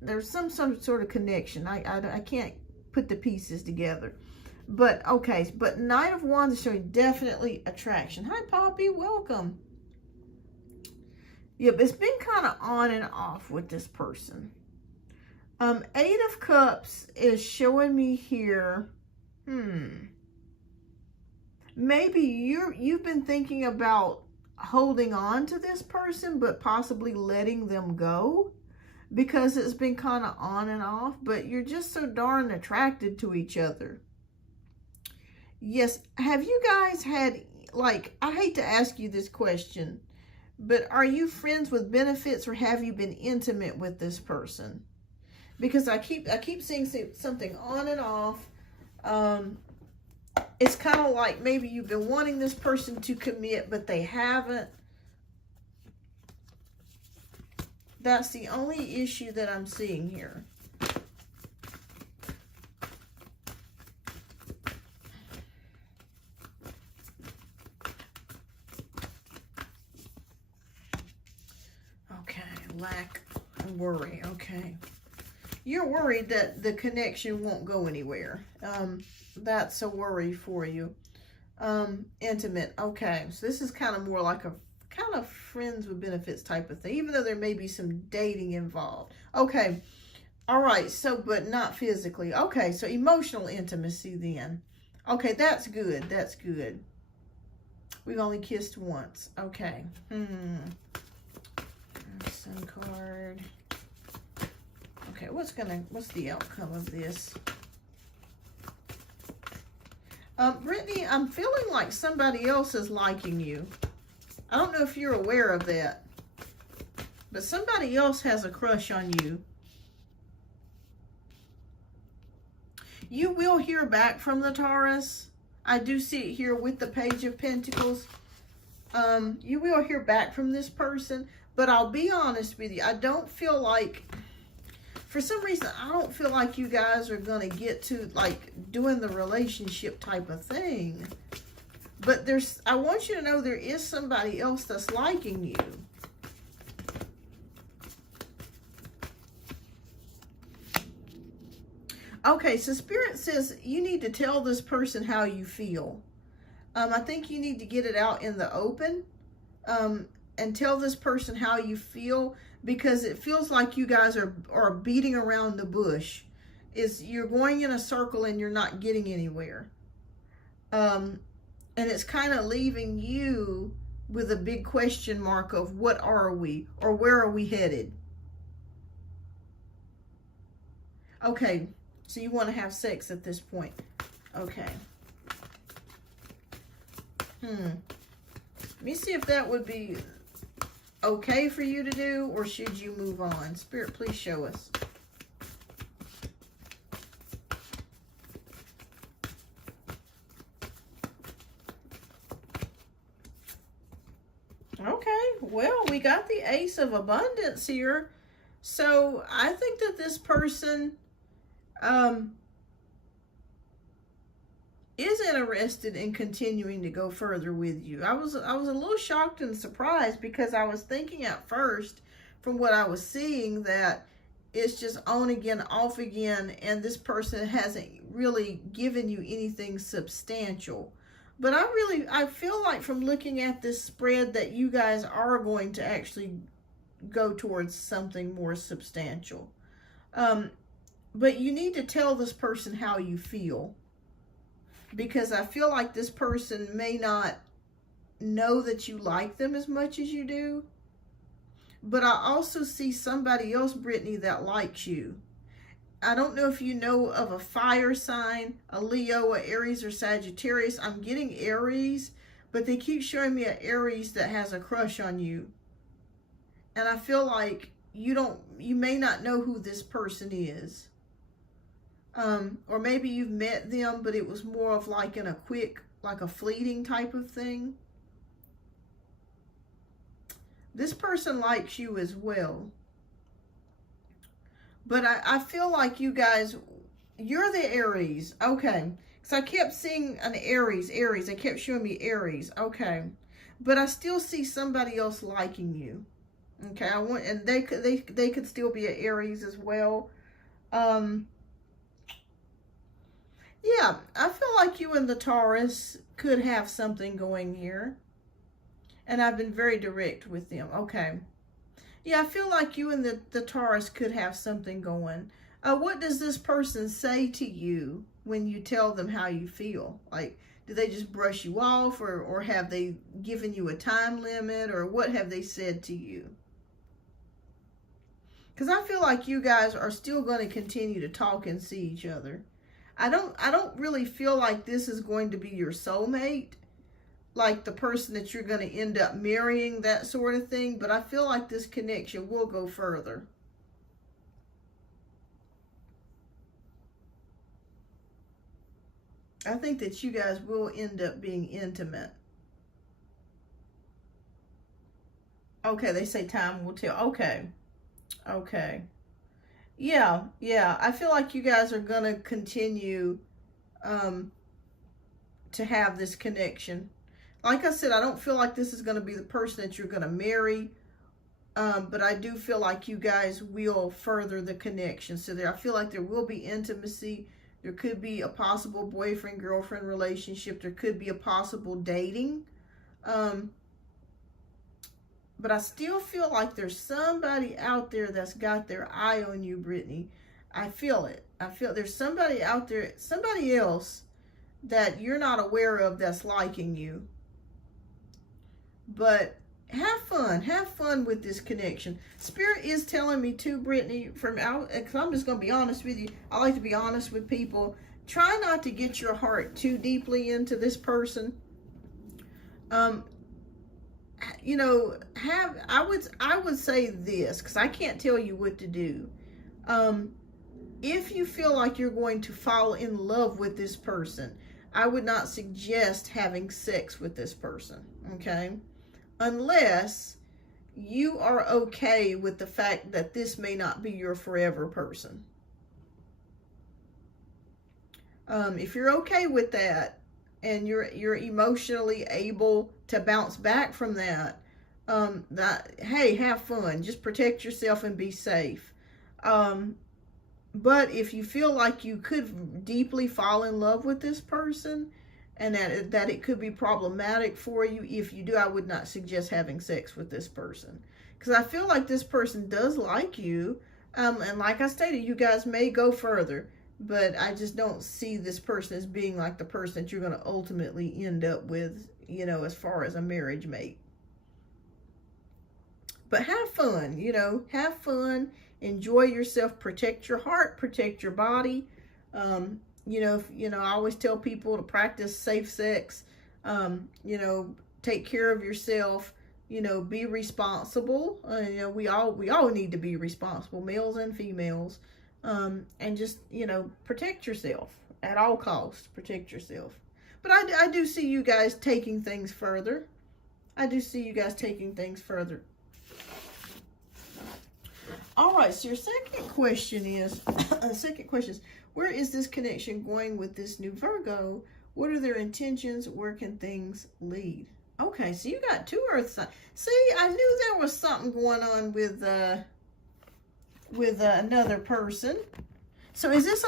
there's some sort of connection. I can't put the pieces together. But, okay. But Knight of Wands is showing definitely attraction. Hi, Poppy. Welcome. Yep, it's been kind of on and off with this person. 8 of Cups is showing me here. Maybe you've been thinking about holding on to this person, but possibly letting them go because it's been kind of on and off, but you're just so darn attracted to each other. Yes, have you guys had, like, I hate to ask you this question, but are you friends with benefits or have you been intimate with this person? Because I keep seeing something on and off. It's kind of like maybe you've been wanting this person to commit, but they haven't. That's the only issue that I'm seeing here. Lack of worry. Okay. You're worried that the connection won't go anywhere. That's a worry for you. Intimate. Okay. So this is kind of more like a kind of friends with benefits type of thing, even though there may be some dating involved. Okay. All right. So, but not physically. Okay. So emotional intimacy then. Okay. That's good. That's good. We've only kissed once. Okay. Sun card. Okay, what's the outcome of this? Brittany, I'm feeling like somebody else is liking you. I don't know if you're aware of that, but somebody else has a crush on you. You will hear back from the Taurus. I do see it here with the Page of Pentacles. You will hear back from this person. But I'll be honest with you, I don't feel like, for some reason, I don't feel like you guys are going to get to, like, doing the relationship type of thing. But I want you to know there is somebody else that's liking you. Okay, so Spirit says you need to tell this person how you feel. I think you need to get it out in the open. And tell this person how you feel, because it feels like you guys are beating around the bush. is you're going in a circle and you're not getting anywhere. And it's kind of leaving you with a big question mark of what are we, or where are we headed? Okay, so you want to have sex at this point. Okay. Let me see if that would be okay for you to do, or should you move on? Spirit, please show us. Okay, well, we got the Ace of Abundance here. So I think that this person is interested in continuing to go further with you. I was a little shocked and surprised, because I was thinking at first, from what I was seeing, that it's just on again, off again, and this person hasn't really given you anything substantial. But I feel like from looking at this spread that you guys are going to actually go towards something more substantial. But you need to tell this person how you feel, because I feel like this person may not know that you like them as much as you do. But I also see somebody else, Brittany, that likes you. I don't know if you know of a fire sign, a Leo, a Aries, or Sagittarius. I'm getting Aries, but they keep showing me an Aries that has a crush on you. And I feel like you may not know who this person is. Or maybe you've met them, but it was more of like in a quick, like a fleeting type of thing. This person likes you as well. But I feel like you guys, you're the Aries. Okay. Because I kept seeing an Aries. They kept showing me Aries. Okay. But I still see somebody else liking you. Okay. And they could still be an Aries as well. Yeah, I feel like you and the Taurus could have something going here. And I've been very direct with them. Okay. Yeah, I feel like you and the Taurus could have something going. What does this person say to you when you tell them how you feel? Like, do they just brush you off, or have they given you a time limit, or what have they said to you? Because I feel like you guys are still going to continue to talk and see each other. I don't really feel like this is going to be your soulmate, like the person that you're going to end up marrying, that sort of thing. But I feel like this connection will go further. I think that you guys will end up being intimate. Okay, they say time will tell. Okay. Okay. Yeah. I feel like you guys are going to continue to have this connection. Like I said, I don't feel like this is going to be the person that you're going to marry. But I do feel like you guys will further the connection. So I feel like there will be intimacy. There could be a possible boyfriend-girlfriend relationship. There could be a possible dating. But I still feel like there's somebody out there that's got their eye on you, Brittany. I feel it. I feel there's somebody out there, somebody else that you're not aware of that's liking you. But have fun with this connection. Spirit is telling me too, Brittany, because I'm just going to be honest with you. I like to be honest with people. Try not to get your heart too deeply into this person. You know, I would say this, because I can't tell you what to do. If you feel like you're going to fall in love with this person, I would not suggest having sex with this person, okay? Unless you are okay with the fact that this may not be your forever person. If you're okay with that, and you're emotionally able to bounce back from that, hey, have fun. Just protect yourself and be safe. But if you feel like you could deeply fall in love with this person, and that it could be problematic for you, if you do, I would not suggest having sex with this person. Because I feel like this person does like you. And like I stated, you guys may go further. but I just don't see this person as being like the person that you're going to ultimately end up with, you know, as far as a marriage mate. But have fun, you know, have fun, enjoy yourself, protect your heart, protect your body. I always tell people to practice safe sex, take care of yourself, be responsible. We all need to be responsible, males and females, and just, protect yourself at all costs, protect yourself. But I do see you guys taking things further. All right, so your second question is, where is this connection going with this new Virgo? What are their intentions? Where can things lead? Okay, so you got two earth signs. See, I knew there was something going on with another person. So is this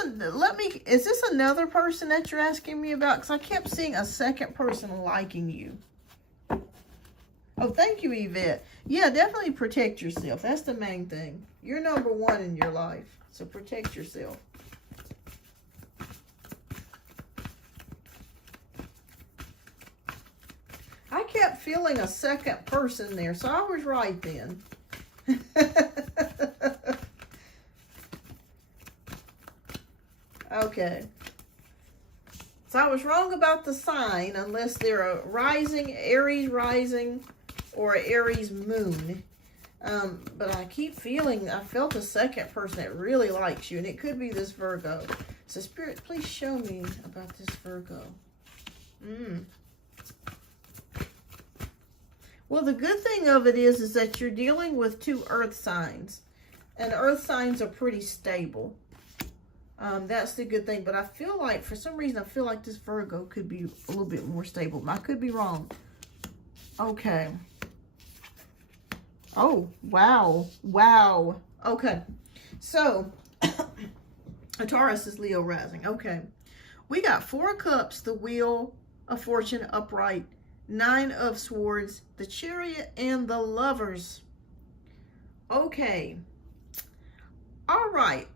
another person that you're asking me about? Because I kept seeing a second person liking you. Oh, thank you, Yvette. Yeah, definitely protect yourself. That's the main thing. You're number one in your life, so protect yourself. I kept feeling a second person there, so I was right then. Okay. So I was wrong about the sign, unless they're a rising, Aries rising, or an Aries moon. But I felt a second person that really likes you, and it could be this Virgo. So Spirit, please show me about this Virgo. Well, the good thing of it is that you're dealing with two earth signs, and earth signs are pretty stable. That's the good thing. But I feel like, for some reason, I feel like this Virgo could be a little bit more stable. I could be wrong. Okay. Oh, wow. Wow. Okay. So, a Taurus is Leo rising. Okay. We got 4 of Cups, the Wheel of Fortune upright, 9 of Swords, the Chariot, and the Lovers. Okay. All right.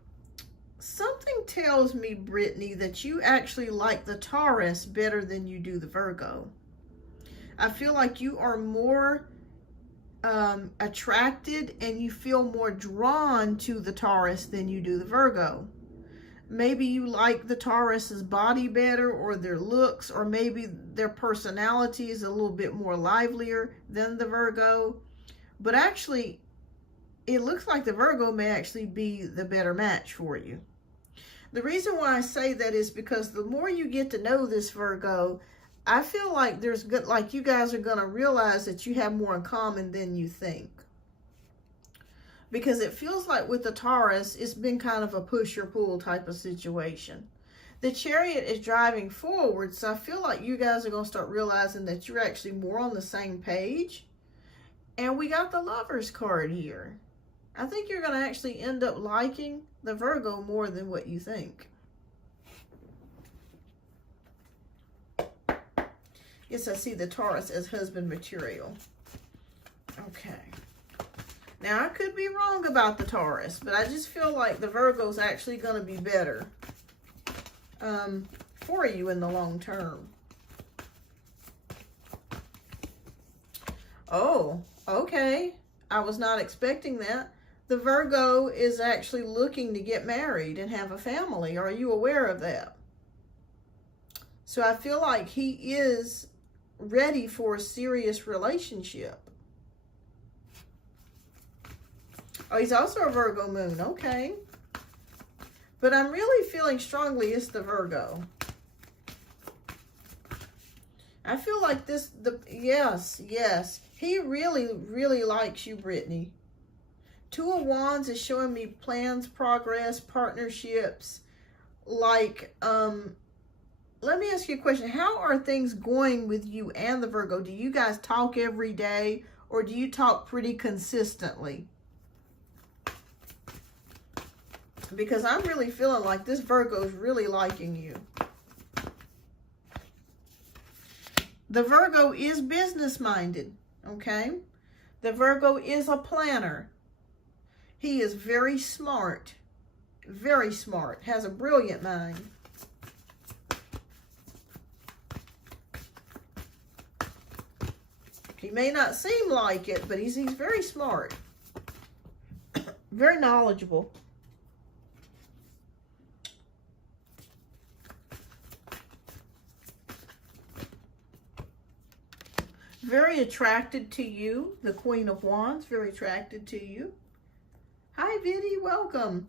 Something tells me, Brittany, that you actually like the Taurus better than you do the Virgo. I feel like you are more attracted and you feel more drawn to the Taurus than you do the Virgo. Maybe you like the Taurus's body better, or their looks, or maybe their personality is a little bit more livelier than the Virgo. But actually, it looks like the Virgo may actually be the better match for you. The reason why I say that is because the more you get to know this Virgo, I feel like you guys are going to realize that you have more in common than you think. Because it feels like with the Taurus, it's been kind of a push or pull type of situation. The Chariot is driving forward, so I feel like you guys are going to start realizing that you're actually more on the same page. And we got the Lovers card here. I think you're going to actually end up liking the Virgo more than what you think. Yes, I see the Taurus as husband material. Okay. Now, I could be wrong about the Taurus, but I just feel like the Virgo is actually going to be better for you in the long term. Oh, okay. I was not expecting that. The Virgo is actually looking to get married and have a family. Are you aware of that? So I feel like he is ready for a serious relationship. Oh, he's also a Virgo moon. Okay. But I'm really feeling strongly it's the Virgo. I feel like yes. He really, really likes you, Brittany. 2 of Wands is showing me plans, progress, partnerships. Like, let me ask you a question. How are things going with you and the Virgo? Do you guys talk every day, or do you talk pretty consistently? Because I'm really feeling like this Virgo is really liking you. The Virgo is business-minded, okay? The Virgo is a planner. He is very smart, Very smart. Has a brilliant mind. He may not seem like it, but he's very smart. Very knowledgeable. Very attracted to you. The Queen of Wands, very attracted to you. Hi, Viddy, welcome.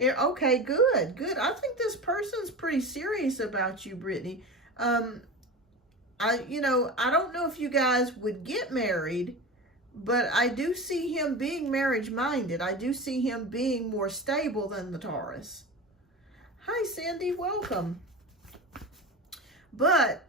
Okay, good, good. I think this person's pretty serious about you, Brittany. I don't know if you guys would get married, but I do see him being marriage-minded. I do see him being more stable than the Taurus. Hi, Cindy, welcome. But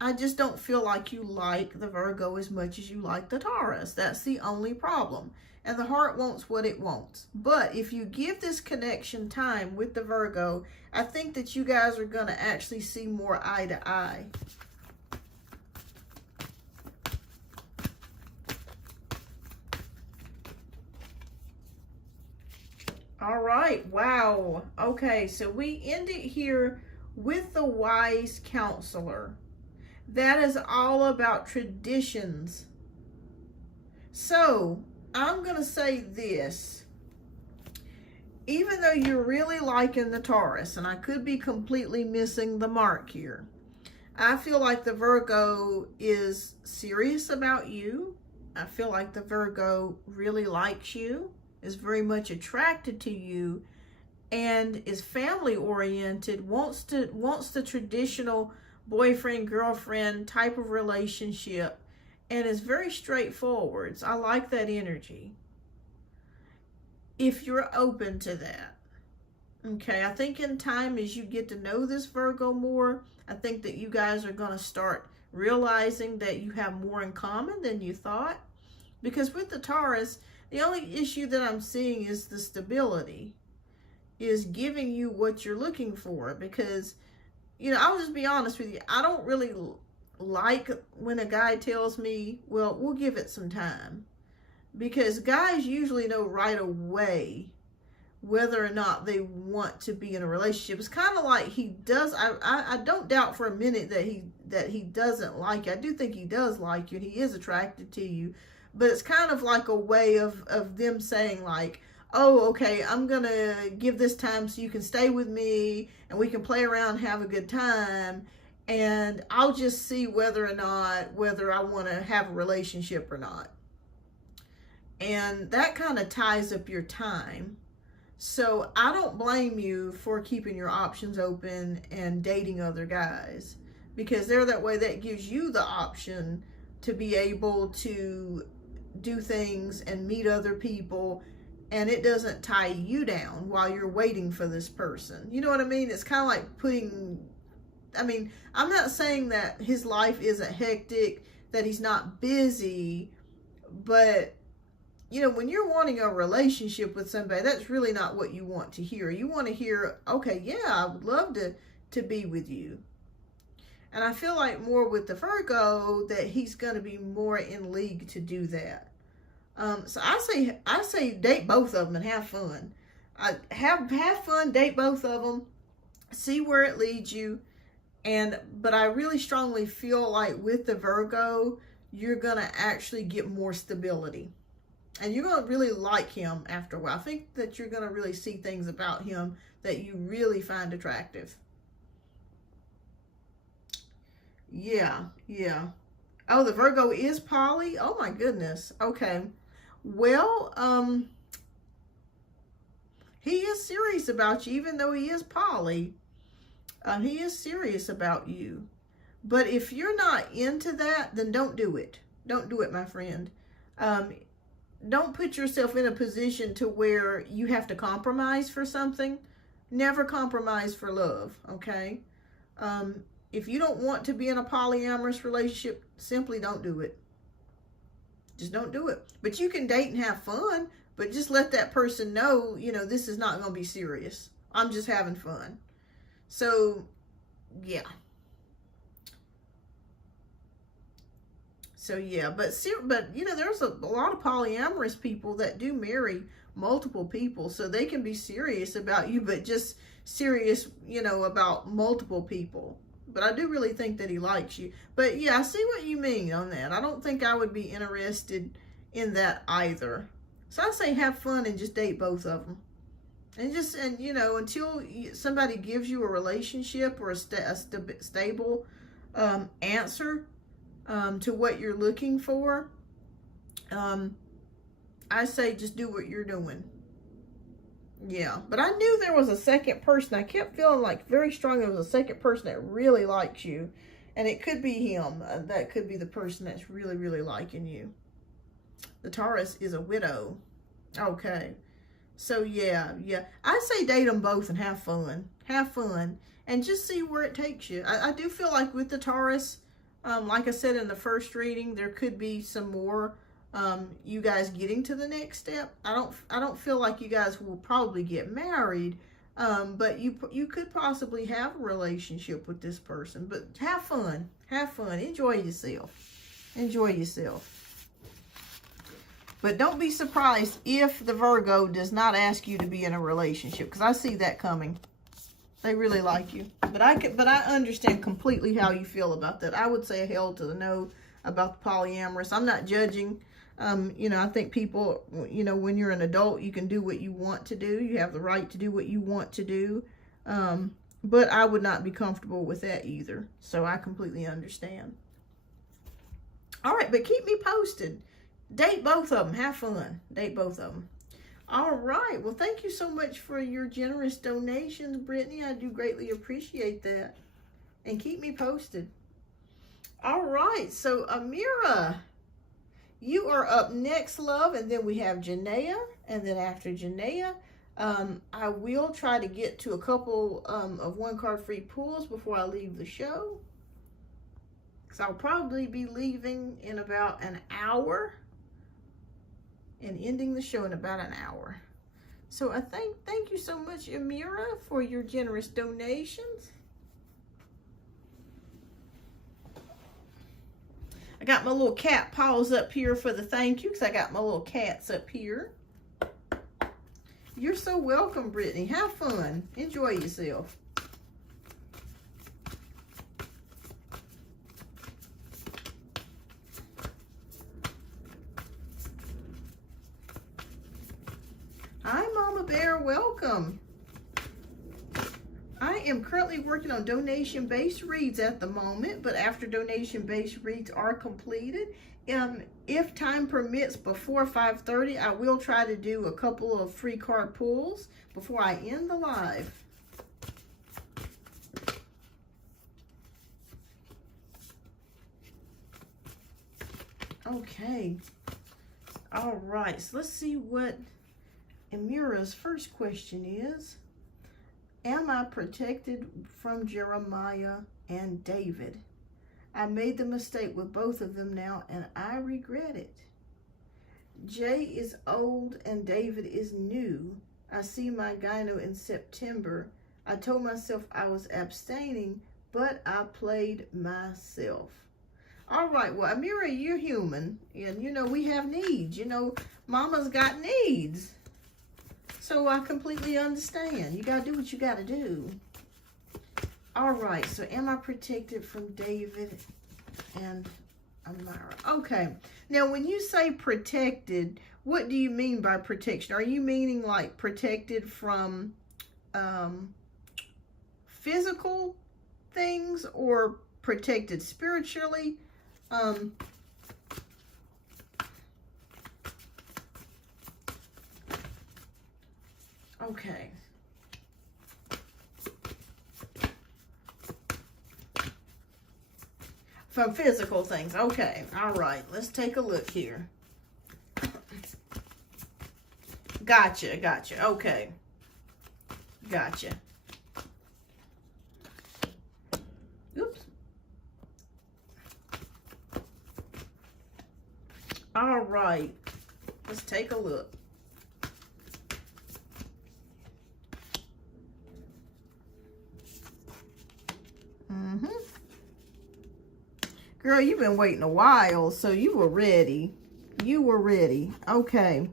I just don't feel like you like the Virgo as much as you like the Taurus. That's the only problem. And the heart wants what it wants. But if you give this connection time with the Virgo, I think that you guys are going to actually see more eye to eye. All right. Wow. Okay. So we ended here with the wise counselor. That is all about traditions. So I'm going to say this. Even though you're really liking the Taurus, and I could be completely missing the mark here, I feel like the Virgo is serious about you. I feel like the Virgo really likes you, is very much attracted to you, and is family oriented, wants the traditional boyfriend, girlfriend type of relationship, and is very straightforward. I like that energy. If you're open to that. Okay, I think in time as you get to know this Virgo more, I think that you guys are going to start realizing that you have more in common than you thought. Because with the Taurus, the only issue that I'm seeing is the stability, is giving you what you're looking for. Because, I'll just be honest with you, I don't really like when a guy tells me, well, we'll give it some time. Because guys usually know right away whether or not they want to be in a relationship. It's kind of like he does. I don't doubt for a minute that he doesn't like you. I do think he does like you. He is attracted to you. But it's kind of like a way of them saying like, oh, okay, I'm going to give this time so you can stay with me and we can play around, have a good time. And I'll just see whether I want to have a relationship or not. And that kind of ties up your time. So I don't blame you for keeping your options open and dating other guys. Because they're that way, that gives you the option to be able to do things and meet other people, and it doesn't tie you down while you're waiting for this person. You know what I mean? It's kind of like I'm not saying that his life isn't hectic, that he's not busy, but when you're wanting a relationship with somebody, that's really not what you want to hear. You want to hear, okay, yeah, I would love to be with you. And I feel like more with the Virgo that he's going to be more in league to do that. So I say date both of them and have fun. Have fun, date both of them, see where it leads you. But I really strongly feel like with the Virgo, you're going to actually get more stability. And you're going to really like him after a while. I think that you're going to really see things about him that you really find attractive. Yeah. Oh, the Virgo is poly? Oh my goodness. Okay. Well, he is serious about you, even though he is poly. He is serious about you. But if you're not into that, then don't do it. Don't do it, my friend. Don't put yourself in a position to where you have to compromise for something. Never compromise for love, okay? If you don't want to be in a polyamorous relationship, simply don't do it. Just don't do it. But you can date and have fun, but just let that person know, this is not going to be serious. I'm just having fun. So, yeah. But there's a lot of polyamorous people that do marry multiple people. So they can be serious about you, but just serious, you know, about multiple people. But I do really think that he likes you. But yeah, I see what you mean on that. I don't think I would be interested in that either. So I say have fun and just date both of them. And you know, until somebody gives you a relationship or a stable answer to what you're looking for, I say just do what you're doing. Yeah, but I knew there was a second person. I kept feeling like very strong there was a second person that really likes you. And it could be him. That could be the person that's really, really liking you. The Taurus is a widow. Okay. So, yeah. I say date them both and have fun. Have fun. And just see where it takes you. I do feel like with the Taurus, like I said in the first reading, there could be some more you guys getting to the next step. I don't feel like you guys will probably get married, but you could possibly have a relationship with this person. But have fun, enjoy yourself. But don't be surprised if the Virgo does not ask you to be in a relationship, because I see that coming. They really like you, but I understand completely how you feel about that. I would say hell to the no about the polyamorous. I'm not judging. You know, I think people, you know, when you're an adult, you can do what you want to do. You have the right to do what you want to do. But I would not be comfortable with that either. So I completely understand. All right, but keep me posted. Date both of them. Have fun. Date both of them. All right. Well, thank you so much for your generous donations, Brittany. I do greatly appreciate that. And keep me posted. All right. So, Amira, you are up next, love, and then we have Janaea, and then after Janaea, I will try to get to a couple of one-card free pulls before I leave the show, because I'll probably be leaving in about an hour and ending the show in about an hour. So I thank you so much, Amira, for your generous donations. I got my little cat paws up here for the thank you, because I got my little cats up here. You're so welcome, Brittany. Have fun. Enjoy yourself. Hi, Mama Bear. Welcome. I am currently working on donation-based reads at the moment, but after donation-based reads are completed, if time permits before 5:30, I will try to do a couple of free card pulls before I end the live. Okay. All right. So let's see what Amira's first question is. Am I protected from Jeremiah and David? I made the mistake with both of them now, and I regret it. Jay is old and David is new. I see my gyno in September. I told myself I was abstaining, but I played myself. All right, well, Amira, you're human, and you know, we have needs. You know, mama's got needs. So I completely understand. You got to do what you got to do. All right, so am I protected from David and Amira? Okay, now when you say protected, what do you mean by protection? Are you meaning like protected from physical things or protected spiritually? Okay. From physical things. Okay. All right. Let's take a look here. Gotcha. Okay. Gotcha. Oops. All right. Let's take a look. Girl, you've been waiting a while, so you were ready. Okay.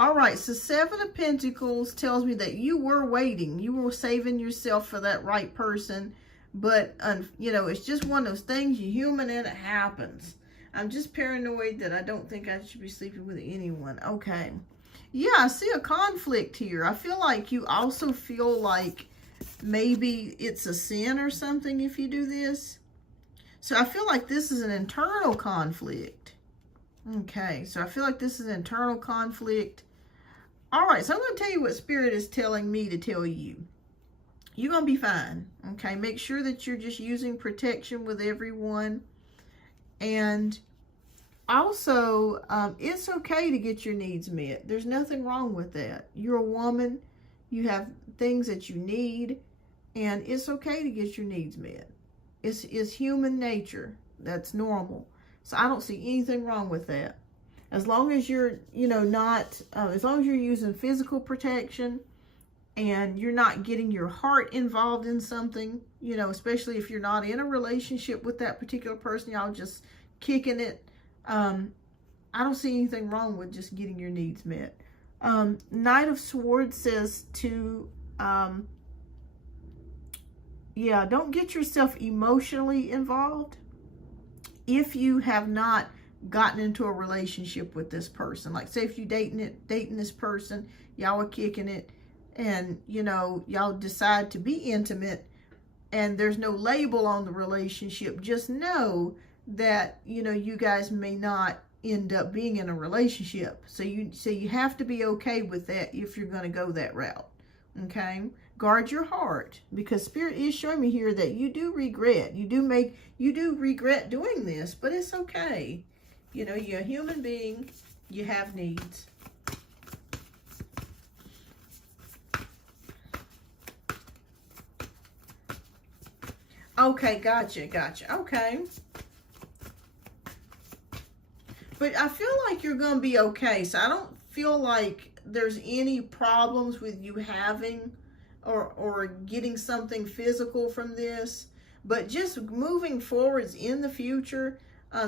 All right, so Seven of Pentacles tells me that you were waiting. You were saving yourself for that right person. But, you know, it's just one of those things. You're human and it happens. I'm just paranoid that I don't think I should be sleeping with anyone. Okay. Yeah, I see a conflict here. I feel like you also feel like maybe it's a sin or something if you do this. So I feel like this is an internal conflict. Okay, so I feel like this is an internal conflict. All right, so I'm going to tell you what Spirit is telling me to tell you. You're going to be fine. Okay, make sure that you're just using protection with everyone. And also, it's okay to get your needs met. There's nothing wrong with that. You're a woman. You have things that you need. And it's okay to get your needs met. It's human nature. That's normal. So I don't see anything wrong with that. As long as you're, you know, not, as long as you're using physical protection and you're not getting your heart involved in something, you know, especially if you're not in a relationship with that particular person, y'all just kicking it. I don't see anything wrong with just getting your needs met. Knight of Swords says to, yeah, don't get yourself emotionally involved if you have not gotten into a relationship with this person. Like, say if you dating this person, y'all are kicking it, and you know, y'all decide to be intimate and there's no label on the relationship, just know that, you know, you guys may not end up being in a relationship. So you have to be okay with that if you're going to go that route. Okay? Guard your heart, because Spirit is showing me here that you do regret. You do regret doing this, but it's okay. You know, you're a human being. You have needs. Okay, gotcha. Okay. But I feel like you're going to be okay. So I don't feel like there's any problems with you having or getting something physical from this. But just moving forwards in the future,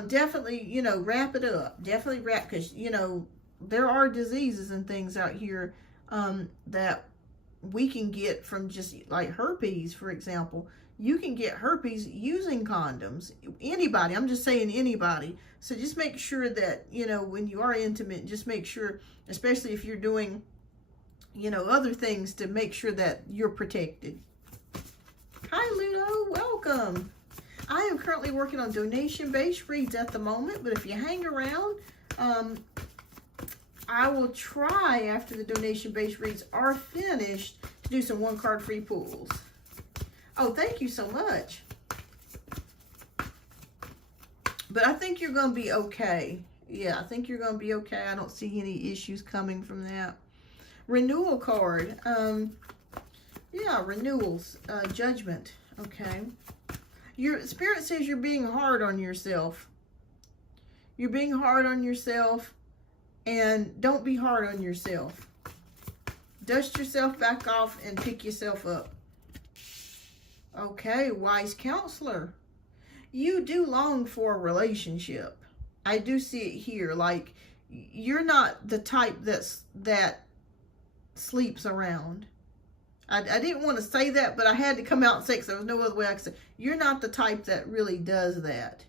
definitely, you know, wrap it up. Definitely wrap, because, you know, there are diseases and things out here that we can get from just like herpes, for example. You can get herpes using condoms. Anybody, I'm just saying anybody. So just make sure that, you know, when you are intimate, just make sure, especially if you're doing, you know, other things, to make sure that you're protected. Hi, Ludo. Welcome. I am currently working on donation-based reads at the moment, but if you hang around, I will try, after the donation-based reads are finished, to do some one-card free pulls. Oh, thank you so much. But I think you're going to be okay. Yeah, I think you're going to be okay. I don't see any issues coming from that. Renewal card. Yeah, renewals. Judgment. Okay. Your Spirit says you're being hard on yourself. You're being hard on yourself. And don't be hard on yourself. Dust yourself back off and pick yourself up. Okay, wise counselor. You do long for a relationship. I do see it here. Like, you're not the type that sleeps around. I didn't want to say that, but I had to come out and say it because there was no other way I could say. You're not the type that really does that.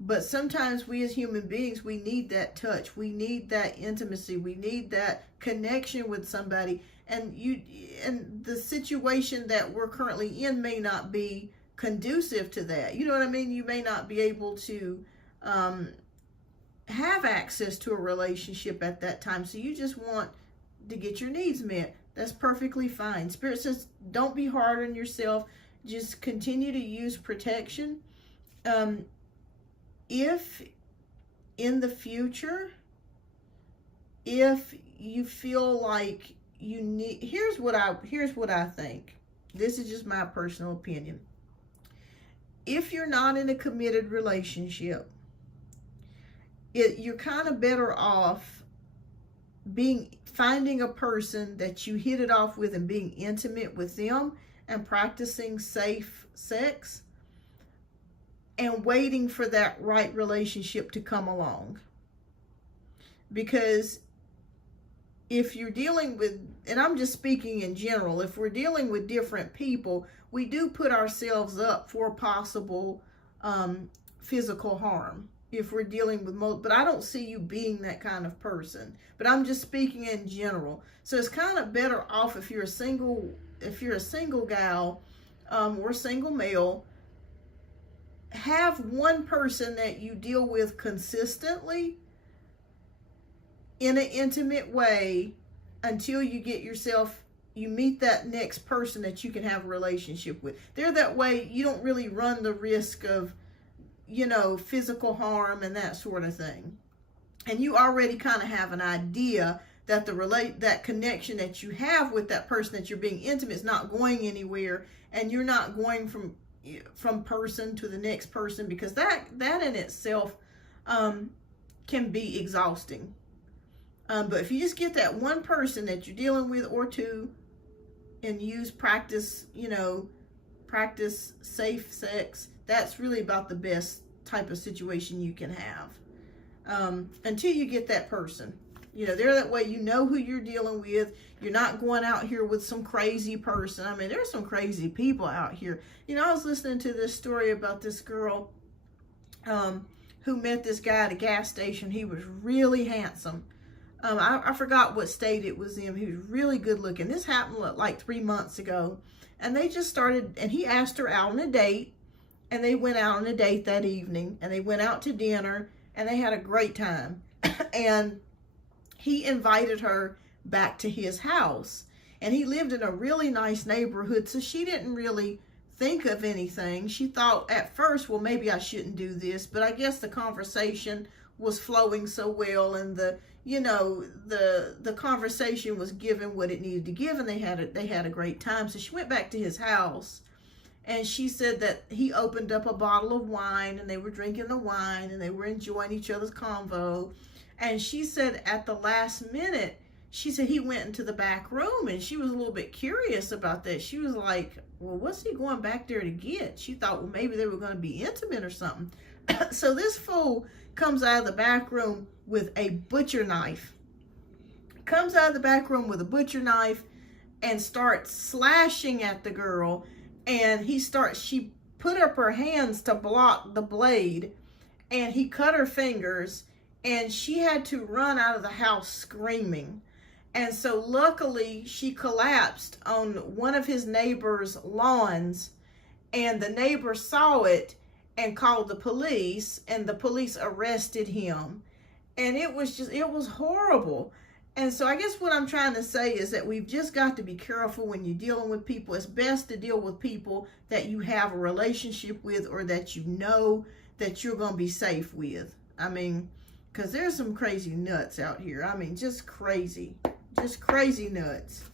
But sometimes we as human beings, we need that touch. We need that intimacy. We need that connection with somebody. And the situation that we're currently in may not be conducive to that. You know what I mean? You may not be able to have access to a relationship at that time. So you just want to get your needs met. That's perfectly fine. Spirit says, don't be hard on yourself. Just continue to use protection. If in the future, if you feel like you need, here's what I think. This is just my personal opinion. If you're not in a committed relationship, you're kind of better off finding a person that you hit it off with and being intimate with them and practicing safe sex and waiting for that right relationship to come along. Because if you're dealing with, and I'm just speaking in general, if we're dealing with different people, we do put ourselves up for possible physical harm if we're dealing with but I don't see you being that kind of person, but I'm just speaking in general. So it's kind of better off if you're a single gal or single male, have one person that you deal with consistently in an intimate way until you meet that next person that you can have a relationship with. They're that way, you don't really run the risk of, physical harm and that sort of thing. And you already kind of have an idea that that connection that you have with that person that you're being intimate is not going anywhere, and you're not going from person to the next person, because that in itself can be exhausting. But if you just get that one person that you're dealing with, or two, and practice safe sex, that's really about the best type of situation you can have. Until you get that person. They're that way, who you're dealing with. You're not going out here with some crazy person. I mean, there's some crazy people out here. I was listening to this story about this girl who met this guy at a gas station. He was really handsome. I forgot what state it was in. He was really good looking. This happened like 3 months ago. And they just started, and he asked her out on a date. And they went out on a date that evening. And they went out to dinner. And they had a great time. And he invited her back to his house. And he lived in a really nice neighborhood. So she didn't really think of anything. She thought at first, well, maybe I shouldn't do this. But I guess the conversation was flowing so well, and the conversation was given what it needed to give, and they had a great time. So she went back to his house, and she said that he opened up a bottle of wine, and they were drinking the wine, and they were enjoying each other's convo. And she said at the last minute, she said he went into the back room, and she was a little bit curious about that. She was like, well, what's he going back there to get? She thought, well, maybe they were going to be intimate or something. So this fool comes out of the back room with a butcher knife. Comes out of the back room with a butcher knife and starts slashing at the girl. And she put up her hands to block the blade, and he cut her fingers, and she had to run out of the house screaming. And so luckily she collapsed on one of his neighbor's lawns, and the neighbor saw it and called the police, and the police arrested him. And it was horrible. And so I guess what I'm trying to say is that we've just got to be careful when you're dealing with people. It's best to deal with people that you have a relationship with, or that you know that you're going to be safe with. I mean, because there's some crazy nuts out here. I mean, just crazy nuts. Crazy nuts.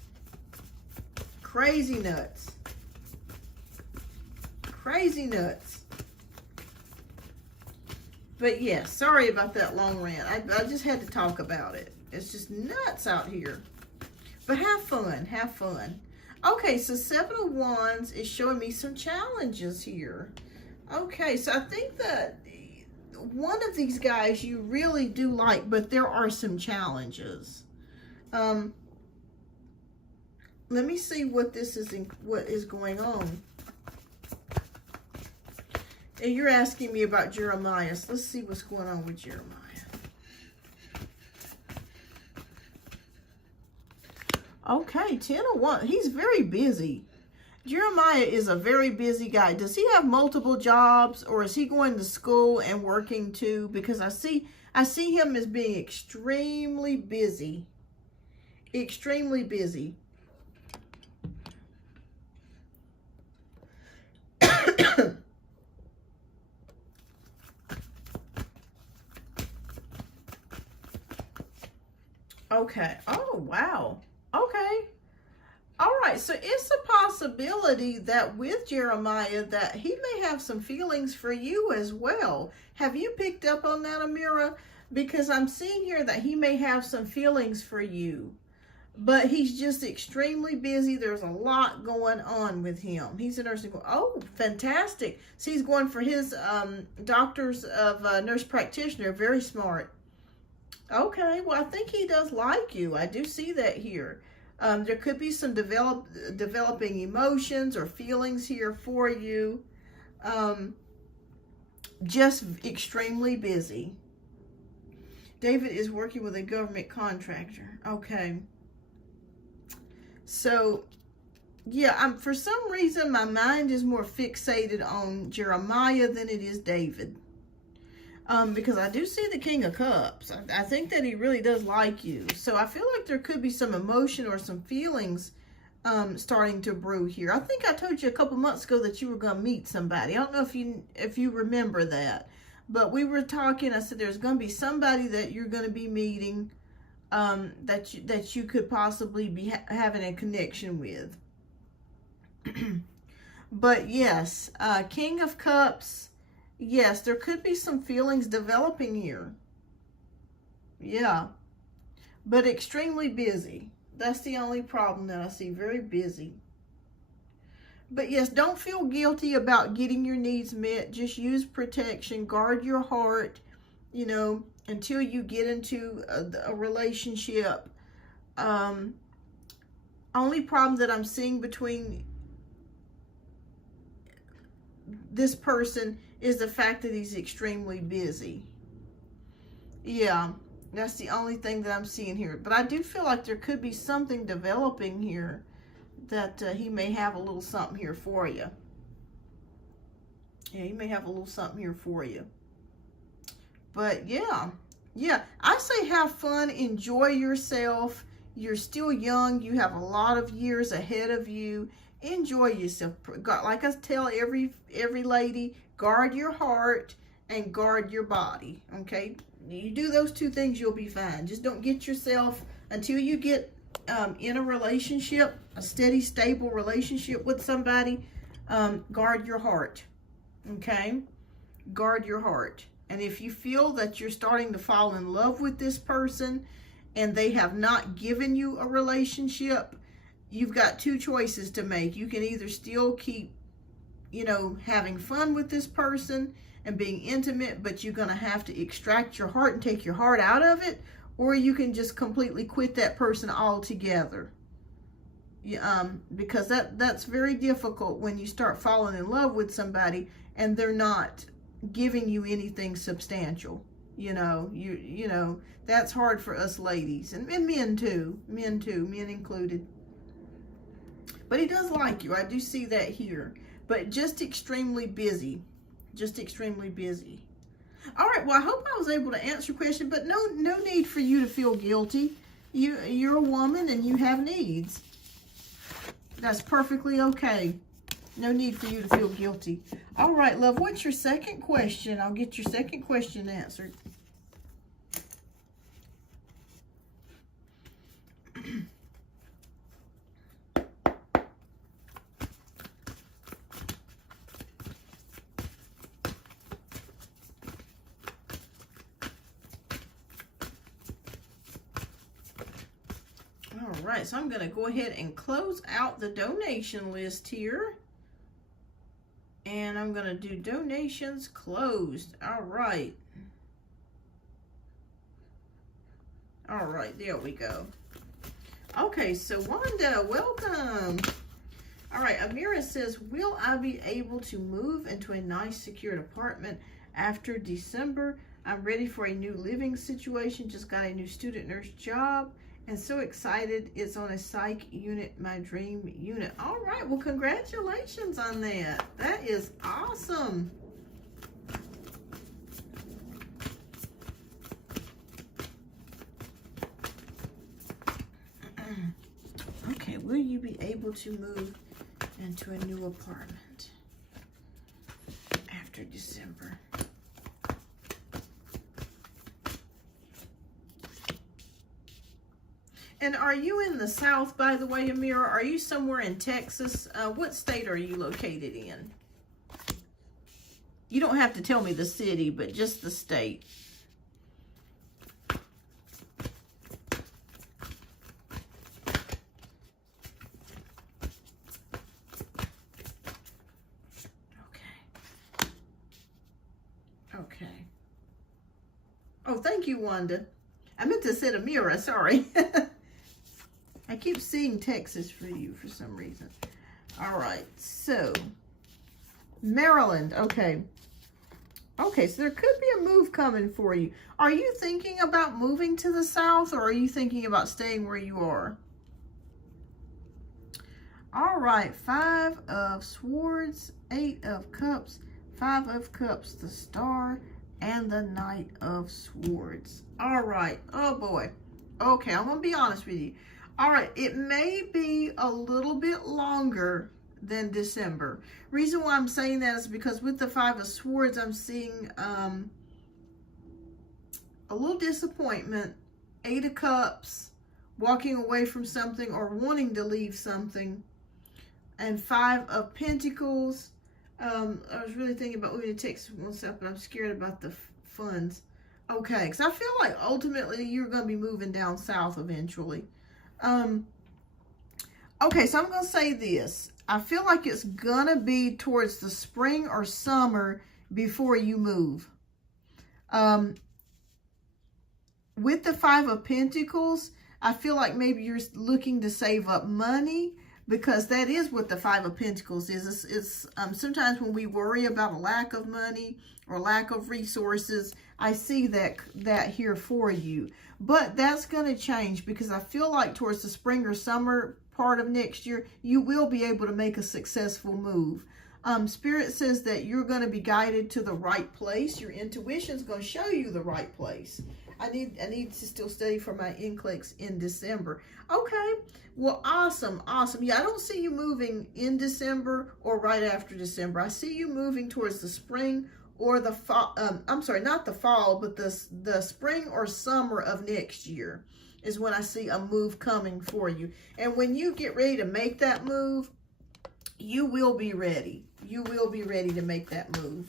Crazy nuts. But yeah, sorry about that long rant. I just had to talk about it. It's just nuts out here. But have fun. Have fun. Okay, so 7 of Wands is showing me some challenges here. Okay, so I think that one of these guys you really do like, but there are some challenges. Let me see what is going on. And you're asking me about Jeremiah. So let's see what's going on with Jeremiah. Okay, 10 of Wands. He's very busy. Jeremiah is a very busy guy. Does he have multiple jobs, or is he going to school and working too? Because I see him as being extremely busy. Extremely busy. Okay. Oh, wow. Okay. All right. So it's a possibility that with Jeremiah that he may have some feelings for you as well. Have you picked up on that, Amira? Because I'm seeing here that he may have some feelings for you, but he's just extremely busy. There's a lot going on with him. He's a nursing. Oh, fantastic. So he's going for his doctor's of nurse practitioner. Very smart. Okay, well, I think he does like you. I do see that here. There could be some developing emotions or feelings here for you. Just extremely busy. David is working with a government contractor. Okay. So, yeah, for some reason, my mind is more fixated on Jeremiah than it is David. Because I do see the King of Cups. I think that he really does like you. So I feel like there could be some emotion or some feelings starting to brew here. I think I told you a couple months ago that you were going to meet somebody. I don't know if you remember that. But we were talking. I said there's going to be somebody that you're going to be meeting that you could possibly be having a connection with. But yes, King of Cups. Yes, there could be some feelings developing here. Yeah. But extremely busy. That's the only problem that I see. Very busy. But yes, don't feel guilty about getting your needs met. Just use protection. Guard your heart, you know, until you get into a relationship. Only problem that I'm seeing between this person is the fact that he's extremely busy. Yeah, that's the only thing that I'm seeing here. But I do feel like there could be something developing here that he may have a little something here for you. Yeah, he may have a little something here for you. But yeah, I say have fun, enjoy yourself. You're still young. You have a lot of years ahead of you. Enjoy yourself. Like I tell every lady, guard your heart and guard your body, okay? You do those two things, you'll be fine. Just don't get yourself, until you get in a relationship, a steady, stable relationship with somebody, guard your heart, okay? Guard your heart. And if you feel that you're starting to fall in love with this person and they have not given you a relationship, you've got two choices to make. You can either still keep, you know, having fun with this person and being intimate, but you're going to have to extract your heart and take your heart out of it, or you can just completely quit that person altogether. Because that's very difficult when you start falling in love with somebody and they're not giving you anything substantial. You know, that's hard for us ladies, and men too, men included. But he does like you. I do see that here. But just extremely busy. Just extremely busy. All right. Well, I hope I was able to answer your question, but no need for you to feel guilty. You're a woman and you have needs. That's perfectly okay. No need for you to feel guilty. All right, love. What's your second question? I'll get your second question answered. All right, so I'm going to go ahead and close out the donation list here. And I'm going to do donations closed. All right. All right, there we go. Okay, so Wanda, welcome. All right, Amira says, will I be able to move into a nice secured apartment after December? I'm ready for a new living situation. Just got a new student nurse job. And so excited, it's on a psych unit, my dream unit. All right, well, congratulations on that. That is awesome. Okay, will you be able to move into a new apartment after December? And are you in the South, by the way, Amira? Are you somewhere in Texas? What state are you located in? You don't have to tell me the city, but just the state. Okay. Oh, thank you, Wanda. I meant to say Amira, sorry. I keep seeing Texas for you for some reason. All right, so Maryland, okay. Okay, so there could be a move coming for you. Are you thinking about moving to the south, or are you thinking about staying where you are? All right, 5 of Swords, 8 of Cups, 5 of Cups, the Star, and the Knight of Swords. All right, oh boy. Okay, I'm going to be honest with you. All right, it may be a little bit longer than December. Reason why I'm saying that is because with the 5 of Swords, I'm seeing a little disappointment, 8 of Cups, walking away from something or wanting to leave something, and 5 of Pentacles. I was really thinking about moving to Texas myself, but I'm scared about the funds. Okay, because I feel like ultimately you're going to be moving down south eventually. Okay, so I'm going to say this. I feel like it's going to be towards the spring or summer before you move. With the 5 of Pentacles, I feel like maybe you're looking to save up money, because that is what the 5 of Pentacles is. It's sometimes when we worry about a lack of money or lack of resources, I see that here for you. But that's going to change, because I feel like towards the spring or summer part of next year, you will be able to make a successful move. Spirit says that you're going to be guided to the right place. Your intuition is going to show you the right place. I need to still study for my NCLEX in December. Okay, well, awesome. Yeah, I don't see you moving in December or right after December. I see you moving towards the spring or the fall. I'm sorry, not the fall, but the spring or summer of next year is when I see a move coming for you. And when you get ready to make that move, you will be ready. You will be ready to make that move.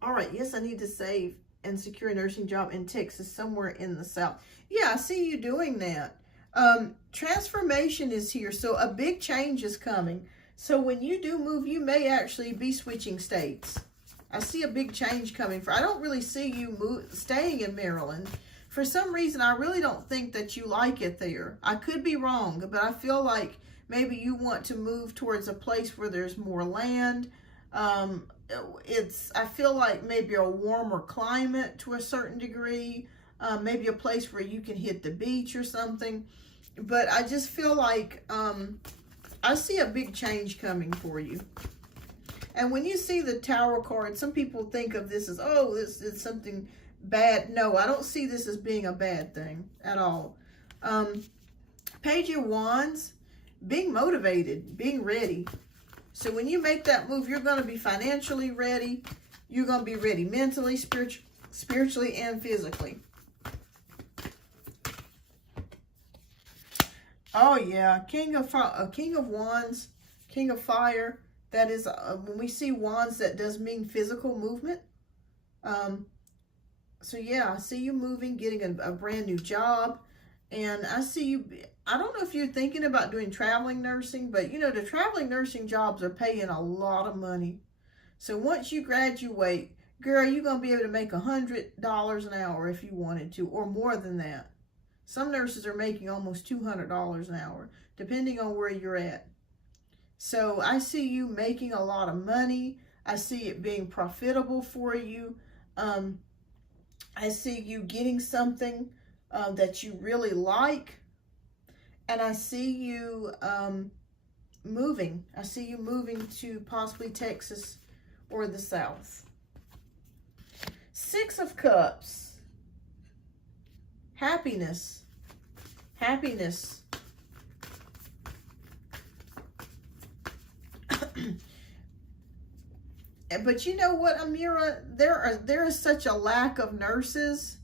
All right, yes, I need to save and secure a nursing job in Texas, somewhere in the south. Yeah, I see you doing that. Transformation is here, so a big change is coming. So when you do move, you may actually be switching states. I see a big change coming. I don't really see you staying in Maryland. For some reason, I really don't think that you like it there. I could be wrong, but I feel like maybe you want to move towards a place where there's more land. I feel like maybe a warmer climate to a certain degree, maybe a place where you can hit the beach or something. But I just feel like I see a big change coming for you. And when you see the Tower card, some people think of this as, oh, this is something bad. No, I don't see this as being a bad thing at all. Page of Wands, being motivated, being ready. So when you make that move, you're going to be financially ready. You're going to be ready mentally, spiritually, and physically. Oh, yeah. King of Wands, King of Fire. That is, when we see wands, that does mean physical movement. So, yeah, I see you moving, getting a brand new job. And I see you, I don't know if you're thinking about doing traveling nursing, but, you know, the traveling nursing jobs are paying a lot of money. So once you graduate, girl, you're going to be able to make $100 an hour if you wanted to, or more than that. Some nurses are making almost $200 an hour, depending on where you're at. So I see you making a lot of money. I see it being profitable for you. I see you getting something that you really like. And I see you moving. I see you moving to possibly Texas or the South. 6 of Cups. Happiness. Happiness. But you know what, Amira? There is such a lack of nurses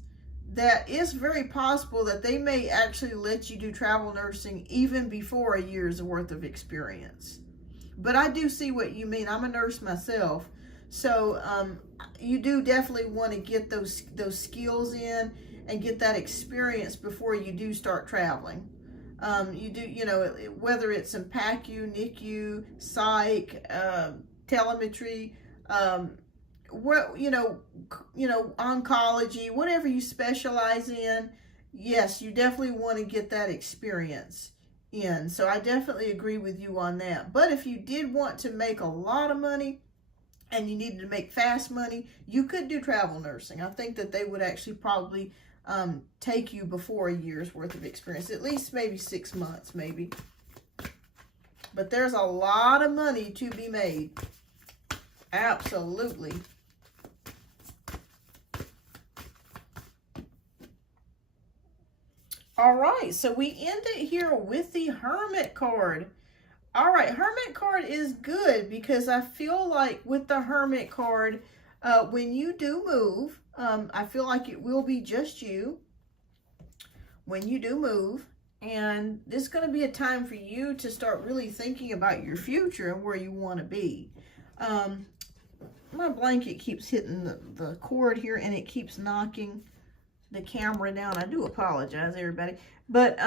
that it's very possible that they may actually let you do travel nursing even before a year's worth of experience. But I do see what you mean. I'm a nurse myself. So you do definitely want to get those skills in and get that experience before you do start traveling. You do, you know, whether it's in PACU, NICU, psych, telemetry, what, oncology, whatever you specialize in, yes, you definitely want to get that experience in. So I definitely agree with you on that. But if you did want to make a lot of money and you needed to make fast money, you could do travel nursing. I think that they would actually probably take you before a year's worth of experience, at least maybe 6 months, maybe. But there's a lot of money to be made. Absolutely. All right, so we end it here with the Hermit card. All right, Hermit card is good because I feel like with the Hermit card, when you do move, I feel like it will be just you when you do move. And this is going to be a time for you to start really thinking about your future and where you want to be. My blanket keeps hitting the cord here and it keeps knocking the camera down. I do apologize, everybody. But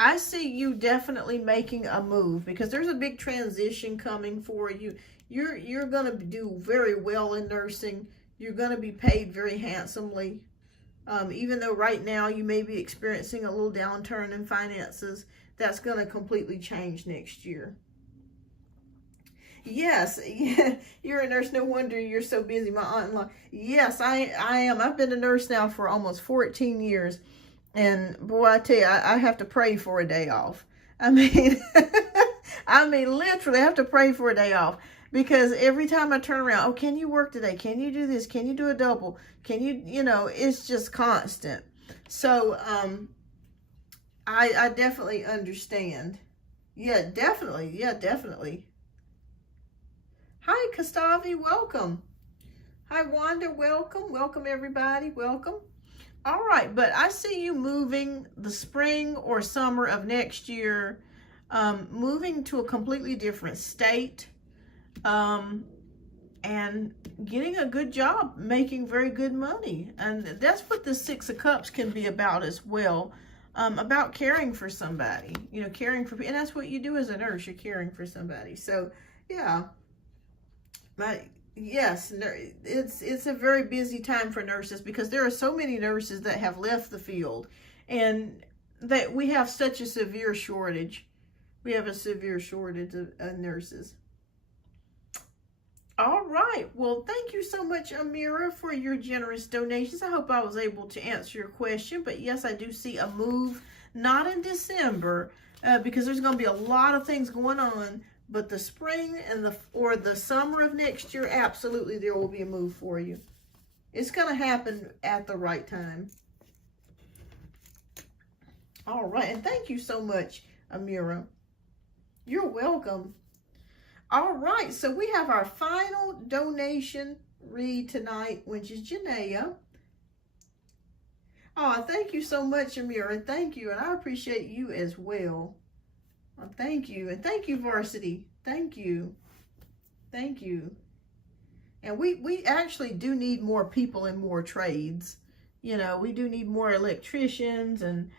I see you definitely making a move because there's a big transition coming for you. You're going to do very well in nursing. You're going to be paid very handsomely. Even though right now you may be experiencing a little downturn in finances, that's going to completely change next year. Yes, yeah, you're a nurse. No wonder you're so busy, my aunt-in-law. Yes, I am. I've been a nurse now for almost 14 years. And boy, I tell you, I have to pray for a day off. I mean, literally, I have to pray for a day off. Because every time I turn around, oh, can you work today? Can you do this? Can you do a double? Can you, it's just constant. So, I definitely understand. Yeah, definitely. Yeah, definitely. Hi, Kastavi, welcome. Hi, Wanda, welcome. Welcome, everybody. Welcome. All right, but I see you moving the spring or summer of next year, moving to a completely different state, and getting a good job, making very good money. And that's what the Six of Cups can be about as well, about caring for somebody, caring for, and that's what you do as a nurse, you're caring for somebody. So, yeah. But yes, it's a very busy time for nurses because there are so many nurses that have left the field and that we have such a severe shortage. We have a severe shortage of nurses. All right. Well, thank you so much, Amira, for your generous donations. I hope I was able to answer your question. But yes, I do see a move, not in December, because there's going to be a lot of things going on. But the spring and the summer of next year, absolutely there will be a move for you. It's going to happen at the right time. All right. And thank you so much, Amira. You're welcome. All right. So we have our final donation read tonight, which is Janaea. Oh, thank you so much, Amira. Thank you. And I appreciate you as well. Well, thank you. And thank you, Varsity. Thank you. Thank you. And we actually do need more people in more trades. We do need more electricians and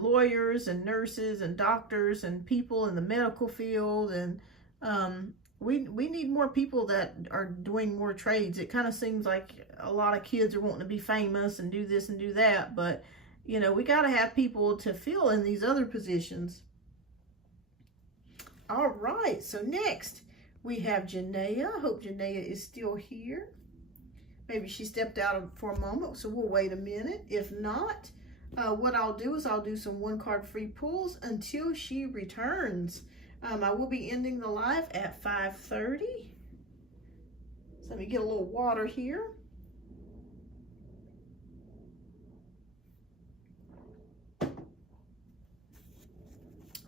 lawyers and nurses and doctors and people in the medical field. And we need more people that are doing more trades. It kind of seems like a lot of kids are wanting to be famous and do this and do that. But, we got to have people to fill in these other positions. All right, so next we have Janaea. I hope Janaea is still here. Maybe she stepped out for a moment, so we'll wait a minute. If not, what I'll do is I'll do some one-card free pulls until she returns. I will be ending the live at 5:30. So let me get a little water here.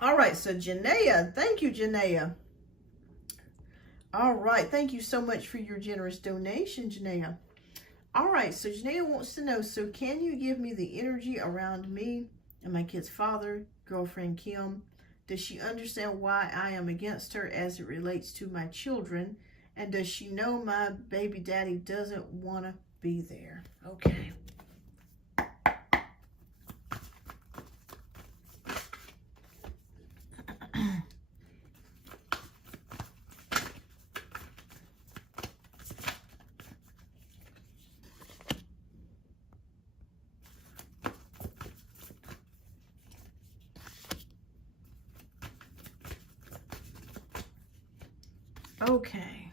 All right, so Janaea, thank you, Janaea. All right, thank you so much for your generous donation, Janaea. All right, so Janaea wants to know, so can you give me the energy around me and my kid's father, girlfriend Kim? Does she understand why I am against her as it relates to my children? And does she know my baby daddy doesn't want to be there? Okay. Okay.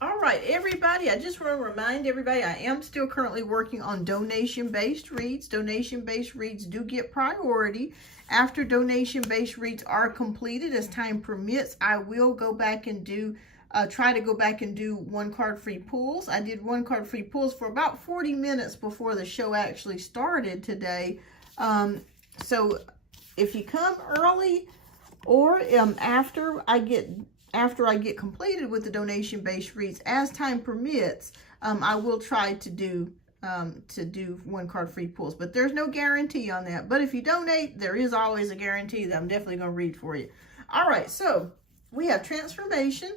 All right, everybody, I just want to remind everybody I am still currently working on donation-based reads. Donation-based reads do get priority. After donation-based reads are completed, as time permits, I will go back and do, try to go back and do one card free pulls. I did one card free pulls for about 40 minutes before the show actually started today. So if you come early or after I get completed with the donation-based reads, as time permits, I will try to do one card free pulls, but there's no guarantee on that. But if you donate, there is always a guarantee that I'm definitely going to read for you. All right, so we have Transformation,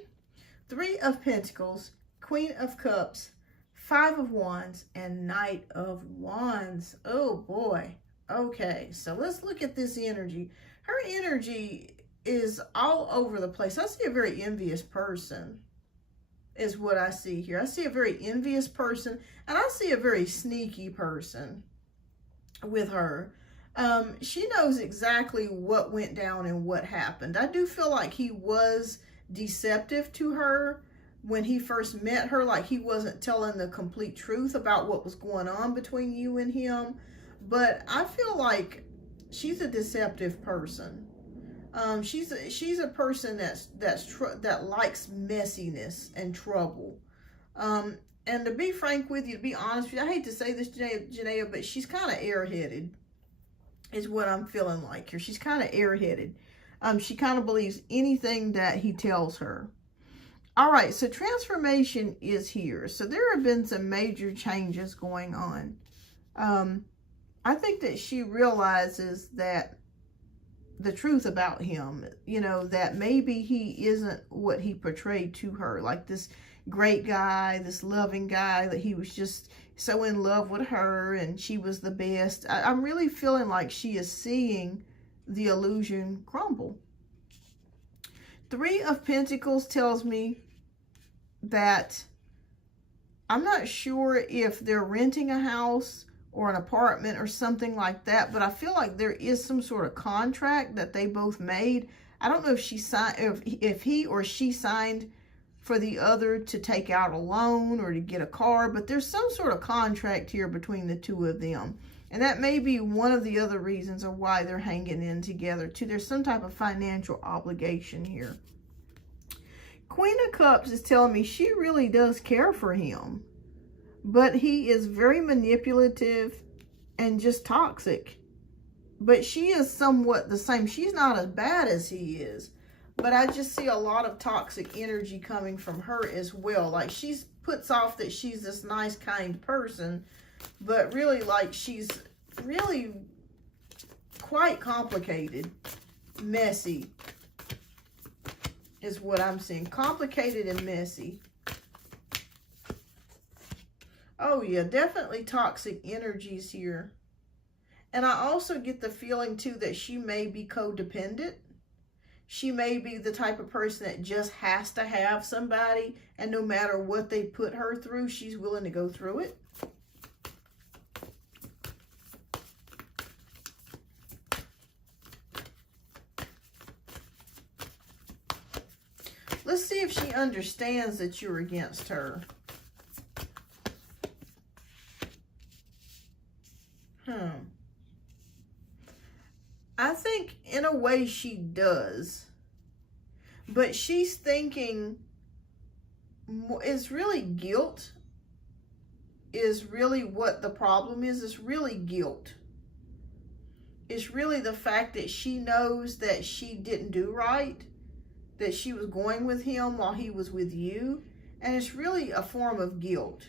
Three of Pentacles, Queen of Cups, Five of Wands, and Knight of Wands. Oh boy. Okay, so let's look at this energy. Her energy is all over the place. I see a very envious person is what I see here. I see a very envious person, and I see a very sneaky person with her. She knows exactly what went down and what happened. I do feel like he was deceptive to her when he first met her, like he wasn't telling the complete truth about what was going on between you and him. But I feel like she's a deceptive person. She's a person that likes messiness and trouble. And to be frank with you, to be honest with you, I hate to say this, Janaea, but she's kind of airheaded, is what I'm feeling like here. She's kind of airheaded. She kind of believes anything that he tells her. All right, so transformation is here. So there have been some major changes going on. I think that she realizes that the truth about him, you know, that maybe he isn't what he portrayed to her, like this great guy, this loving guy, that he was just so in love with her and she was the best. I'm really feeling like she is seeing the illusion crumble. Three of Pentacles tells me that I'm not sure if they're renting a house or an apartment or something like that, but I feel like there is some sort of contract that they both made. I don't know if she signed, if he or she signed for the other to take out a loan or to get a car, but there's some sort of contract here between the two of them. And that may be one of the other reasons of why they're hanging in together too. There's some type of financial obligation here. Queen of Cups is telling me she really does care for him, but he is very manipulative and just toxic. But she is somewhat the same. She's not as bad as he is, but I just see a lot of toxic energy coming from her as well. Like she puts off that she's this nice, kind person, but really, like, she's really quite complicated, messy is what I'm seeing. Complicated and messy. Oh yeah, definitely toxic energies here. And I also get the feeling too that she may be codependent. She may be the type of person that just has to have somebody, and no matter what they put her through, she's willing to go through it. Let's see if she understands that you're against her. I think in a way she does, but she's thinking it's really guilt is really what the problem is. It's really guilt. It's really the fact that she knows that she didn't do right, that she was going with him while he was with you, and it's really a form of guilt.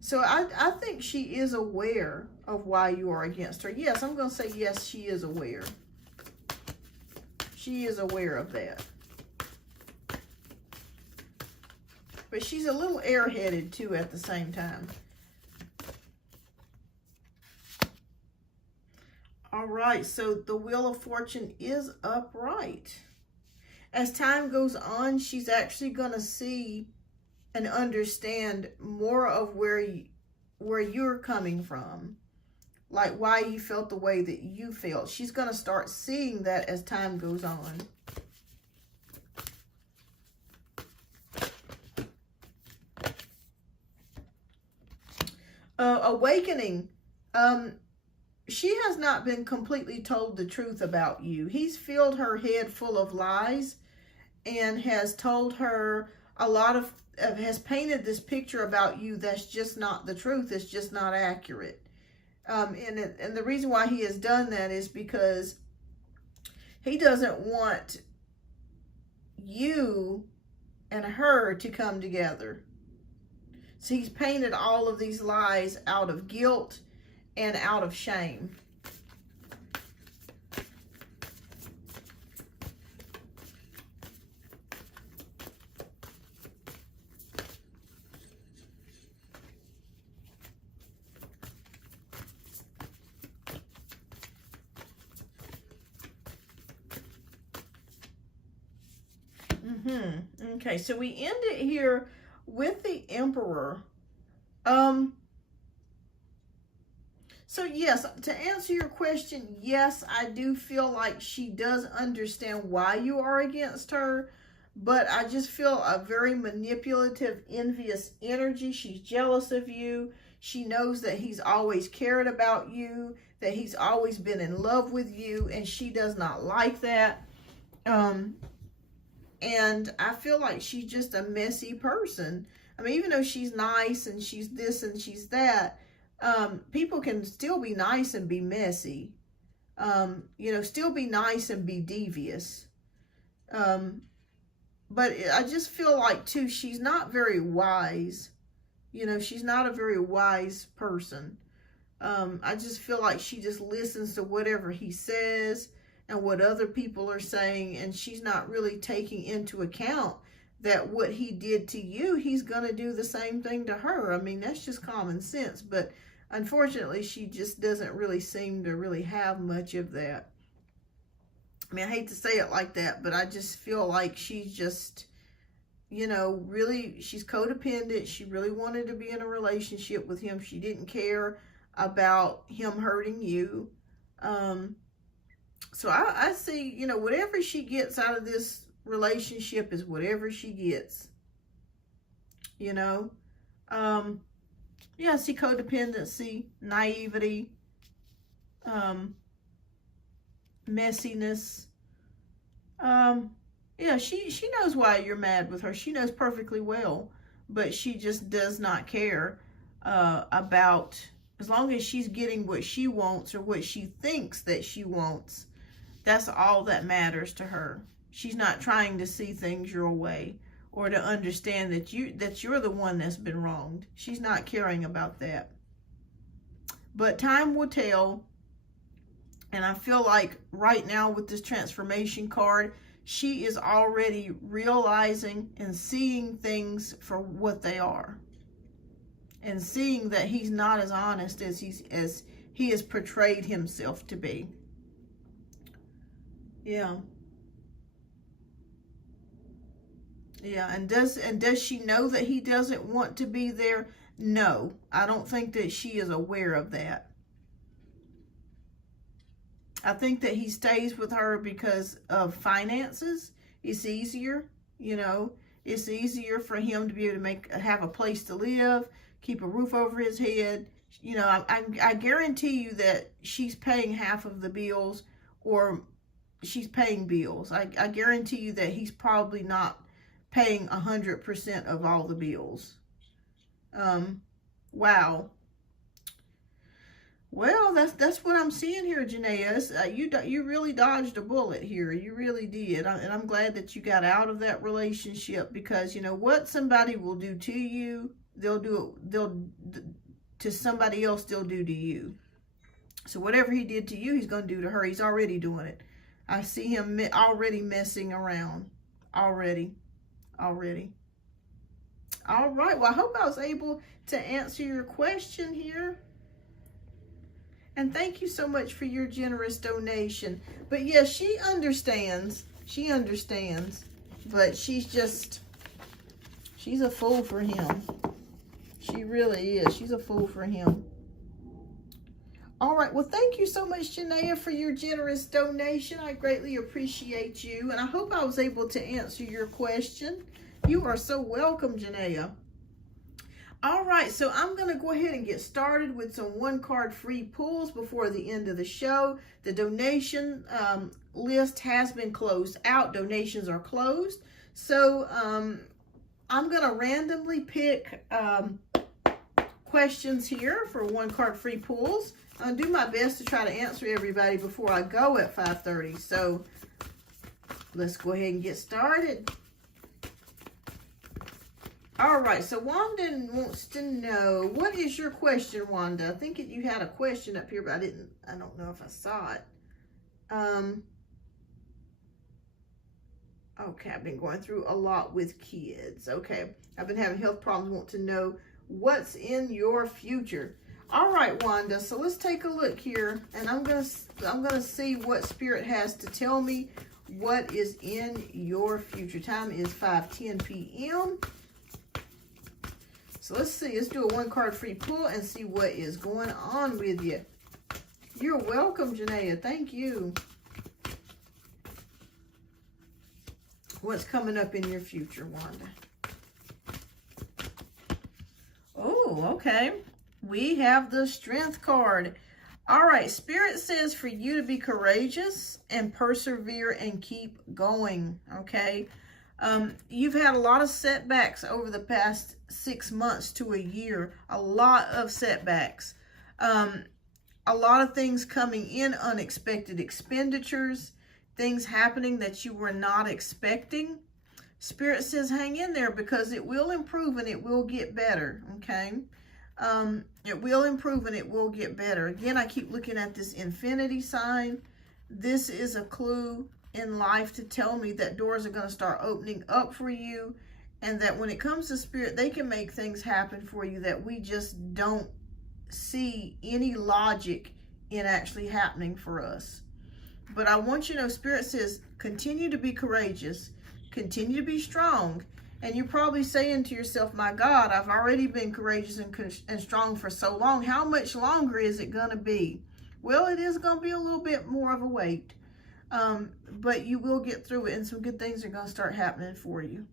So I think she is aware of why you are against her. Yes, I'm going to say yes, she is aware. She is aware of that. But she's a little airheaded too at the same time. All right, so the Wheel of Fortune is upright. As time goes on, she's actually going to see and understand more of where you're coming from, like why you felt the way that you felt. She's going to start seeing that as time goes on. awakening. She has not been completely told the truth about you. He's filled her head full of lies and has told her a lot of, has painted this picture about you that's just not the truth. It's just not accurate. And the reason why he has done that is because he doesn't want you and her to come together. So he's painted all of these lies out of guilt and out of shame. Okay, so we end it here with the Emperor. So yes, to answer your question, yes, I do feel like she does understand why you are against her, but I just feel a very manipulative, envious energy. She's jealous of you. She knows that he's always cared about you, that he's always been in love with you, and she does not like that. And I feel like she's just a messy person. I mean, even though she's nice and she's this and she's that, people can still be nice and be messy. You know, still be nice and be devious. But I just feel like, too, she's not very wise. You know, she's not a very wise person. I just feel like she just listens to whatever he says and what other people are saying, and she's not really taking into account that what he did to you, he's going to do the same thing to her. I mean, that's just common sense, but unfortunately, she just doesn't really seem to really have much of that. I mean, I hate to say it like that, but I just feel like she's just, you know, really, she's codependent. She really wanted to be in a relationship with him. She didn't care about him hurting you. So I see, you know, whatever she gets out of this relationship is whatever she gets, you know. Yeah, I see codependency, naivety, messiness. Yeah, she knows why you're mad with her. She knows perfectly well, but she just does not care about, as long as she's getting what she wants or what she thinks that she wants, that's all that matters to her. She's not trying to see things your way or to understand that you're the one that's been wronged. She's not caring about that. But time will tell. And I feel like right now with this transformation card, she is already realizing and seeing things for what they are. And seeing that he's not as honest as he has portrayed himself to be. Yeah. Yeah, and does she know that he doesn't want to be there? No, I don't think that she is aware of that. I think that he stays with her because of finances. It's easier, you know. It's easier for him to be able to have a place to live, keep a roof over his head. You know, I guarantee you that she's paying half of the bills, or she's paying bills. I guarantee you that he's probably not paying 100% of all the bills. Wow. Well, that's what I'm seeing here, Janaea. You really dodged a bullet here. You really did. And I'm glad that you got out of that relationship, because you know what somebody will do to you, to somebody else they'll do to you. So whatever he did to you, he's going to do to her. He's already doing it. I see him already messing around. Already. All right. Well, I hope I was able to answer your question here. And thank you so much for your generous donation. But yes, she understands. She understands. But she's a fool for him. She really is. She's a fool for him. All right. Well, thank you so much, Janaea, for your generous donation. I greatly appreciate you. And I hope I was able to answer your question. You are so welcome, Janaea. All right, so I'm going to go ahead and get started with some one-card free pulls before the end of the show. The donation list has been closed out. Donations are closed. So I'm going to randomly pick questions here for one-card free pulls. I'll do my best to try to answer everybody before I go at 5:30. So let's go ahead and get started. All right, so Wanda wants to know, what is your question, Wanda? I think you had a question up here, but I don't know if I saw it. Okay, I've been going through a lot with kids. Okay, I've been having health problems, want to know what's in your future. All right, Wanda, so let's take a look here, and I'm gonna see what Spirit has to tell me what is in your future. Time is 5:10 p.m. So let's see, let's do a one-card free pull and see what is going on with you. You're welcome, Janaea. Thank you. What's coming up in your future, Wanda? Oh, okay. We have the Strength card. All right, Spirit says for you to be courageous and persevere and keep going, okay? You've had a lot of setbacks over the past 6 months to a year. A lot of setbacks. A lot of things coming in, unexpected expenditures, things happening that you were not expecting. Spirit says hang in there because it will improve and it will get better, okay? It will improve and it will get better. Again, I keep looking at this infinity sign. This is a clue in life to tell me that doors are going to start opening up for you, and that when it comes to Spirit, they can make things happen for you that we just don't see any logic in actually happening for us. But I want you to know, Spirit says continue to be courageous, continue to be strong. And you're probably saying to yourself, my God, I've already been courageous and strong for so long. How much longer is it going to be? Well, it is going to be a little bit more of a wait. But you will get through it, and some good things are going to start happening for you.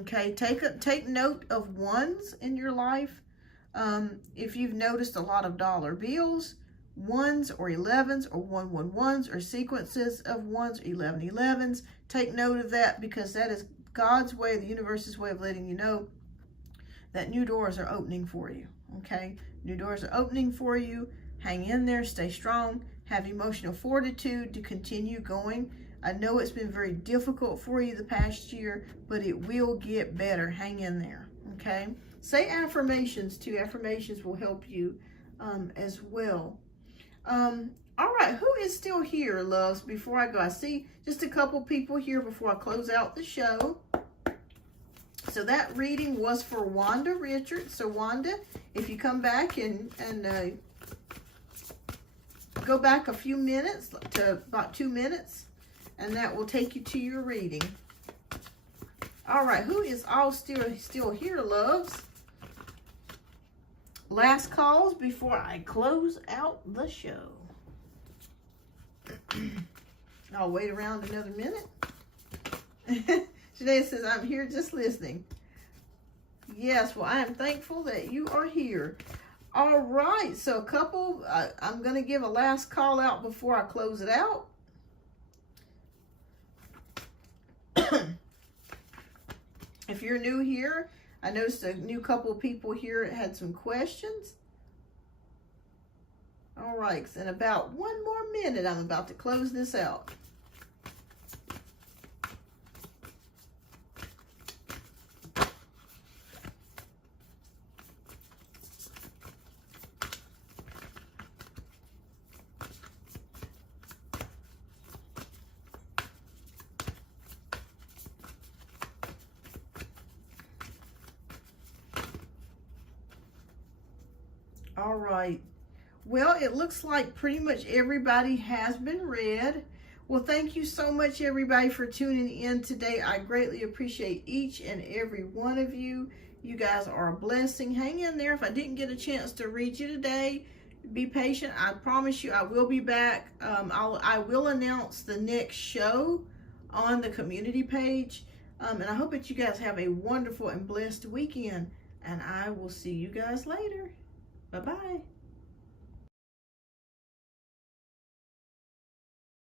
Okay, take note of ones in your life. If you've noticed a lot of dollar bills, ones or 11s or 111s or sequences of ones, 1111s, take note of that, because that is God's way, the universe's way of letting you know that new doors are opening for you. Okay, new doors are opening for you. Hang in there, stay strong, have emotional fortitude to continue going. I know it's been very difficult for you the past year, but it will get better. Hang in there, okay? Say affirmations too. Affirmations will help you as well. All right, who is still here, loves, before I go? I see just a couple people here before I close out the show. So that reading was for Wanda Richards. So Wanda, if you come back and go back a few minutes, to about 2 minutes, and that will take you to your reading. All right, who is all still here, loves? Last calls before I close out the show. I'll wait around another minute. Janae says, I'm here just listening. Yes, well, I am thankful that you are here. All right, so a couple, I'm going to give a last call out before I close it out. If you're new here, I noticed a new couple of people here had some questions. All right, in about 1 more minute, I'm about to close this out. All right. Well, it looks like pretty much everybody has been read. Well, thank you so much, everybody, for tuning in today. I greatly appreciate each and every one of you. You guys are a blessing. Hang in there. If I didn't get a chance to read you today, be patient. I promise you I will be back. I will announce the next show on the community page. And I hope that you guys have a wonderful and blessed weekend. And I will see you guys later. Bye-bye.